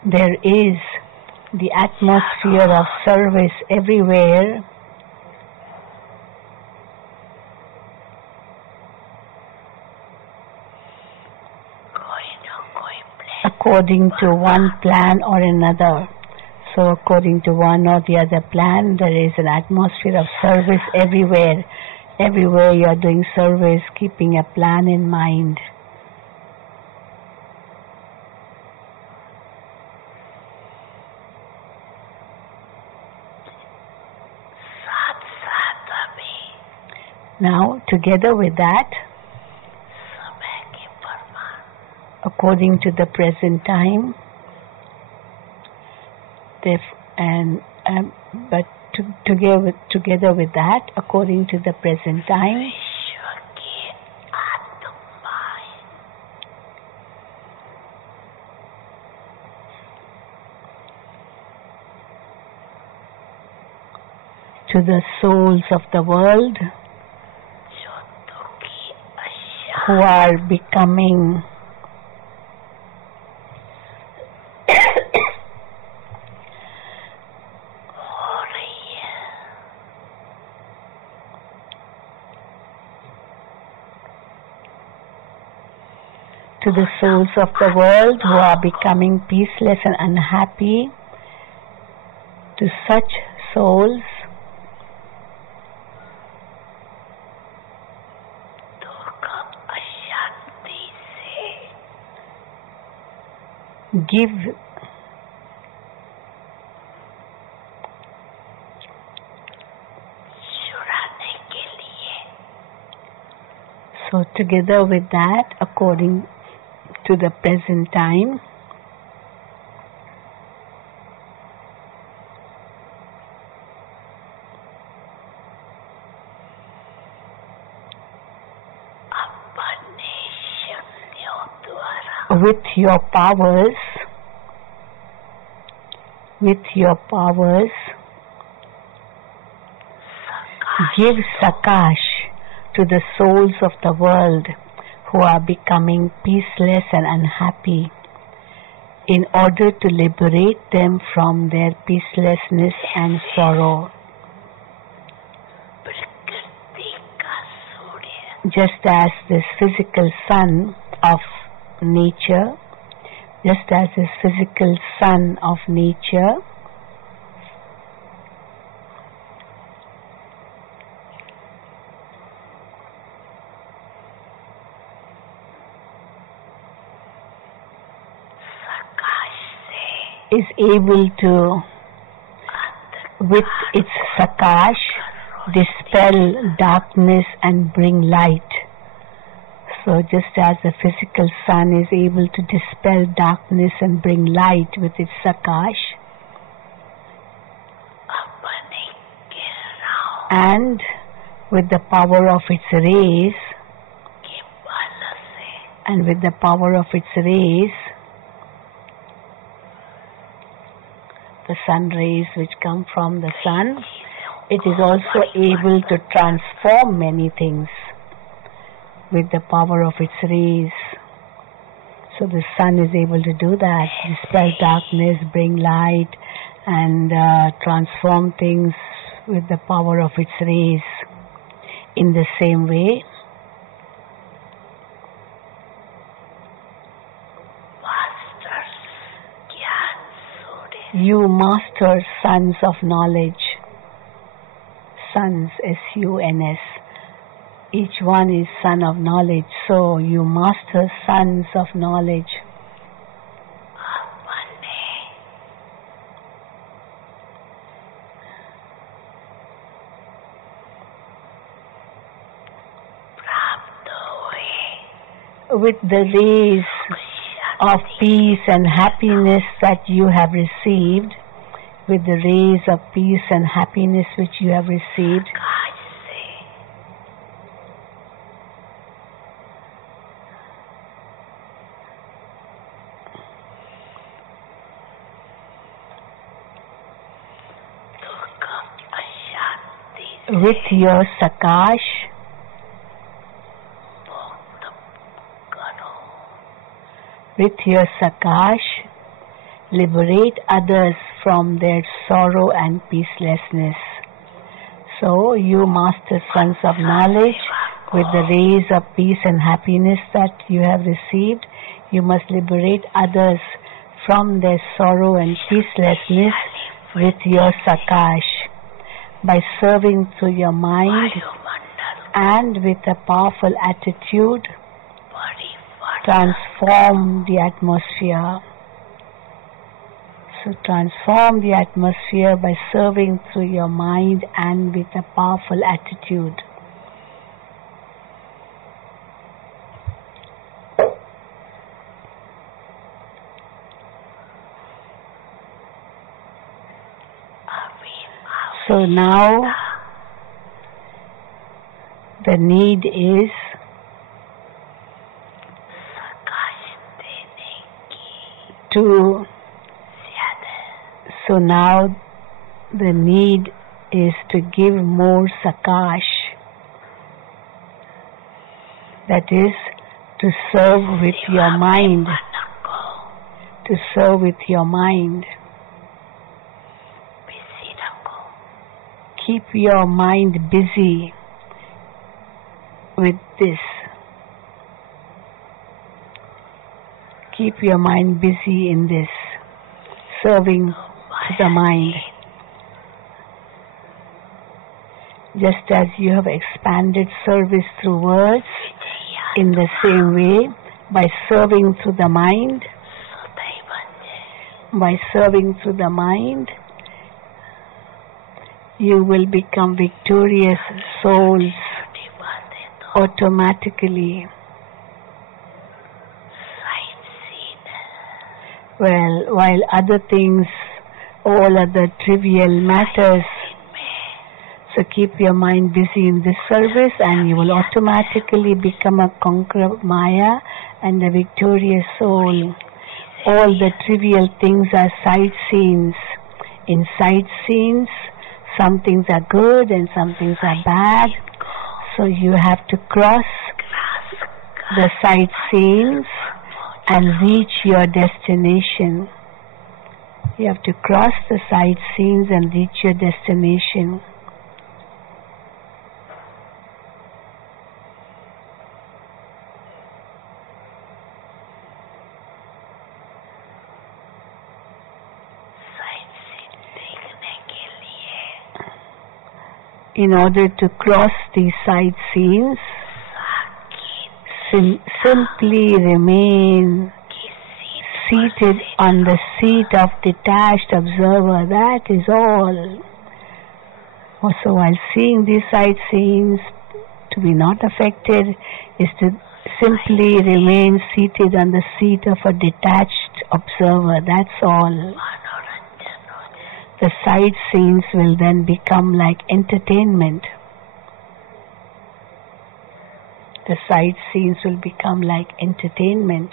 There is the atmosphere of service everywhere. According to one plan or another. So according to one or the other plan, there is an atmosphere of service everywhere. Everywhere you are doing service, keeping a plan in mind. Now, together with that, according to the present time, together with that, according to the present time, to the souls of the world who are becoming to the souls of the world who are becoming peaceless and unhappy, to such souls give so together with that, according to the present time, with your powers, give Sakash to the souls of the world who are becoming peaceless and unhappy, in order to liberate them from their peacelessness and sorrow. Just as this physical sun of nature, is able to, with its Sakash, dispel darkness and bring light. So just as the physical sun is able to dispel darkness and bring light with its Sakash, and with the power of its rays, and with the power of its rays, the sun rays which come from the sun, it is also able to transform many things with the power of its rays. So the sun is able to do that, dispel darkness, bring light, and transform things with the power of its rays. In the same way, you masters, sons of knowledge, sons, S-U-N-S, each one is son of knowledge, so you master, sons of knowledge. With the rays of peace and happiness that you have received, with the rays of peace and happiness which you have received, with your Sakash, with your Sakash, liberate others from their sorrow and peacelessness. So you master, sons of knowledge, with the rays of peace and happiness that you have received, you must liberate others from their sorrow and peacelessness with your Sakash, by serving through your mind and with a powerful attitude. Transform the atmosphere. So transform the atmosphere by serving through your mind and with a powerful attitude. So now the need is to, so now the need is to give more Sakash, that is to serve with your mind, to serve with your mind. Keep your mind busy with this. Keep your mind busy in this, serving to the mind. Just as you have expanded service through words, in the same way, by serving through the mind, you will become victorious souls automatically. Well, while other things, all other trivial matters, so keep your mind busy in this service and you will automatically become a conqueror of Maya and a victorious soul. All the trivial things are sight scenes. In sight scenes, some things are good and some things are bad. So you have to cross the sight scenes and reach your destination. You have to cross the sight scenes and reach your destination. In order to cross these sight scenes, simply remain seated on the seat of detached observer. That is all. Also, while seeing these sight scenes, to be not affected is to simply remain seated on the seat of a detached observer. That's all. The sight scenes will then become like entertainment. the sight scenes will become like entertainment.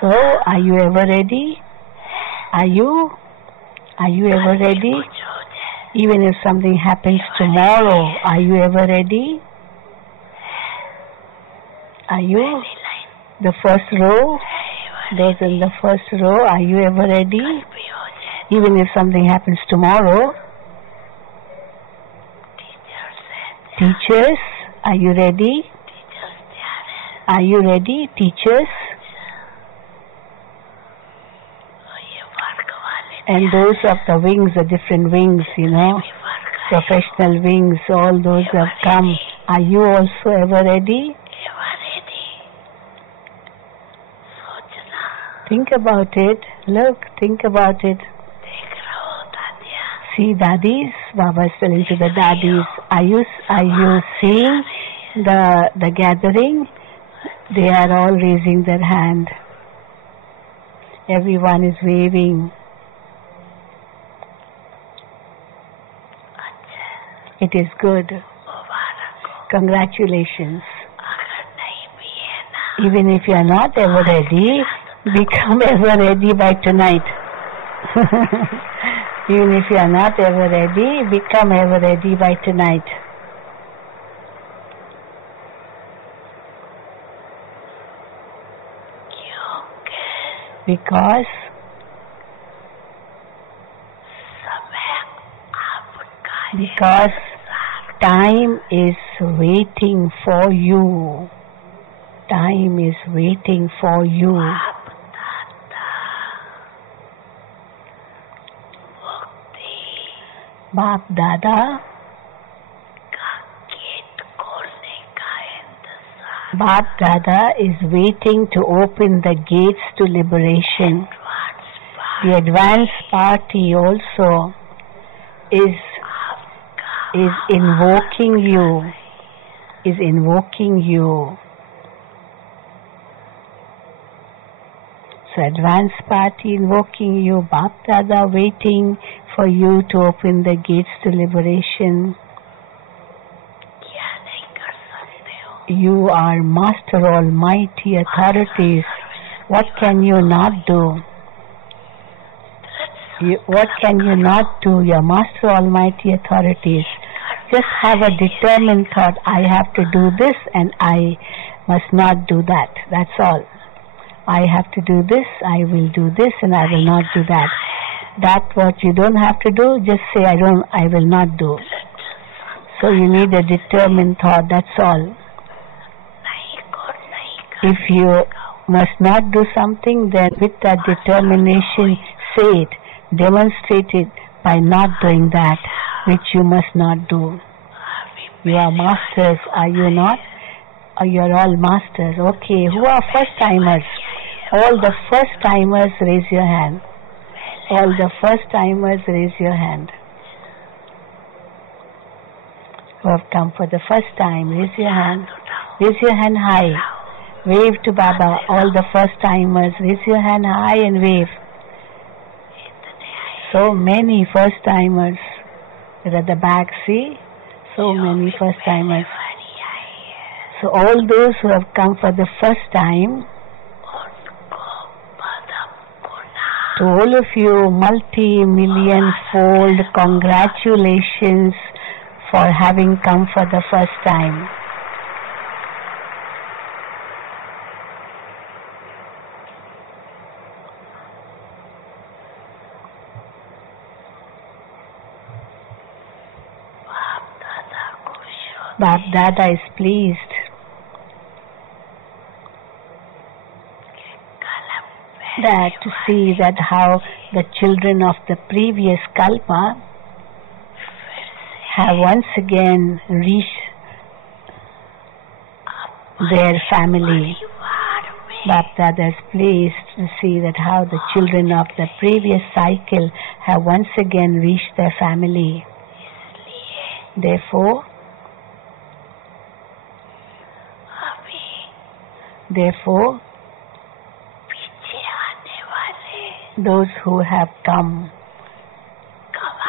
So, are you ever ready? Are you ever ready? Even if something happens tomorrow, are you ever ready? Are you? The first row? Those in the first row, are you ever ready? Even if something happens tomorrow. Teachers, are you ready? Are you ready, teachers? And those of the wings, the different wings, professional wings, all those have come. Are you also ever ready? Think about it. Look, think about it. See daddies? Baba is telling to the daddies. Are you seeing the gathering? They are all raising their hand. Everyone is waving. It is good. Congratulations. Even if you are not ever ready, become ever ready by tonight. Even if you are not ever ready, become ever ready by tonight. Because time is waiting for you. Time is waiting for you. Bapdada. Bapdada is waiting to open the gates to liberation. The advanced party also is invoking you. Is invoking you. So advanced party invoking you, Bapdada waiting for you to open the gates to liberation. You are Master Almighty authorities. What can you not do? What can you not do? Your Master Almighty authorities. Just have a determined thought. I have to do this and I must not do that. That's all. I have to do this, I will do this, and I will not do that. That's what you don't have to do. Just say, I will not do. So you need a determined thought, that's all. If you must not do something, then with that determination, say it, demonstrate it by not doing that, which you must not do. You are masters, are you not? Or you are all masters. Okay, who are first-timers? All the first-timers, raise your hand. All the first-timers, raise your hand. Who have come for the first time, raise your hand. Raise your hand high. Wave to Baba. All the first-timers, raise your hand high and wave. So many first-timers. They're at the back, see? So many first-timers. So all those who have come for the first time, to all of you, multi-million-fold congratulations for having come for the first time. Bapdada is pleased. That to see that how the children of the previous kalpa have once again reached their family. Bapdada is pleased to see that how the children of the previous cycle have once again reached their family. Therefore, those who have come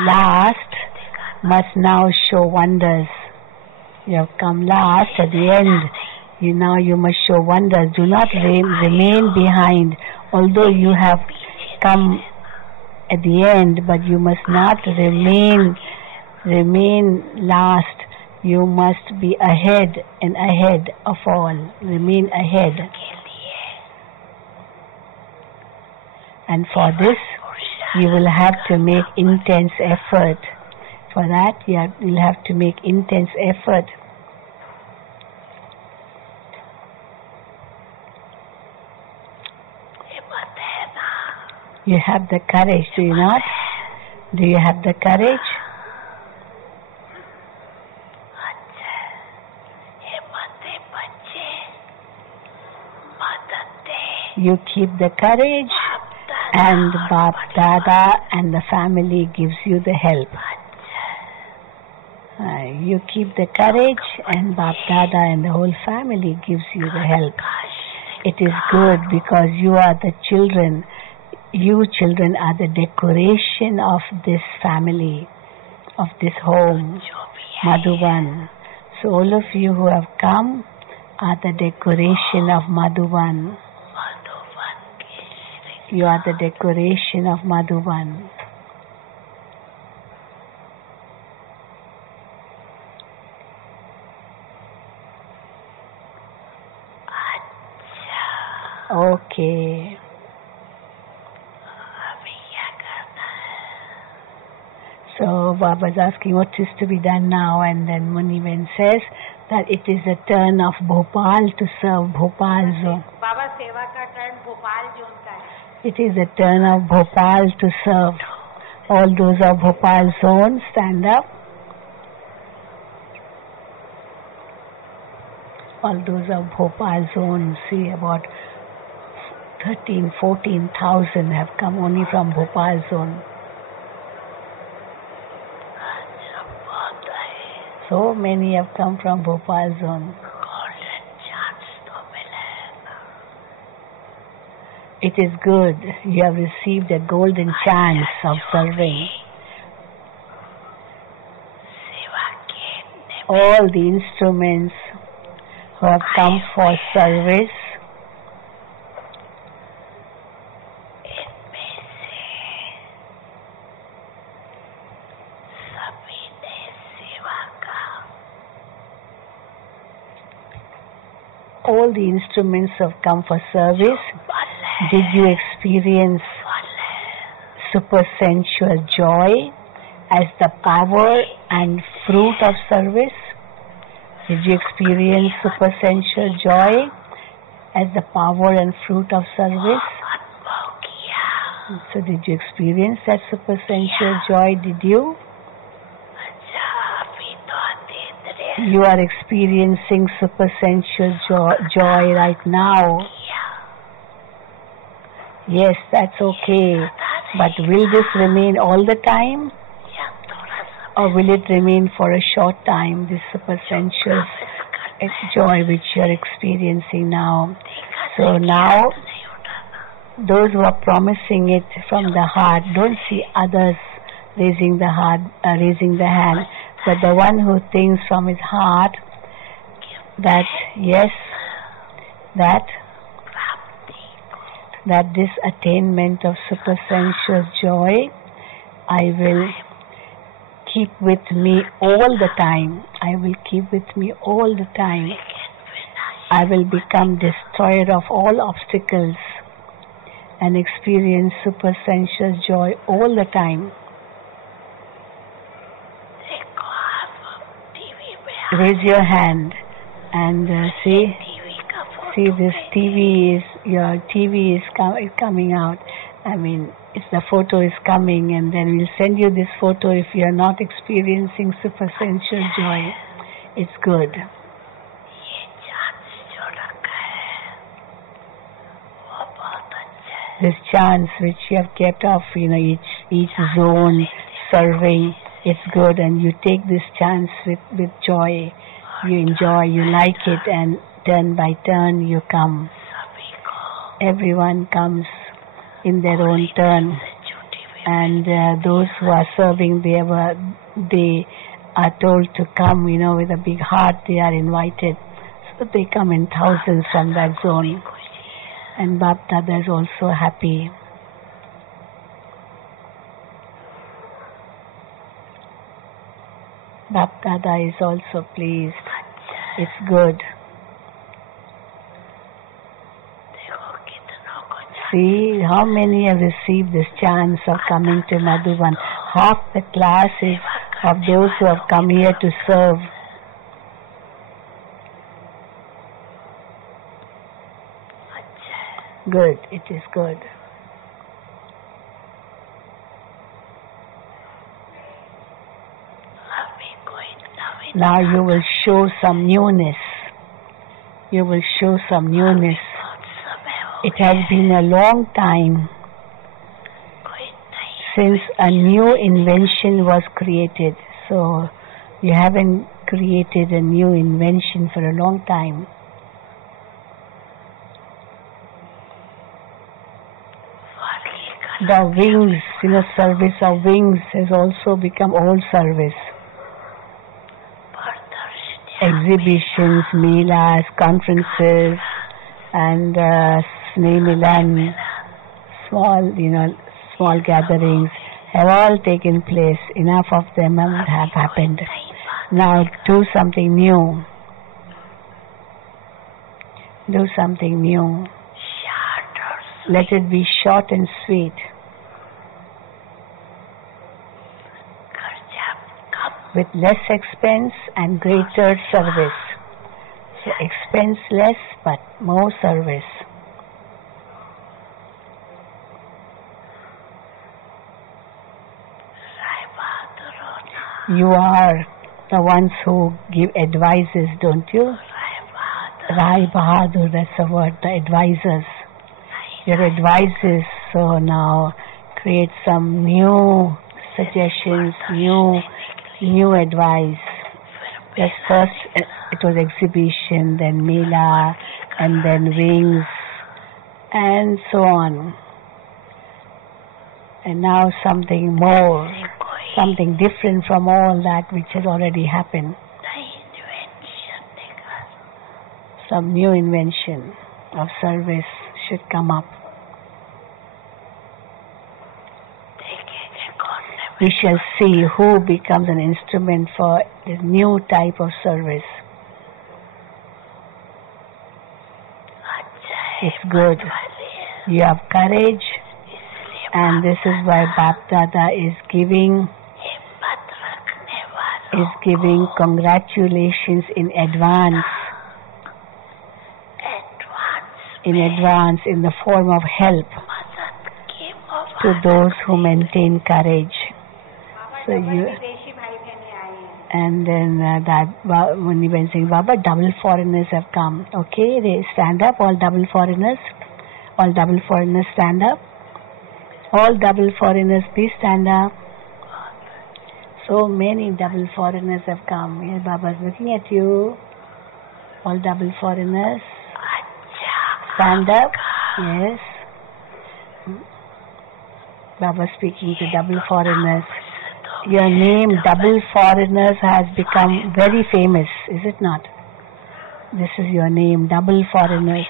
last must now show wonders. You have come last at the end. Now you must show wonders. Do not remain behind. Although you have come at the end, but you must not remain last. You must be ahead and ahead of all. Remain ahead. And for this, you will have to make intense effort. For that, you'll have to make intense effort. You have the courage, do you not? Do you have the courage? You keep the courage, and Bapdada and the family gives you the help. You keep the courage, and Bapdada and the whole family gives you the help. It is good because you are the children. You children are the decoration of this family, of this home, Madhuban. So all of you who have come are the decoration of Madhuban. You are the decoration of Madhuban. Okay. So Baba is asking what is to be done now, and then Muniven says that it is the turn of Bhopal to serve Bhopal zone. Baba Seva ka turn Bhopal zone ka hai. It is the turn of Bhopal to serve. All those of Bhopal zone, stand up. All those of Bhopal zone, see about 14,000 have come only from Bhopal zone. So many have come from Bhopal zone. It is good. You have received a golden chance of serving. All the instruments who have come for service, all the instruments have come for service. Did you experience supersensual joy as the power and fruit of service? Did you experience supersensual joy as the power and fruit of service? So did you experience that supersensual joy? Did you? You are experiencing supersensual joy right now. Yes, that's okay. But will this remain all the time? Or will it remain for a short time, this supersensual joy which you are experiencing now? So now, those who are promising it from the heart, don't see others raising the hand, but the one who thinks from his heart that yes, that this attainment of supersensual joy I will keep with me all the time. I will keep with me all the time. I will become destroyer of all obstacles and experience supersensual joy all the time. Raise your hand and see this your TV is coming out. I mean, the photo is coming, and then we'll send you this photo if you are not experiencing supersensual joy. It's good. This chance which you have kept off, each zone serving, it's good, and you take this chance with joy. You enjoy, you like it, and turn by turn you come. Everyone comes in their own turn, and those who are serving, they have they are told to come, with a big heart, they are invited. So they come in thousands from that zone. And Bapdada is also happy. Bapdada is also pleased. It's good. See how many have received this chance of coming to Madhuban. Half the class is of those who have come here to serve. Good, it is good. Now you will show some newness. You will show some newness. It has been a long time since a new invention was created. So you haven't created a new invention for a long time. The wings, service of wings has also become old service. Exhibitions, melas, conferences, and Sneh-Milan, small gatherings have all taken place. Enough of them have happened. Now do something new. Do something new. Let it be short and sweet. With less expense and greater service. So expense less but more service. You are the ones who give advices, don't you? Rai Bahadur, that's the word, the advisors. Your advices, so now create some new suggestions, new advice. Yes, first it was exhibition, then Mela, and then wings, and so on. And now something more, something different from all that which has already happened. Some new invention of service should come up. We shall see who becomes an instrument for this new type of service. It's good. You have courage, and this is why Bapdada is giving congratulations in advance. In the form of help to those who maintain courage. So you, and then Muni Ben saying, Baba, double foreigners have come. Okay, they stand up, all double foreigners. All double foreigners stand up. All double foreigners, please stand up. So many double foreigners have come. Here Baba is looking at you. All double foreigners. Stand up. Yes. Baba speaking to double foreigners. Your name, double foreigners, has become very famous, is it not? This is your name, double foreigners.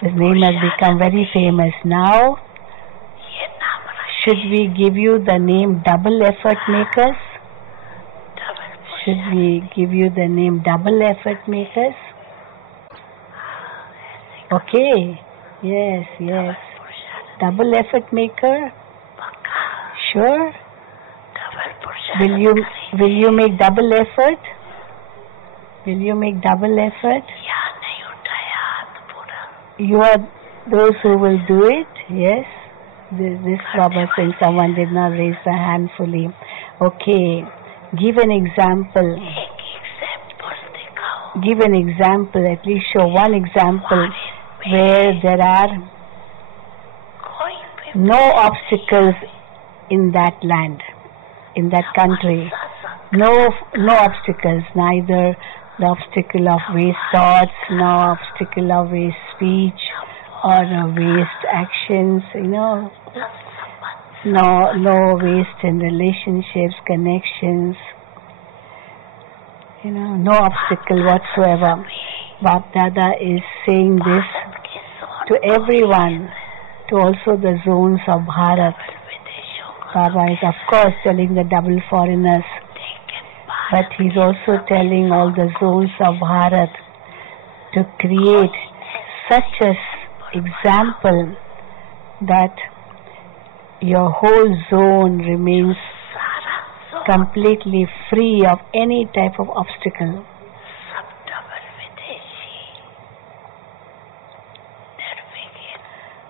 This name has become very famous. Now, should we give you the name double effort makers? Should we give you the name double effort makers? Okay. Yes. Double effort maker? Sure. Will you make double effort? Will you make double effort? You are those who will do it? Yes. This Baba saying someone did not raise the hand fully. Okay. Give an example. Give an example. At least show one example where there are no obstacles in that land, in that country. No obstacles, neither the obstacle of waste thoughts, no obstacle of waste speech or waste actions, no waste in relationships, connections. no obstacle whatsoever. Bapdada is saying this to everyone, to also the zones of Bharat. Baba is of course telling the double foreigners, but he's also telling all the zones of Bharat to create such an example that your whole zone remains completely free of any type of obstacle.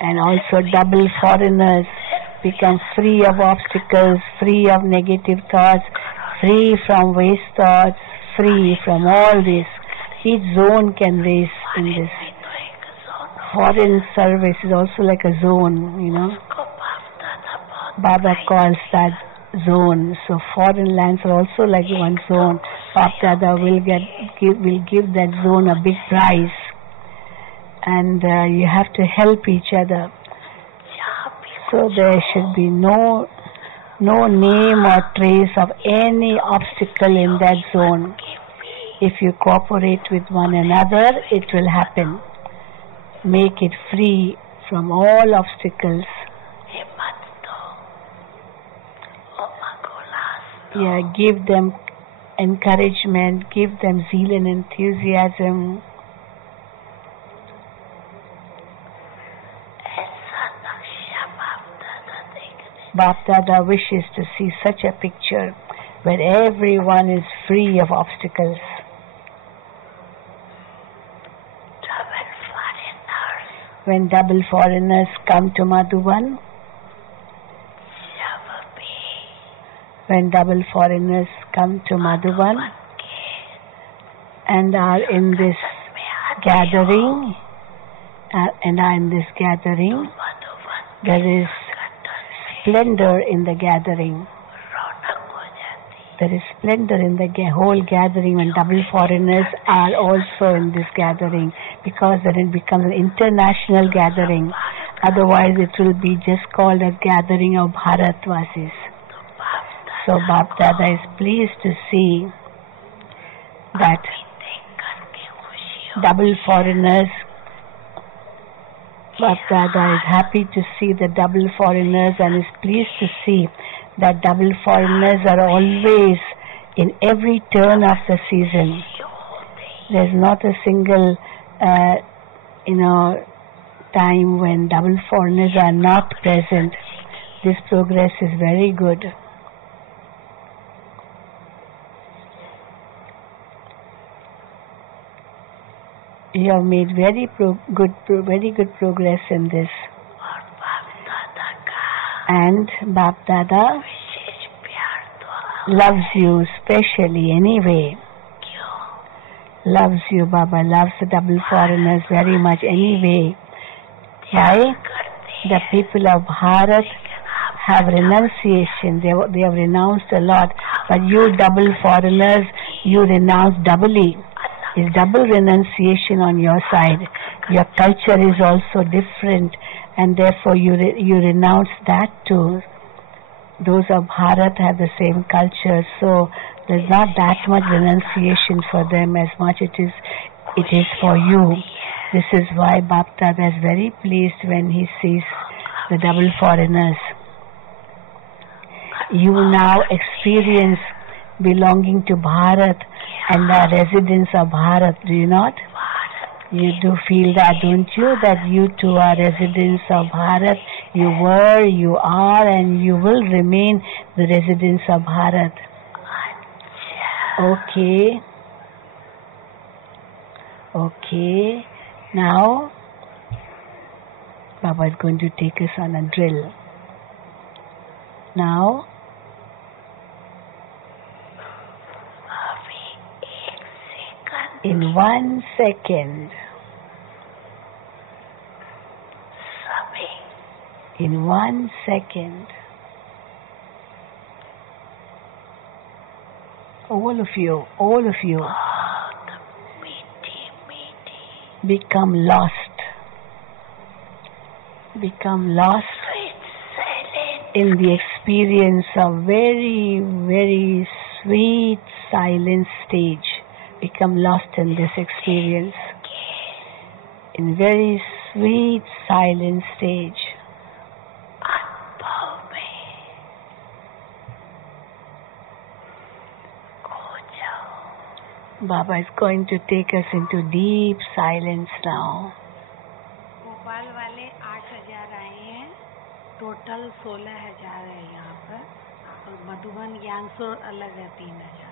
And also double foreigners become free of obstacles, free of negative thoughts, free from waste thoughts, free from all this. Each zone can raise in this. Foreign service is also like a zone, Baba calls that zone. So foreign lands are also like one zone. Bapdada will give that zone a big prize. And you have to help each other. So there should be no name or trace of any obstacle in that zone. If you cooperate with one another, it will happen. Make it free from all obstacles. Yeah, give them encouragement, give them zeal and enthusiasm. Bapdada wishes to see such a picture where everyone is free of obstacles. When double foreigners come to Madhuban, and are in this gathering, there is splendor in the gathering. There is splendor in the whole gathering when double foreigners are also in this gathering, because then it becomes an international gathering. Otherwise it will be just called a gathering of Bharatvasis. So Bapdada is pleased to see that double foreigners, Bapdada is happy to see the double foreigners and is pleased to see that double foreigners are always in every turn of the season. There's not a single, time when double foreigners are not present. This progress is very good. You have made very good progress in this. And Bapdada loves you specially anyway. Loves you, Baba loves the double foreigners very much anyway. Why? The people of Bharat have renunciation. They have renounced a lot. But you double foreigners, you renounce doubly. It's double renunciation on your side. Your culture is also different, and therefore you renounce that too. Those of Bharat have the same culture, so there's not that much renunciation for them as much it is for you. This is why Bapdada is very pleased when he sees the double foreigners. You now experience belonging to Bharat and the residents of Bharat, do you not? You do feel that, don't you? That you too are residents of Bharat. You were, you are, and you will remain the residents of Bharat. Okay. Now, Baba is going to take us on a drill. Now, in 1 second, in 1 second, all of you, become lost in the experience of very, very sweet silent stage. become lost in this experience. In very sweet silent stage, Baba is going to take us into deep silence now. Bhopal वाले 8,000 आए हैं, total 16,000 है यहाँ पर, और मधुबन ज्ञानसोर अलग है 3,000.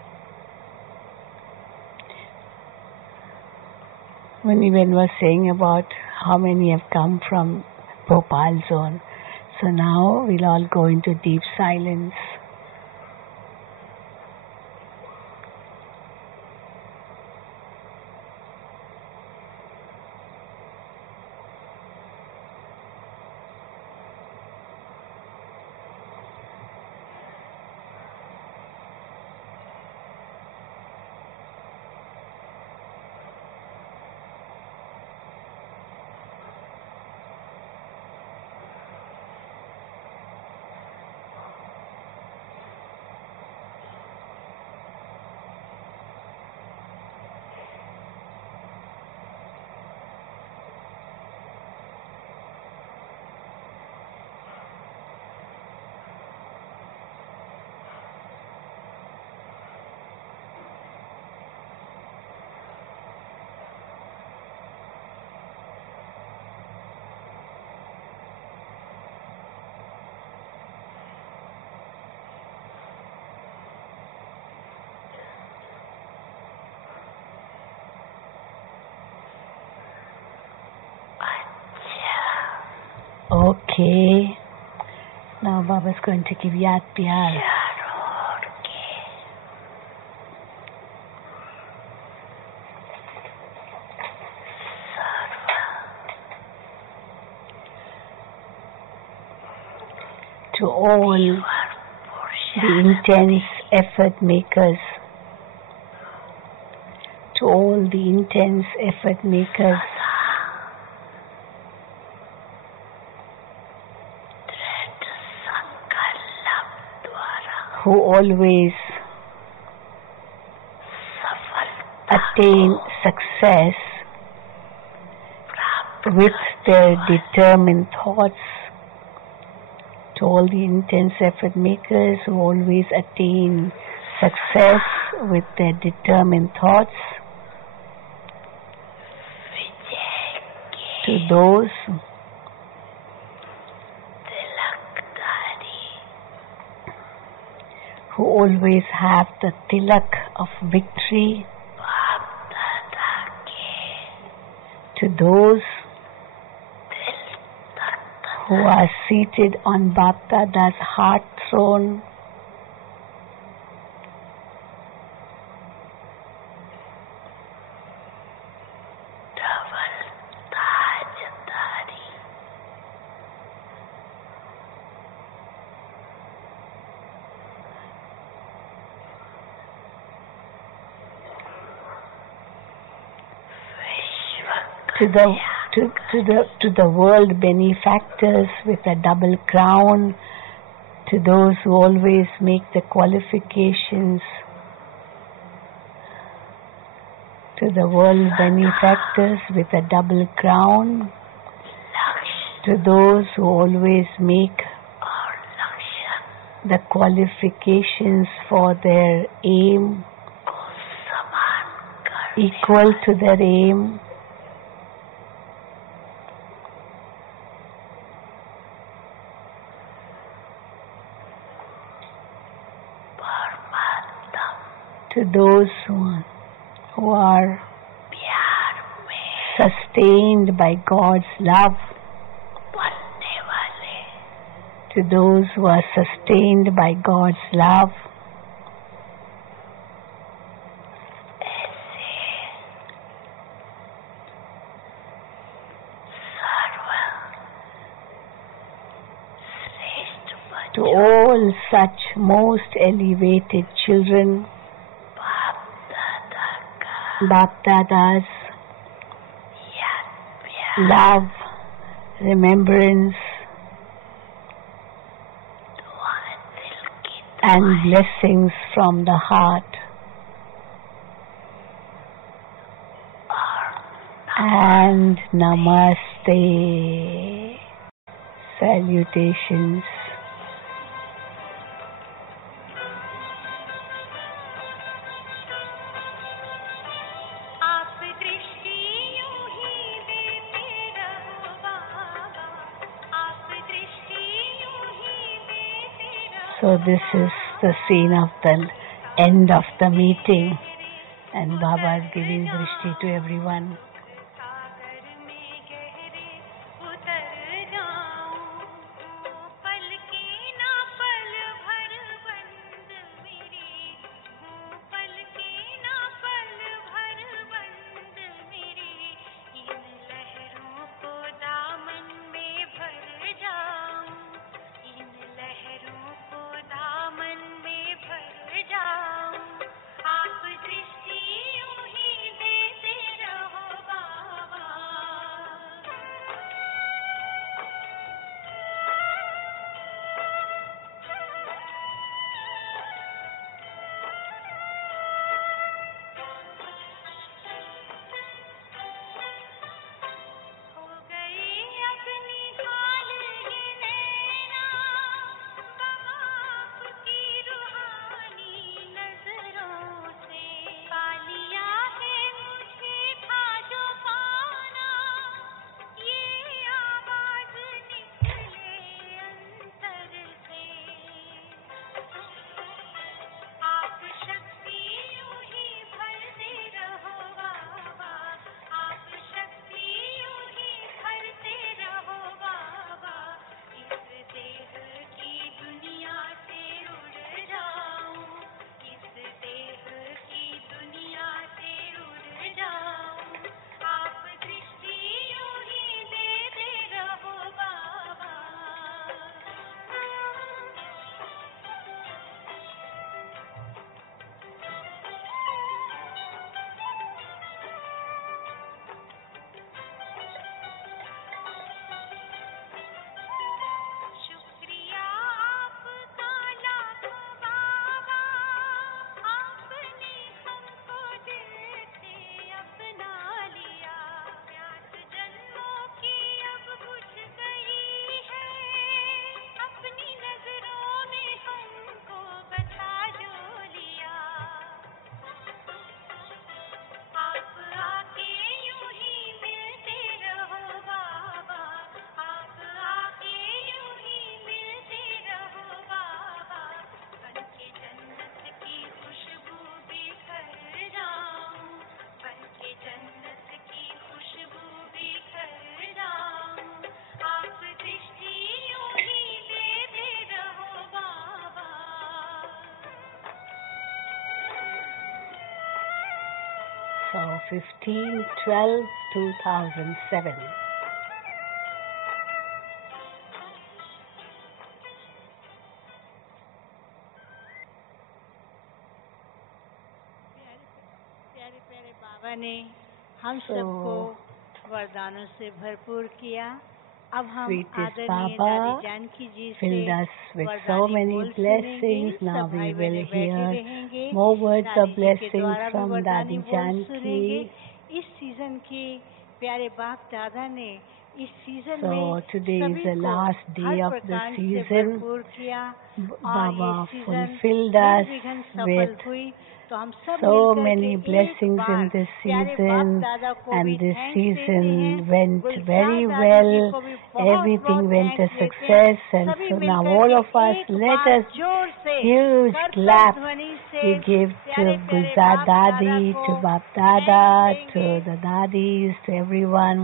When was saying about how many have come from Bhopal zone. So now we'll all go into deep silence. Okay. Now Baba's going to give Yad Pyar. To all the intense effort makers, to all the intense effort makers, who always attain success with their determined thoughts, to all the intense effort makers who always attain success with their determined thoughts, to those who always have the tilak of victory, to those who are seated on Bapdada's heart throne, to the world benefactors with a double crown, to those who always make the qualifications, to the world benefactors with a double crown, to those who always make the qualifications for their aim equal to their aim, to those who are sustained by God's love, to those who are sustained by God's love, to all such most elevated children, Bapdada's love, remembrance, and blessings from the heart. and namaste. Salutations. So this is the scene of the end of the meeting, and Baba is giving drishti to everyone. So 15/12/2007. प्यारे प्यारे बाबा ने हम सबको वरदानों से भरपूर किया। अब हम आदरणीय दादी जानकी जी से filled us with so many blessings. Now we will hear more words of blessing from Dadi Janki. इस सीजन के प्यारे बाप दादा ने इस season So today is the last day of the season. Baba fulfilled us with so many blessings in this season, and this season went very well. Everything went a success, and so now all of us, let us huge clap we give to Gulzar Dadi, to Bapdada, to the Dadis, to everyone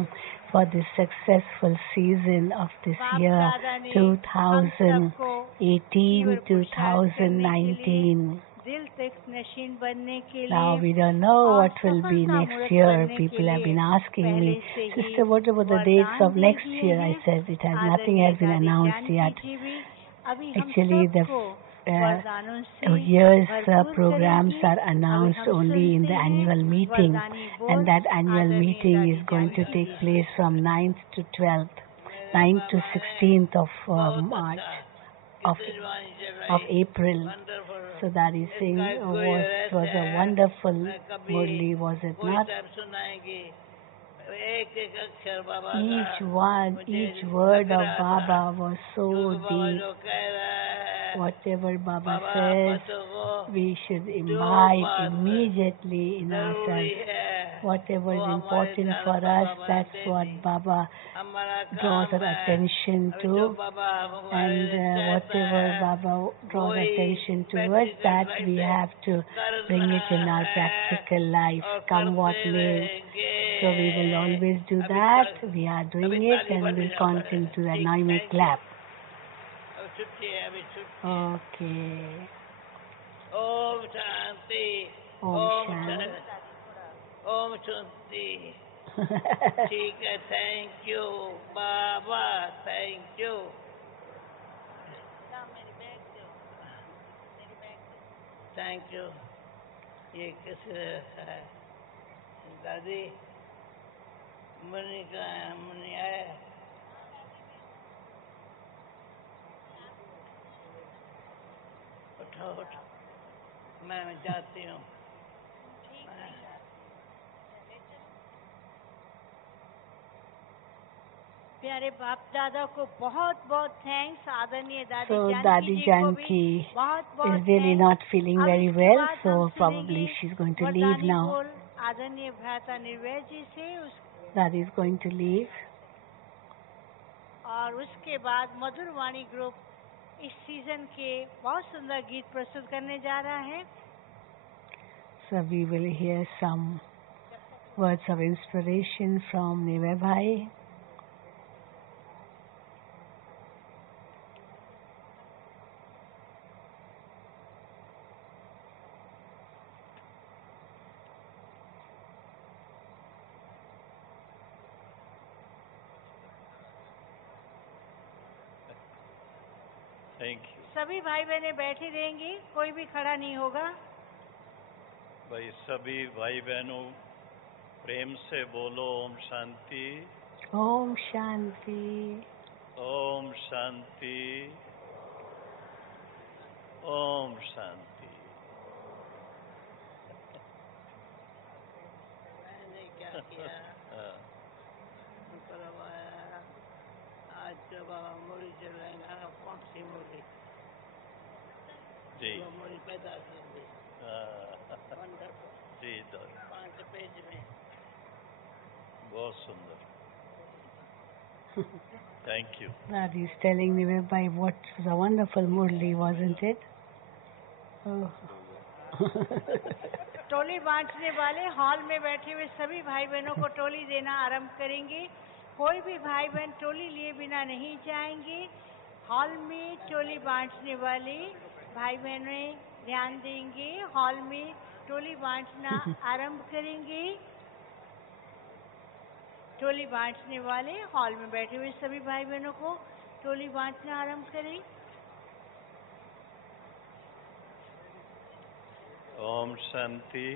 for this successful season of this year 2018-2019. Now we don't know what will be next year. People have been asking me, Sister, what about the dates of next year? I said nothing has been announced yet. Actually, the year's programs are announced only in the annual meeting, and that annual meeting is going to take place from 9th to 12th, 9th to 16th of March, of April. So that is saying was a wonderful Murli, was it not? each word of Baba was so deep. Whatever Baba says, we should imbibe immediately in ourselves. Whatever is important for us, that's what Baba draws our attention to. And whatever Baba draws attention towards, that we have to bring it in our practical life, come what may. So we will always do that. We are doing it and we'll continue to that. Now you may clap. Okay. Om Shanti. Om Shanti. Om Shanti. ठीक है, thank you, Baba, thank you. Thank you. ये किसने रखा है? दादी, मुनि का है, मुनि आया? उठो उठो, मैं जाती हूँ. प्यारे बाप दादा को बहुत बहुत थैंक्स. आदरणीय So Dadi Janki is really not feeling very well, so probably she's going to leave now. आदरणीय भ्राता निर्वय जी से Dadi is going to leave. और उसके बाद मधुर वाणी ग्रुप इस सीजन के बहुत सुंदर गीत प्रस्तुत करने जा रहा है. So we will hear some words of inspiration from Nivai Bhai. सभी भाई बहनें बैठी रहेंगी, कोई भी खड़ा नहीं होगा. भाई सभी भाई बहनों प्रेम से बोलो ओम शांति. ओम शांति. ओम शांति. ओम शांति. मैंने क्या किया? आज जब बाबा मुड़ी चलेगा, कौन सी मुड़ी? जी. मुड़ी पैदा कर दी. जी 5 पेज में. बहुत सुंदर. Thank you. Daddy is telling me by what was a wonderful Murli, wasn't it? Oh. टोली बांटने वाले हॉल में बैठे हुए सभी भाई बहनों को टोली देना आरंभ करेंगे. कोई भी भाई बहन टोली लिए बिना नहीं जाएंगे. हॉल में टोली बांटने वाले भाई बहनें ध्यान देंगे. हॉल में टोली बांटना आरंभ करेंगे. टोली बांटने वाले हॉल में बैठे हुए सभी भाई बहनों को टोली बांटना आरंभ करें. ओम शांति.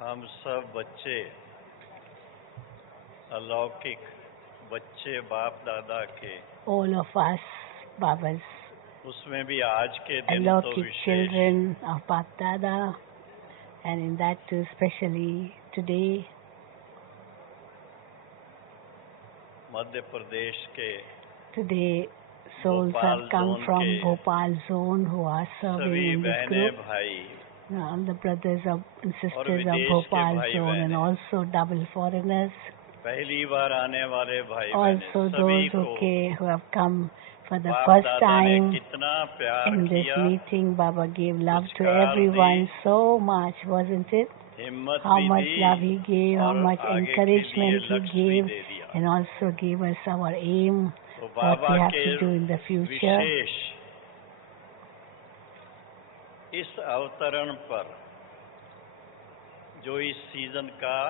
हम सब बच्चे अलौकिक बच्चे बाप दादा के. All of us, Babas. उसमें भी आज के दिन तो Alokik wishes. children of Bapdada, and in that too especially today. Madhya Pradesh के. Today souls have come from Bhopal zone who are serving in this group. All the brothers and sisters of Bhopal zone and also double foreigners. पहली बार आने वाले भाई also those who have come for the first time in this meeting. Baba gave love to everyone so much, wasn't it? How much love he gave, how much encouragement he gave, and also gave us our aim, what we have to do in the future. इस अवतरण पर जो इस season का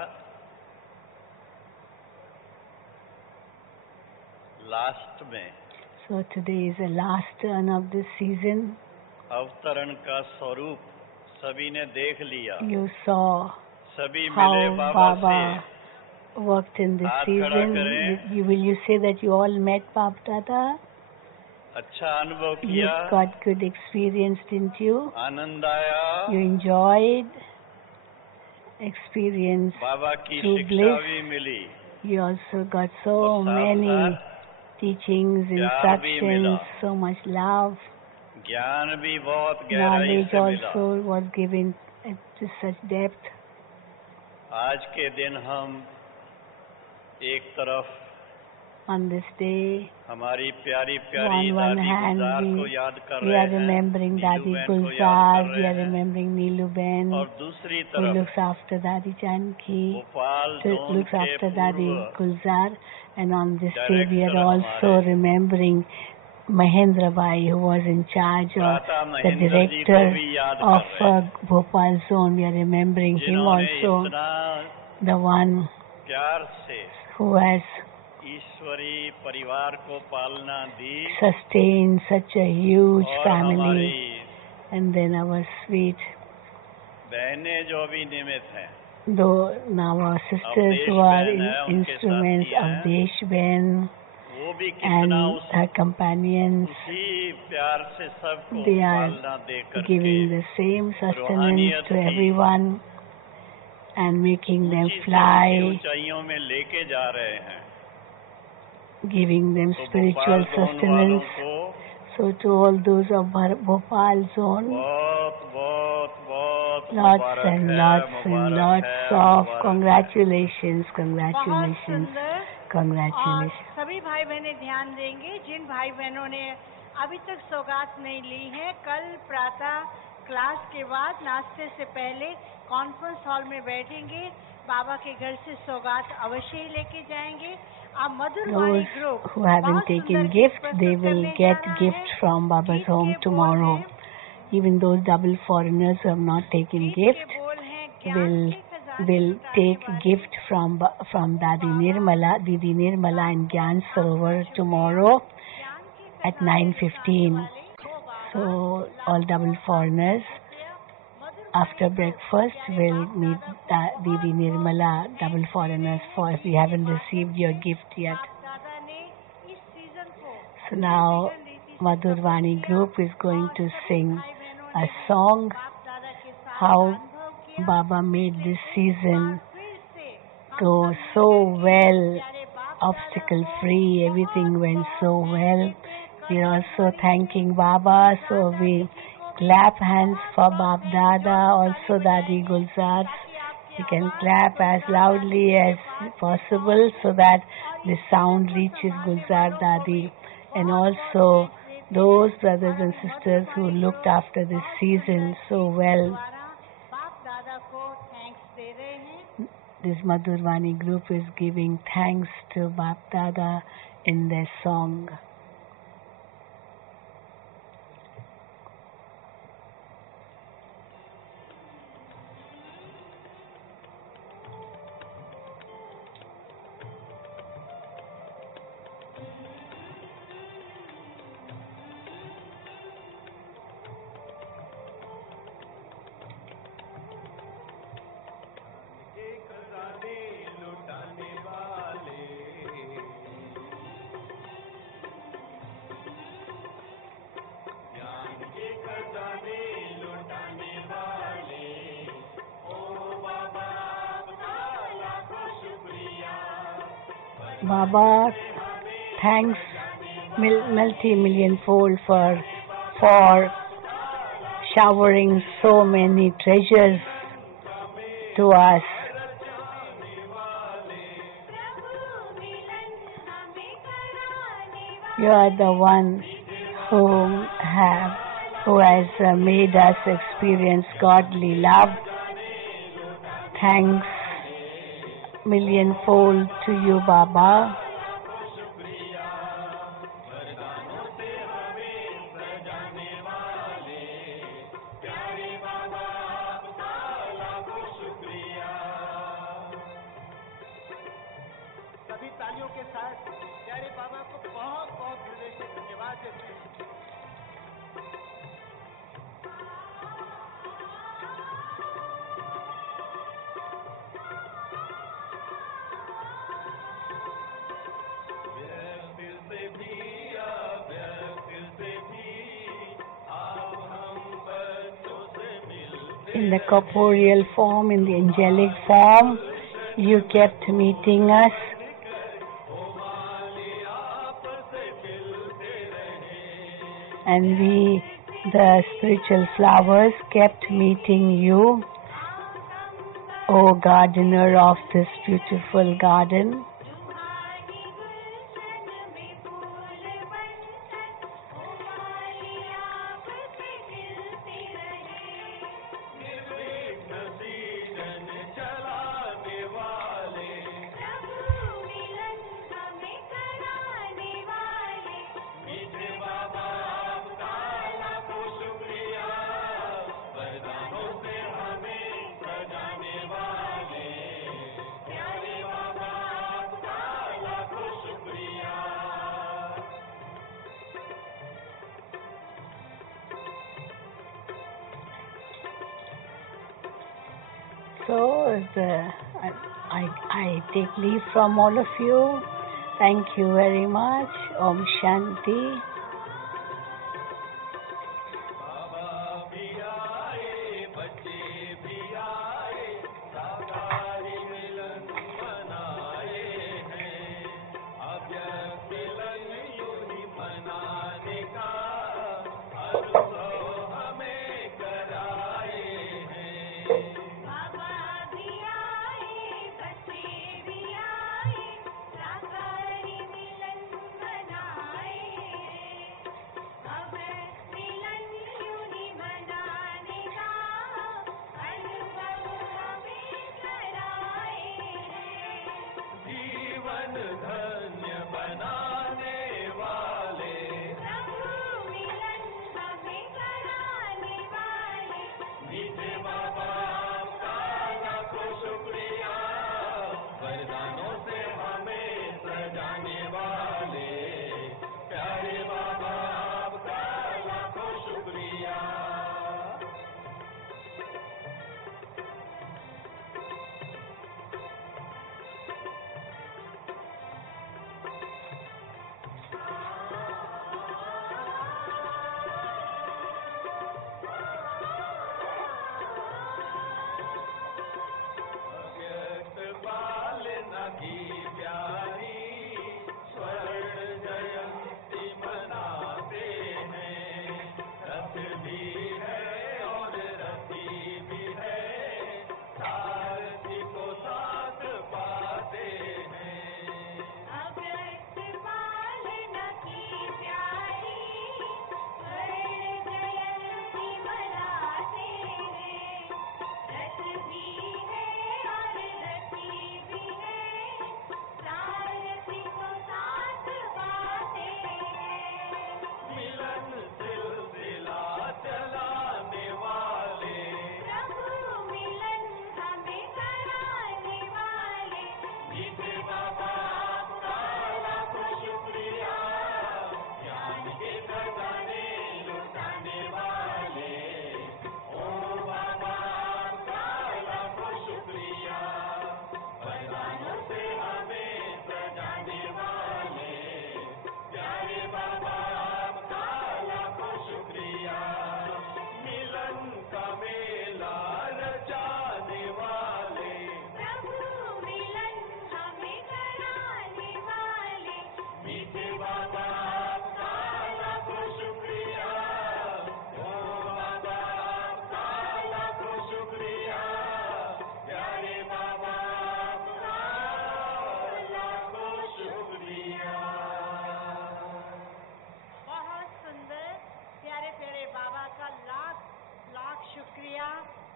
last में. So today is the last turn of this season. अवतरण का स्वरूप सभी ने देख लिया. You saw सभी how मिले Baba worked in this season. Will you say that you all met Bapdada? अच्छा अनुभव You किया, got good experience, didn't you? आनंद आया, You enjoyed experience बाबा की through शिक्षा bliss. भी मिली, You also got so और साथ many साथ teachings, प्यार भी मिला, instructions, so much love. ज्ञान भी बहुत गहराई Knowledge से मिला। also was given to such depth. आज के दिन हम एक तरफ On this day, हमारी प्यारी on प्यारी one दादी hand, गुलजार को याद कर we रहे are हैं, remembering नीलू Dadi बहन को याद Gulzar, कर we रहे are हैं, remembering Neelu Ben, और दूसरी who तरफ looks after Dadi Janki, Bhopal zone looks के after Dadi पूर्व Gulzar, and on this day we are director also हमारे remembering Mahendra Bhai, who was in charge of दाता the Mahendra ji को director भी याद of कर रहे हैं, Bhopal zone. We are remembering him जिन्होंने also, इतना the one प्यार से who has ईश्वरी परिवार को पालना दी, sustained such a huge और family. हमारी And then our sweet, बहनें जो भी निमित्त हैं, though now our sisters who are Avdesh Ben है, उनके instruments, साथी हैं, Avdesh Ben वो भी कितना and her companions, उसी प्यार से सबको they are पालना दे करके giving the same sustenance रूहानियत to की everyone and making them ऊंची से ऊंची fly, ऊंचाइयों में लेके जा रहे हैं। giving them तो spiritual भोपाल जोन वालों sustenance. को So to all those of Bhopal zone, बहुत बहुत बहुत lots मुबारक and है, lots and मुबारक lots है, of मुबारक है। congratulations, बहुत congratulations, सुंदर। और congratulations. सभी भाई बहनें ध्यान देंगे, जिन भाई बहनों ने अभी तक सौगात नहीं ली है, कल प्रातः क्लास के बाद नाश्ते से पहले कॉन्फ्रेंस हॉल में बैठेंगे, बाबा के घर से सौगात अवश्य ही लेके जाएंगे। अब मधुरवाणी Those group who haven't taken gift, they will get gift from Baba's home tomorrow. Even those double foreigners who have not taken gift will take gift from Dadi Nirmala, Didi Nirmala in Gyan Sarovar tomorrow at 9:15. So all double foreigners after breakfast will meet Didi Nirmala, double foreigners, for if you haven't received your gift yet. So now Madhurvani group is going to sing a song how Baba made this season go so well, obstacle free, everything went so well. We are also thanking Baba, so we clap hands for Bapdada, also Dadi Gulzar. You can clap as loudly as possible so that the sound reaches Gulzar Dadi. And also those brothers and sisters who looked after this season so well. This Madhurvani group is giving thanks to Bapdada in their song. Baba thanks multi-million-fold for showering so many treasures to us. You are the one who has made us experience godly love. Thanks millionfold to you, Baba. सभी तालियों के साथ प्यारे बाबा को बहुत बहुत हृदय से धन्यवाद देते हैं। in the corporeal form, in the angelic form. You kept meeting us. And we, the spiritual flowers, kept meeting you, O gardener of this beautiful garden. So I take leave from all of you. Thank you very much. Om Shanti.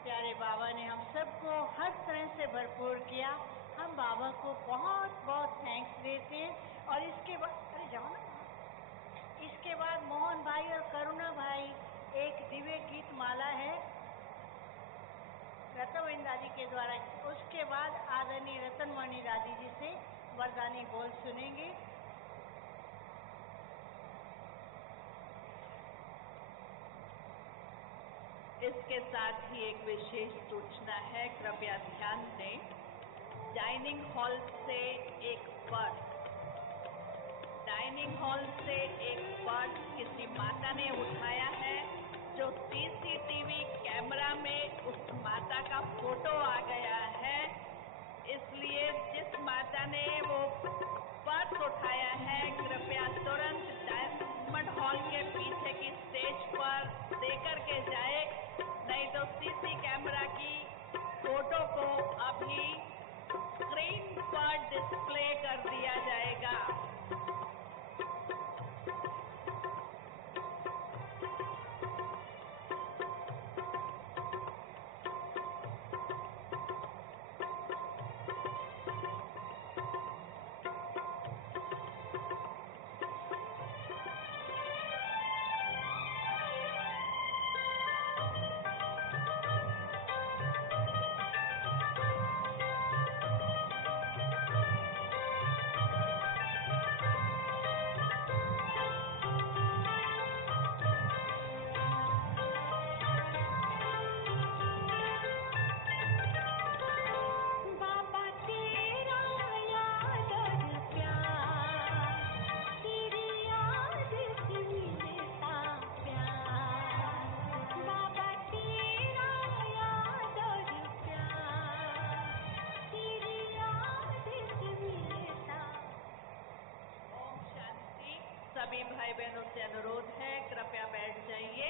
प्यारे बाबा ने हम सबको हर तरह से भरपूर किया। हम बाबा को बहुत बहुत थैंक्स देते हैं। और इसके बाद अरे जाओ ना, इसके बाद मोहन भाई और करुणा भाई एक दिव्य गीत माला है रतनमणि दादी के द्वारा। उसके बाद आदरणीय रतनमणि दादी जी से वरदानी बोल सुनेंगे। इसके साथ ही एक विशेष सूचना है, कृपया ध्यान दें। डाइनिंग हॉल से एक पर्स किसी माता ने उठाया है, जो सीसीटीवी कैमरा में उस माता का फोटो आ गया है, इसलिए जिस माता ने वो पर्स उठाया है, कृपया तुरंत डायमंड हॉल के पीछे की स्टेज पर देकर के जाए, नहीं तो सीसी कैमरा की फोटो को अभी स्क्रीन पर डिस्प्ले कर दिया जाएगा। सभी भाई बहनों से अनुरोध है, कृपया बैठ जाइए।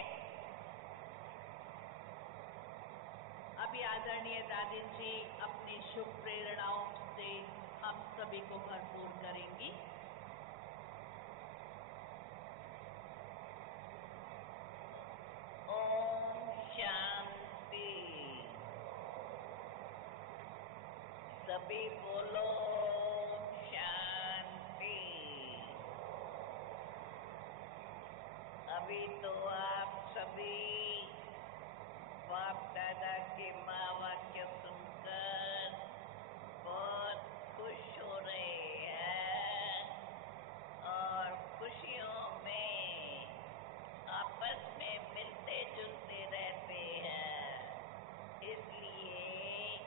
अभी आदरणीय दादी जी अपनी शुभ प्रेरणाओं से हम सभी को भरपूर करेंगी। ओम शांति। सभी बोलो शांति। अभी तो आप सभी बापदादा के महावाक्य सुनकर बहुत खुश हो रहे हैं और खुशियों में आपस में मिलते जुलते रहते हैं। इसलिए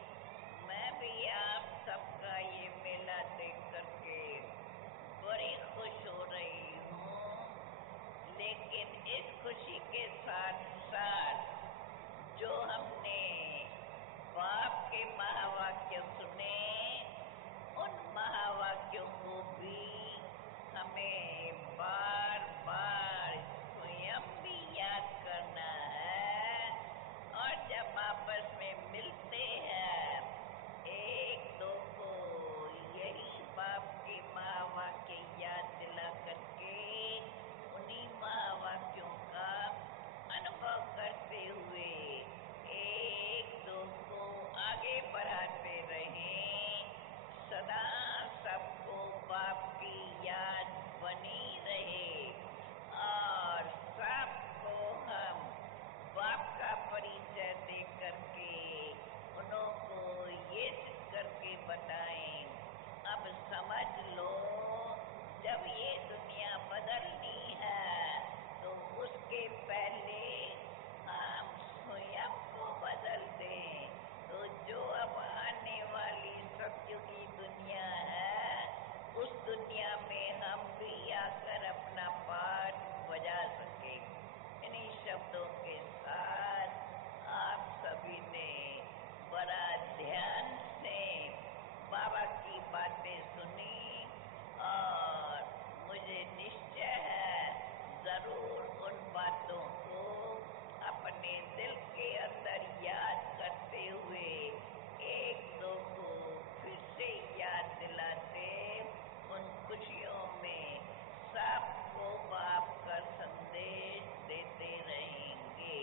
मैं भी आप सबका ये मेला देख करके बड़ी खुश हो रही हूँ। लेकिन इस खुशी के साथ साथ जो हमने बाप के महावाक्य सुने, उन महावाक्यों को भी हमें बार बार स्वयं भी याद करना है। और जब आपस में मिलते हैं, एक दो को यही बाप के महावाक्य याद दिला करके उन्हीं महावाक्यों का अनुभव करते हुए एक दो को आगे बढ़ाते रहें। सदा सबको बाप की याद बनी रहे और सबको हम बाप का परिचय दे करके उन्हों को ये करके बताएं। अब समझ लो, जब ये दुनिया बदलनी है तो उसके पहले हम स्वयं को बदल दें। तो जो अब आने वाली सतयुगी दुनिया है, उस दुनिया में हम भी आकर अपना पाठ बजा सके। इन्हीं शब्दों के साथ आप सभी ने बड़ा ध्यान से बाबा की बातें सुनी और मुझे निश्चय है जरूर उन बातों को अपने दिल के अंदर याद करते हुए एक दो को फिर से याद दिलाते उन खुशियों में सबको बाप का संदेश देते रहेंगे।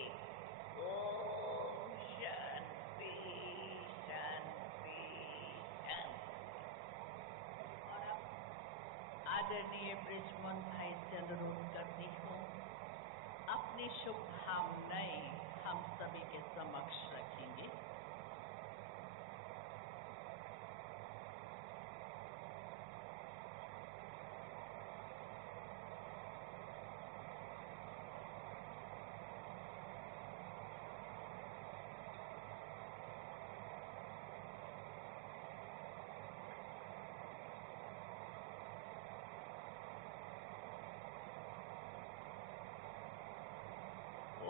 ओम शांति शांति शांति। और अब आदरणीय ब्रिजमोहन भाई से अनुरोध करती हूँ, अपनी शुभ भावनाएं हम सभी के समक्ष रखेंगे।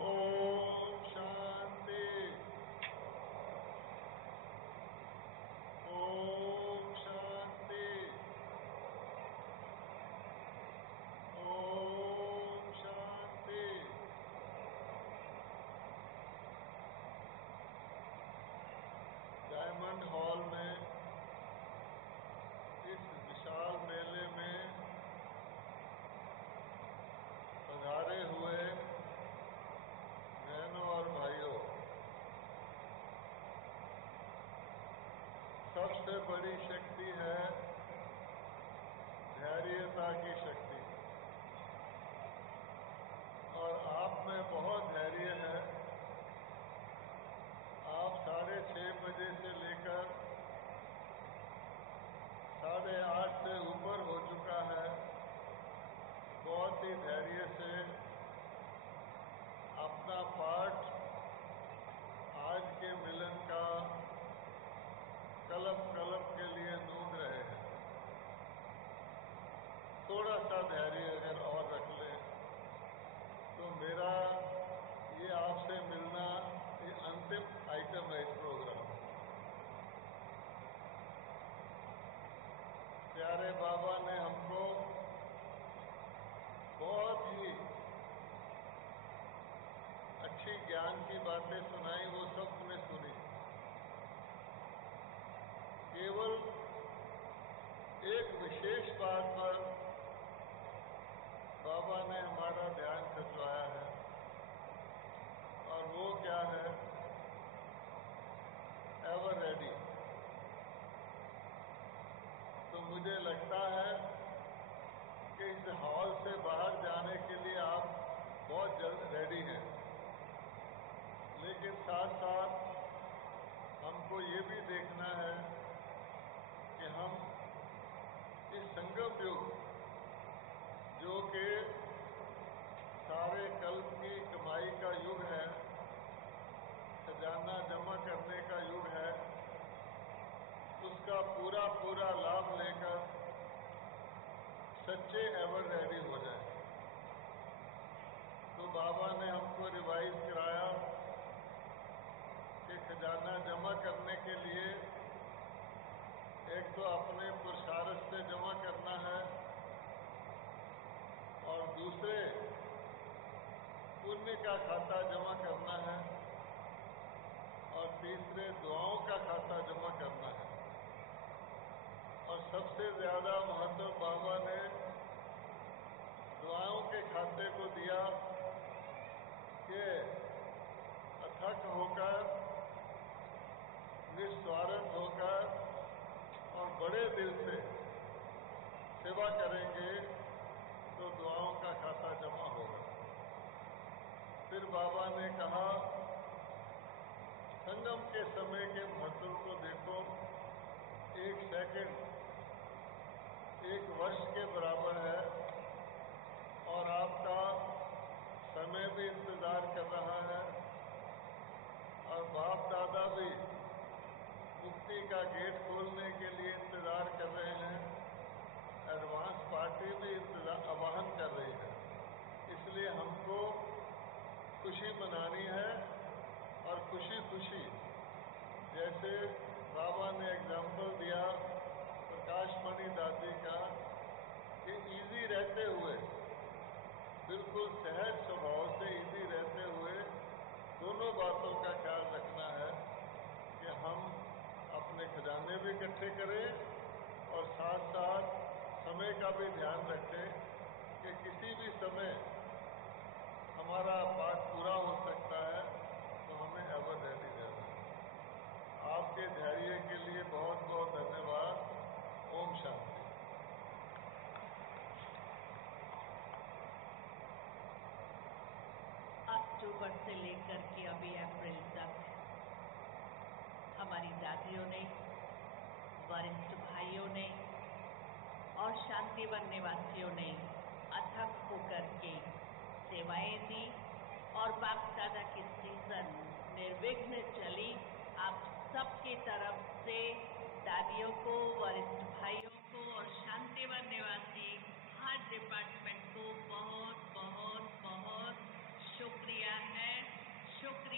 ओम बैंक्वेट हॉल में, इस विशाल मेले में पधारे हुए बहनों और भाइयों, सबसे बड़ी शक्ति है धैर्यता की शक्ति। और आप में बहुत धैर्य है। आप 6:30 बजे से लेकर 8:30 से ऊपर हो चुका है। बहुत ही धैर्य से अपना पाठ आज के मिलन का कलप के लिए ढूंढ रहे हैं। थोड़ा सा धैर्य अगर और रख लें तो मेरा ये आपसे मिलना ये अंतिम आइटम है इस प्रोग्राम। प्यारे बाबा ने हमको बहुत ही अच्छी ज्ञान की बातें सुनाई, वो सब हमने सुनी। केवल एक विशेष बात पर बाबा ने हमारा ध्यान खिंचवाया है, और वो क्या है? Ever ready. तो मुझे लगता है कि इस हॉल से बाहर जाने के लिए आप बहुत जल्द रेडी हैं, लेकिन साथ साथ हमको ये भी देखना है कि हम इस संगम युग, जो कि सारे कल्प की कमाई का युग है, खजाना जमा करने का युग है, उसका पूरा लाभ लेकर सच्चे एवर रेडी हो जाए। तो बाबा ने हमको रिवाइज कराया कि खजाना जमा करने के लिए एक तो अपने पुरुषार्थ से जमा करना है, और दूसरे पुण्य का खाता जमा करना है, और तीसरे दुआओं का खाता जमा करना है। और सबसे ज्यादा महत्व बाबा ने दुआओं के खाते को दिया कि अथक होकर, निस्वार्थ होकर और बड़े दिल से सेवा करेंगे तो दुआओं का खाता जमा होगा। फिर बाबा ने कहा, संगम के समय के महत्व को देखो। 1 सेकंड 1 वर्ष के बराबर है, और आपका समय भी इंतजार कर रहा है, और बाप दादा भी मुक्ति का गेट खोलने के लिए इंतजार कर रहे हैं। एडवांस पार्टी भी आवाहन कर रही है। इसलिए हमको खुशी मनानी है, और खुशी जैसे बाबा ने एग्जाम्पल दिया प्रकाशमणि दादी का, कि इजी रहते हुए, बिल्कुल सहज स्वभाव से इजी रहते हुए दोनों बातों का ख्याल रखना है कि हम अपने खजाने भी इकट्ठे करें, और साथ साथ समय का भी ध्यान रखें कि किसी भी समय हमारा पाठ पूरा हो सकता है, तो हमें एवर रेडी रहना है। आपके धैर्य के लिए बहुत बहुत धन्यवाद। ओम शांति। अक्टूबर से लेकर के अभी अप्रैल तक हमारी दादियों ने, वरिष्ठ भाइयों ने और शांतिवन निवासियों ने अथक होकर के सेवाएं दी, और बापदादा की सीजन निर्विघ्न चली। आप सबकी तरफ से दादियों को, वरिष्ठ भाइयों को और शांतिवन निवासी हर डिपार्टमेंट को बहुत बहुत बहुत शुक्रिया है। शुक्रिया।